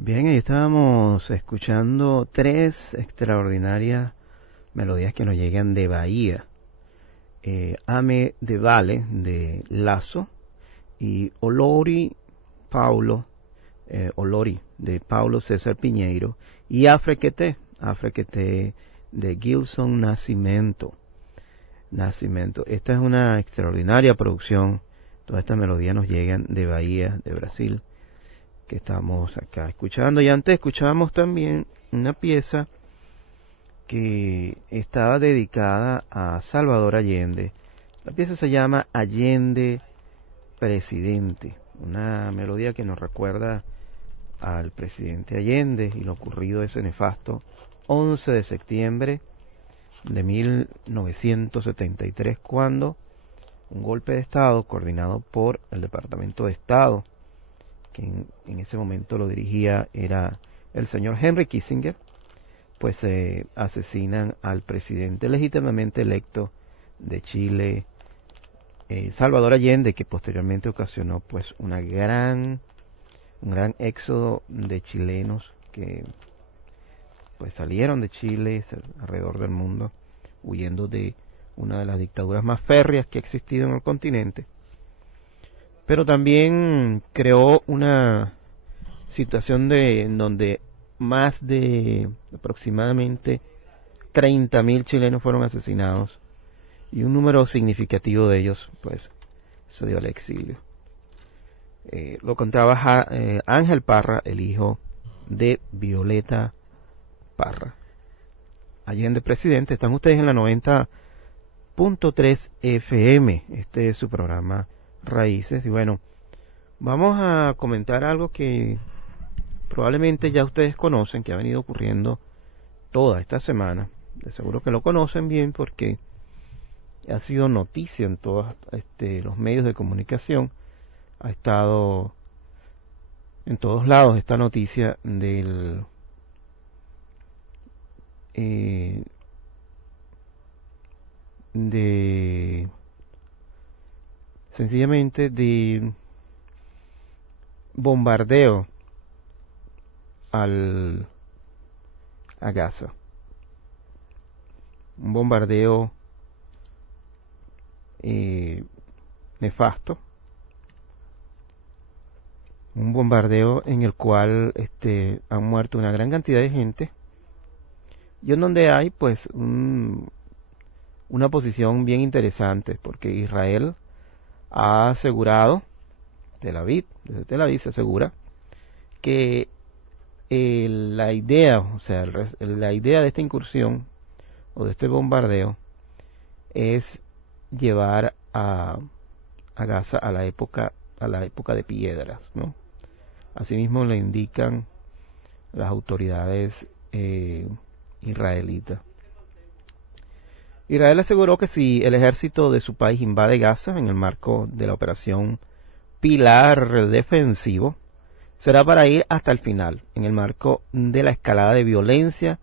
Bien, ahí estábamos escuchando 3 extraordinarias melodías que nos llegan de Bahía. Ame de Vale, de Lazo, y Olori, de Paulo César Piñeiro, y Afrequeté de Gilson Nascimento. Esta es una extraordinaria producción. Todas estas melodías nos llegan de Bahía, de Brasil, que estamos acá escuchando. Y antes escuchábamos también una pieza que estaba dedicada a Salvador Allende. La pieza se llama Allende Presidente, una melodía que nos recuerda al presidente Allende y lo ocurrido ese nefasto 11 de septiembre de 1973, cuando un golpe de Estado coordinado por el Departamento de Estado, que en ese momento lo dirigía era el señor Henry Kissinger, pues asesinan al presidente legítimamente electo de Chile, Salvador Allende, que posteriormente ocasionó pues un gran éxodo de chilenos que pues salieron de Chile alrededor del mundo, huyendo de una de las dictaduras más férreas que ha existido en el continente. Pero también creó una situación en donde más de aproximadamente 30.000 chilenos fueron asesinados y un número significativo de ellos pues se dio al exilio. Lo contaba Ángel Parra, el hijo de Violeta Parra. Allende Presidente. Están ustedes en la 90.3 FM. Este es su programa Raíces. Y bueno, vamos a comentar algo que probablemente ya ustedes conocen, que ha venido ocurriendo toda esta semana. De seguro que lo conocen bien porque ha sido noticia en todos los medios de comunicación. Ha estado en todos lados esta noticia del sencillamente de bombardeo a Gaza. Un bombardeo nefasto. Un bombardeo en el cual han muerto una gran cantidad de gente y en donde hay pues una posición bien interesante, porque Israel ha asegurado, desde Tel Aviv se asegura que la idea de esta incursión o de este bombardeo es llevar a Gaza a la época de piedras, ¿no? Asimismo le indican las autoridades israelitas. Israel aseguró que si el ejército de su país invade Gaza en el marco de la operación Pilar Defensivo, será para ir hasta el final, en el marco de la escalada de violencia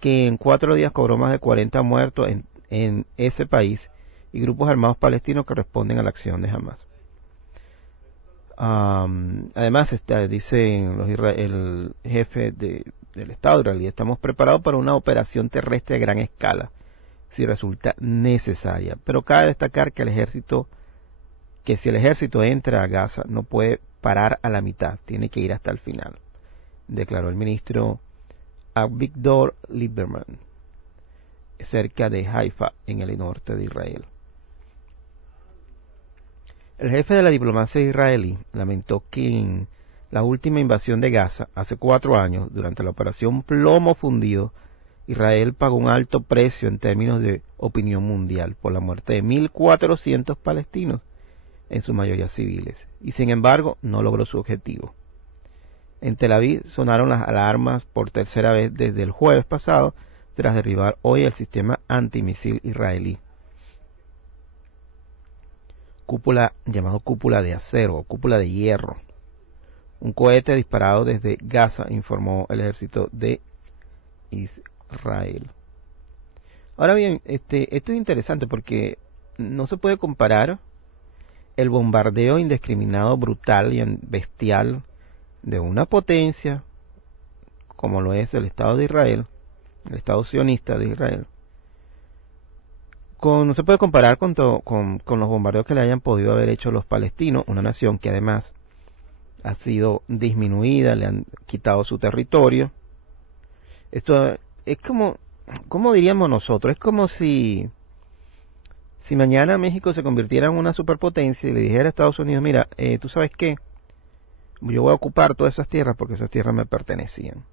que en 4 días cobró más de 40 muertos en ese país y grupos armados palestinos que responden a la acción de Hamas. Además, dice el jefe del Estado israelí, estamos preparados para una operación terrestre a gran escala, si resulta necesaria. Pero cabe destacar que si el ejército entra a Gaza, no puede parar a la mitad, tiene que ir hasta el final, declaró el ministro Avigdor Lieberman, cerca de Haifa, en el norte de Israel. El jefe de la diplomacia israelí lamentó que en la última invasión de Gaza, hace 4 años, durante la operación Plomo Fundido, Israel pagó un alto precio en términos de opinión mundial por la muerte de 1.400 palestinos, en su mayoría civiles, y sin embargo no logró su objetivo. En Tel Aviv sonaron las alarmas por tercera vez desde el jueves pasado, tras derribar hoy el sistema antimisil israelí. Llamado cúpula de acero o cúpula de hierro. Un cohete disparado desde Gaza, informó el ejército de Israel. Ahora bien, esto es interesante porque no se puede comparar el bombardeo indiscriminado, brutal y bestial de una potencia como lo es el Estado de Israel, el Estado sionista de Israel, no se puede comparar con los bombardeos que le hayan podido haber hecho los palestinos, una nación que además ha sido disminuida, le han quitado su territorio. Esto es como diríamos nosotros, es como si mañana México se convirtiera en una superpotencia y le dijera a Estados Unidos, mira, ¿tú sabes qué? Yo voy a ocupar todas esas tierras porque esas tierras me pertenecían.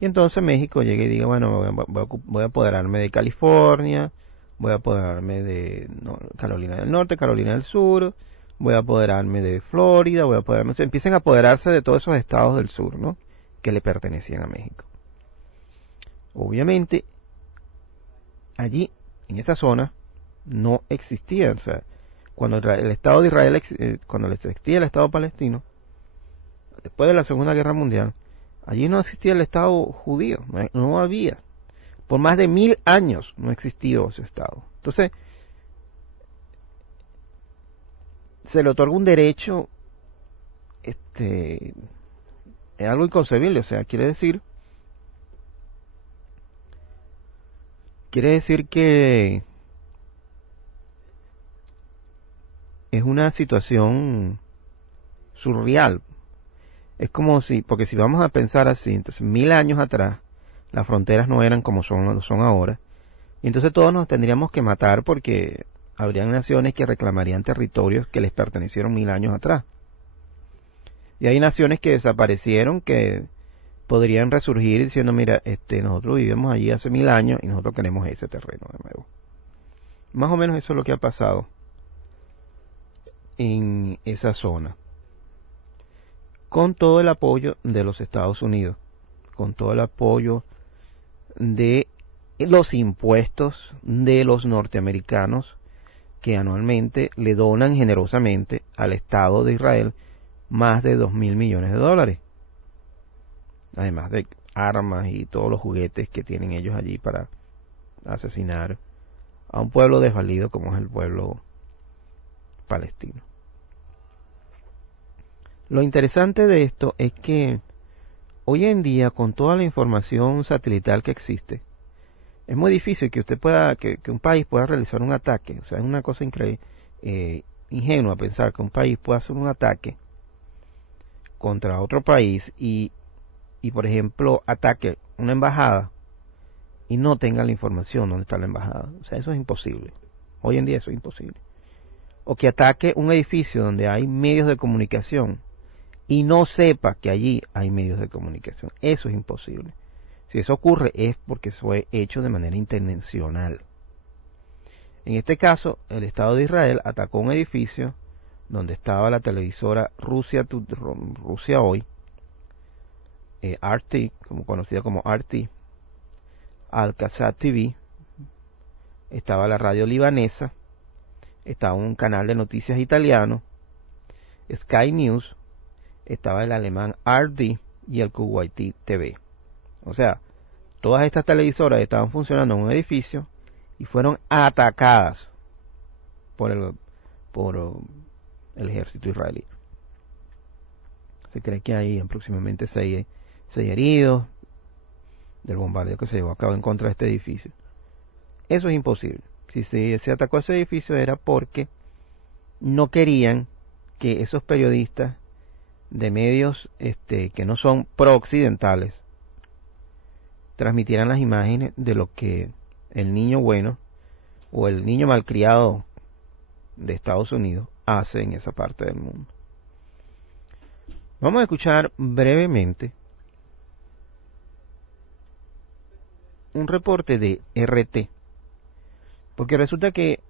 Y entonces México llega y diga, bueno, voy a apoderarme de California, voy a apoderarme de Carolina del Norte, Carolina del Sur, voy a apoderarme de Florida, empiecen a apoderarse de todos esos estados del sur, ¿no? Que le pertenecían a México. Obviamente, allí, en esa zona, no existía, o sea, cuando el Estado de Israel, cuando existía el Estado palestino, después de la Segunda Guerra Mundial, allí no existía el Estado judío, no había. Por más de 1000 años no existió ese Estado. Entonces, se le otorga un derecho, es algo inconcebible, o sea, quiere decir que es una situación surreal. Es como porque si vamos a pensar así, entonces 1000 años atrás las fronteras no eran como son ahora, y entonces todos nos tendríamos que matar porque habrían naciones que reclamarían territorios que les pertenecieron 1000 años atrás. Y hay naciones que desaparecieron que podrían resurgir diciendo, mira, nosotros vivimos allí hace 1000 años y nosotros queremos ese terreno de nuevo. Más o menos eso es lo que ha pasado en esa zona. Con todo el apoyo de los Estados Unidos, con todo el apoyo de los impuestos de los norteamericanos que anualmente le donan generosamente al Estado de Israel más de $2.000 millones. Además de armas y todos los juguetes que tienen ellos allí para asesinar a un pueblo desvalido como es el pueblo palestino. Lo interesante de esto es que hoy en día, con toda la información satelital que existe, es muy difícil que que un país pueda realizar un ataque. O sea, es una cosa increíble, ingenua pensar que un país pueda hacer un ataque contra otro país y por ejemplo, ataque una embajada y no tenga la información donde está la embajada. O sea, eso es imposible. Hoy en día eso es imposible. O que ataque un edificio donde hay medios de comunicación y no sepa que allí hay medios de comunicación. Eso es imposible. Si eso ocurre es porque fue hecho de manera intencional. En este caso, el Estado de Israel atacó un edificio donde estaba la televisora Rusia Hoy, RT, como conocida como RT, Al-Qassam TV, estaba la radio libanesa, estaba un canal de noticias italiano, Sky News, estaba el alemán RD y el Kuwaití TV. O sea, todas estas televisoras estaban funcionando en un edificio y fueron atacadas por el ejército israelí. Se cree que hay aproximadamente 6 heridos del bombardeo que se llevó a cabo en contra de este edificio. Eso es imposible. Si se atacó ese edificio era porque no querían que esos periodistas de medios que no son pro-occidentales transmitieran las imágenes de lo que el niño bueno o el niño malcriado de Estados Unidos hace en esa parte del mundo. Vamos a escuchar brevemente un reporte de RT, porque resulta que,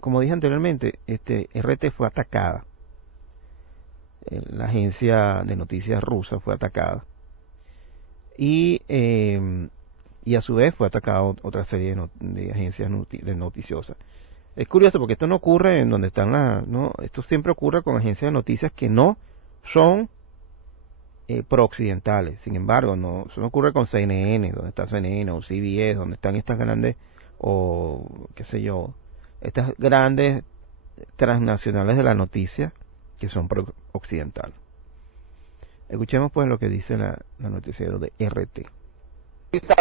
como dije anteriormente, RT fue atacada. La agencia de noticias rusa fue atacada y a su vez fue atacada otra serie de agencias noticiosas. Es curioso porque esto no ocurre en donde están esto siempre ocurre con agencias de noticias que no son pro-occidentales. Sin embargo, eso no ocurre con CNN, donde está CNN, o CBS, donde están estas grandes, o qué sé yo, estas grandes transnacionales de la noticia que son pro-occidentales. Escuchemos pues lo que dice la noticiero de RT.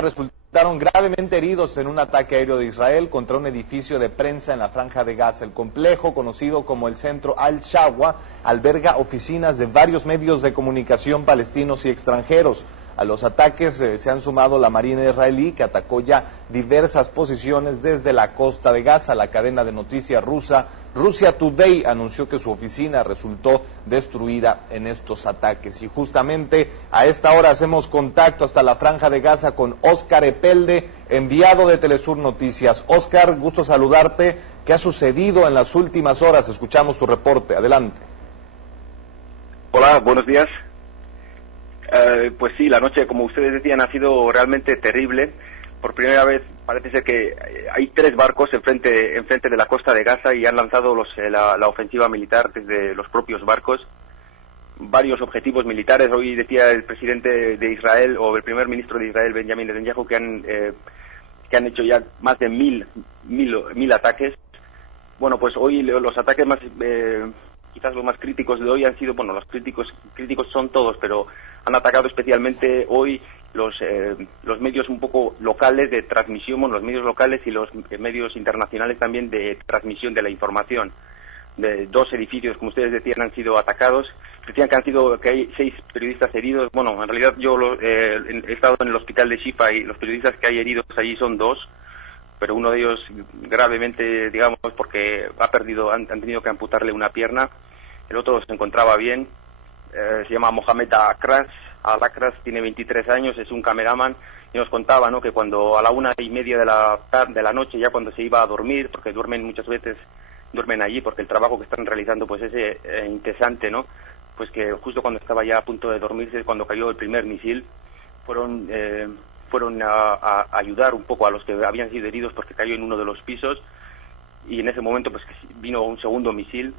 Resultaron gravemente heridos en un ataque aéreo de Israel contra un edificio de prensa en la Franja de Gaza. El complejo, conocido como el Centro Al-Shawa, alberga oficinas de varios medios de comunicación palestinos y extranjeros. A los ataques se han sumado la Marina israelí, que atacó ya diversas posiciones desde la costa de Gaza. La cadena de noticias rusa Russia Today anunció que su oficina resultó destruida en estos ataques. Y justamente a esta hora hacemos contacto hasta la Franja de Gaza con Óscar Epelde, enviado de Telesur Noticias. Óscar, gusto saludarte. ¿Qué ha sucedido en las últimas horas? Escuchamos tu reporte. Adelante. Hola, buenos días. Pues sí, la noche, como ustedes decían, ha sido realmente terrible. Por primera vez parece ser que hay 3 barcos enfrente de la costa de Gaza y han lanzado la ofensiva militar desde los propios barcos. Varios objetivos militares. Hoy decía el presidente de Israel, o el primer ministro de Israel, Benjamin Netanyahu, que han hecho ya más de mil ataques. Bueno, pues hoy los ataques más... quizás los más críticos de hoy han sido, bueno, los críticos son todos, pero han atacado especialmente hoy los medios un poco locales de transmisión, bueno, los medios locales y los medios internacionales también de transmisión de la información. De 2 edificios, como ustedes decían, han sido atacados. Decían que hay 6 periodistas heridos. Bueno, en realidad yo he estado en el hospital de Shifa y los periodistas que hay heridos allí son 2. Pero uno de ellos gravemente, digamos, porque han tenido que amputarle una pierna. El otro se encontraba bien. Se llama Mohamed Al-Akras, tiene 23 años, es un cameraman, y nos contaba, ¿no?, que cuando a la 1:30 de la noche, ya cuando se iba a dormir, porque muchas veces duermen allí, porque el trabajo que están realizando pues es incesante, ¿no?, pues que justo cuando estaba ya a punto de dormirse, cuando cayó el primer misil, fueron a ayudar un poco a los que habían sido heridos porque cayó en uno de los pisos, y en ese momento pues vino un segundo misil.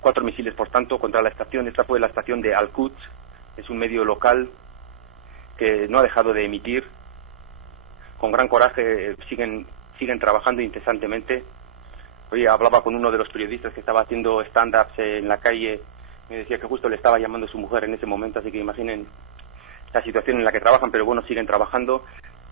4 misiles, por tanto, contra la estación. Esta fue la estación de Al-Quds, es un medio local que no ha dejado de emitir. Con gran coraje siguen trabajando incesantemente. Hoy hablaba con uno de los periodistas que estaba haciendo stand-ups en la calle. Me decía que justo le estaba llamando su mujer en ese momento, así que imaginen la situación en la que trabajan, pero bueno, siguen trabajando.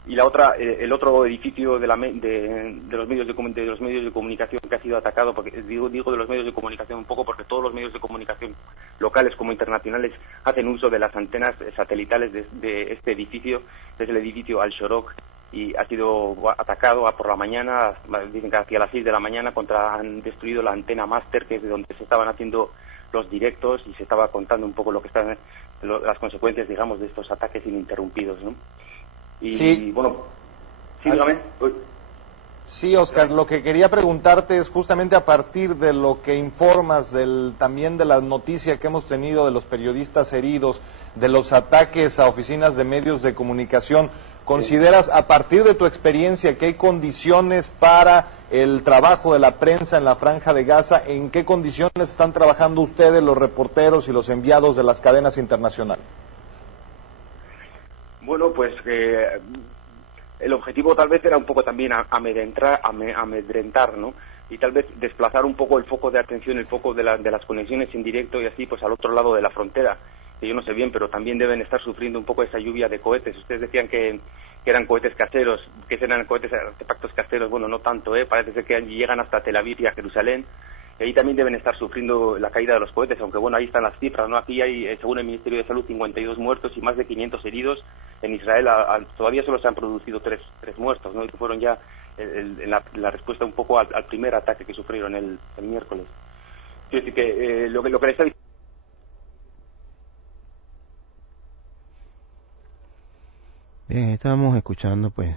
Y la otra, el otro edificio de los medios de comunicación que ha sido atacado, porque digo de los medios de comunicación un poco porque todos los medios de comunicación locales como internacionales hacen uso de las antenas satelitales de este edificio, es el edificio Al-Shorok, y ha sido atacado por la mañana, dicen que hacia las 6 de la mañana, han destruido la antena máster, que es de donde se estaban haciendo los directos, y se estaba contando un poco las consecuencias, digamos, de estos ataques ininterrumpidos, ¿no? Y sí. Bueno, sí, dígame. Sí, Óscar, lo que quería preguntarte es justamente a partir de lo que informas también de la noticia que hemos tenido de los periodistas heridos, de los ataques a oficinas de medios de comunicación. ¿Consideras, a partir de tu experiencia, que hay condiciones para el trabajo de la prensa en la Franja de Gaza? ¿En qué condiciones están trabajando ustedes, los reporteros y los enviados de las cadenas internacionales? Bueno, pues el objetivo tal vez era un poco también amedrentar, ¿no? Y tal vez desplazar un poco el foco de atención, el foco de las conexiones en directo y así, pues al otro lado de la frontera. Que yo no sé bien, pero también deben estar sufriendo un poco esa lluvia de cohetes. Ustedes decían que eran cohetes caseros, que eran cohetes, artefactos caseros. Bueno, no tanto, parece ser que llegan hasta Tel Aviv y a Jerusalén. Y ahí también deben estar sufriendo la caída de los cohetes, aunque bueno, ahí están las cifras, ¿no? Aquí hay, según el Ministerio de Salud, 52 muertos y más de 500 heridos. En Israel todavía solo se han producido tres muertos, ¿no? Y que fueron ya la respuesta un poco al primer ataque que sufrieron el miércoles. Quiero decir que lo que le está diciendo... Bien, estábamos escuchando pues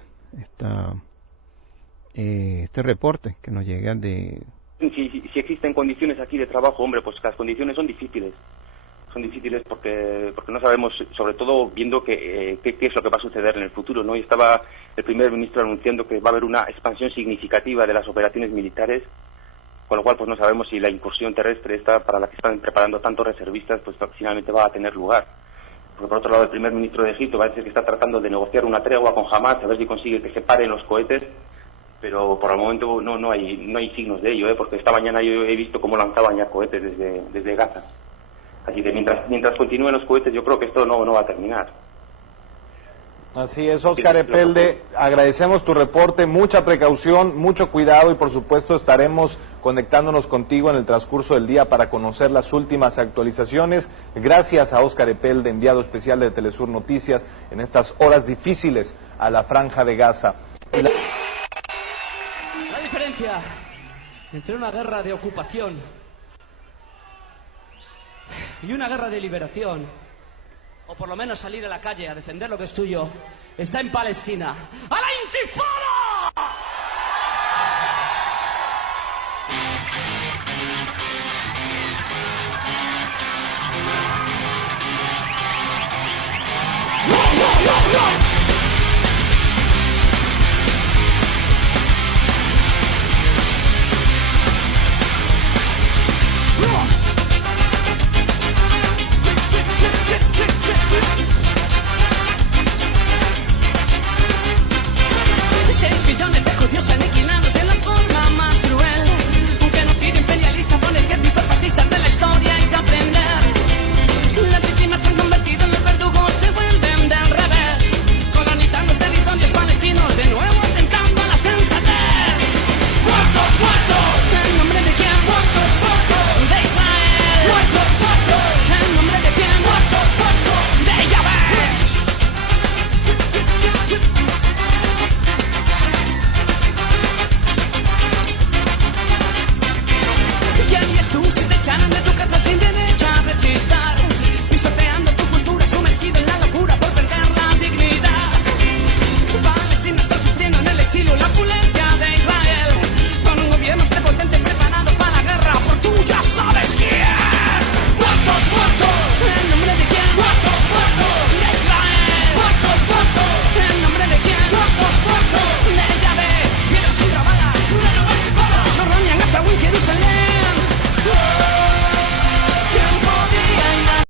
este reporte que nos llega de... Si existen condiciones aquí de trabajo, hombre, pues las condiciones son difíciles. Son difíciles porque no sabemos, sobre todo viendo qué es lo que va a suceder en el futuro, ¿no? Y estaba el primer ministro anunciando que va a haber una expansión significativa de las operaciones militares, con lo cual pues no sabemos si la incursión terrestre esta para la que están preparando tantos reservistas pues finalmente va a tener lugar. Porque por otro lado el primer ministro de Egipto parece que está tratando de negociar una tregua con Hamas, a ver si consigue que se paren los cohetes, pero por el momento no hay signos de ello, porque esta mañana yo he visto cómo lanzaban ya cohetes desde Gaza. Así que mientras continúen los cohetes, yo creo que esto no va a terminar. Así es, Óscar Epelde, agradecemos tu reporte, mucha precaución, mucho cuidado y por supuesto estaremos conectándonos contigo en el transcurso del día para conocer las últimas actualizaciones. Gracias a Óscar Epelde, enviado especial de Telesur Noticias en estas horas difíciles a la Franja de Gaza. La diferencia entre una guerra de ocupación y una guerra de liberación, o por lo menos salir a la calle a defender lo que es tuyo, está en Palestina. ¡A la intifada!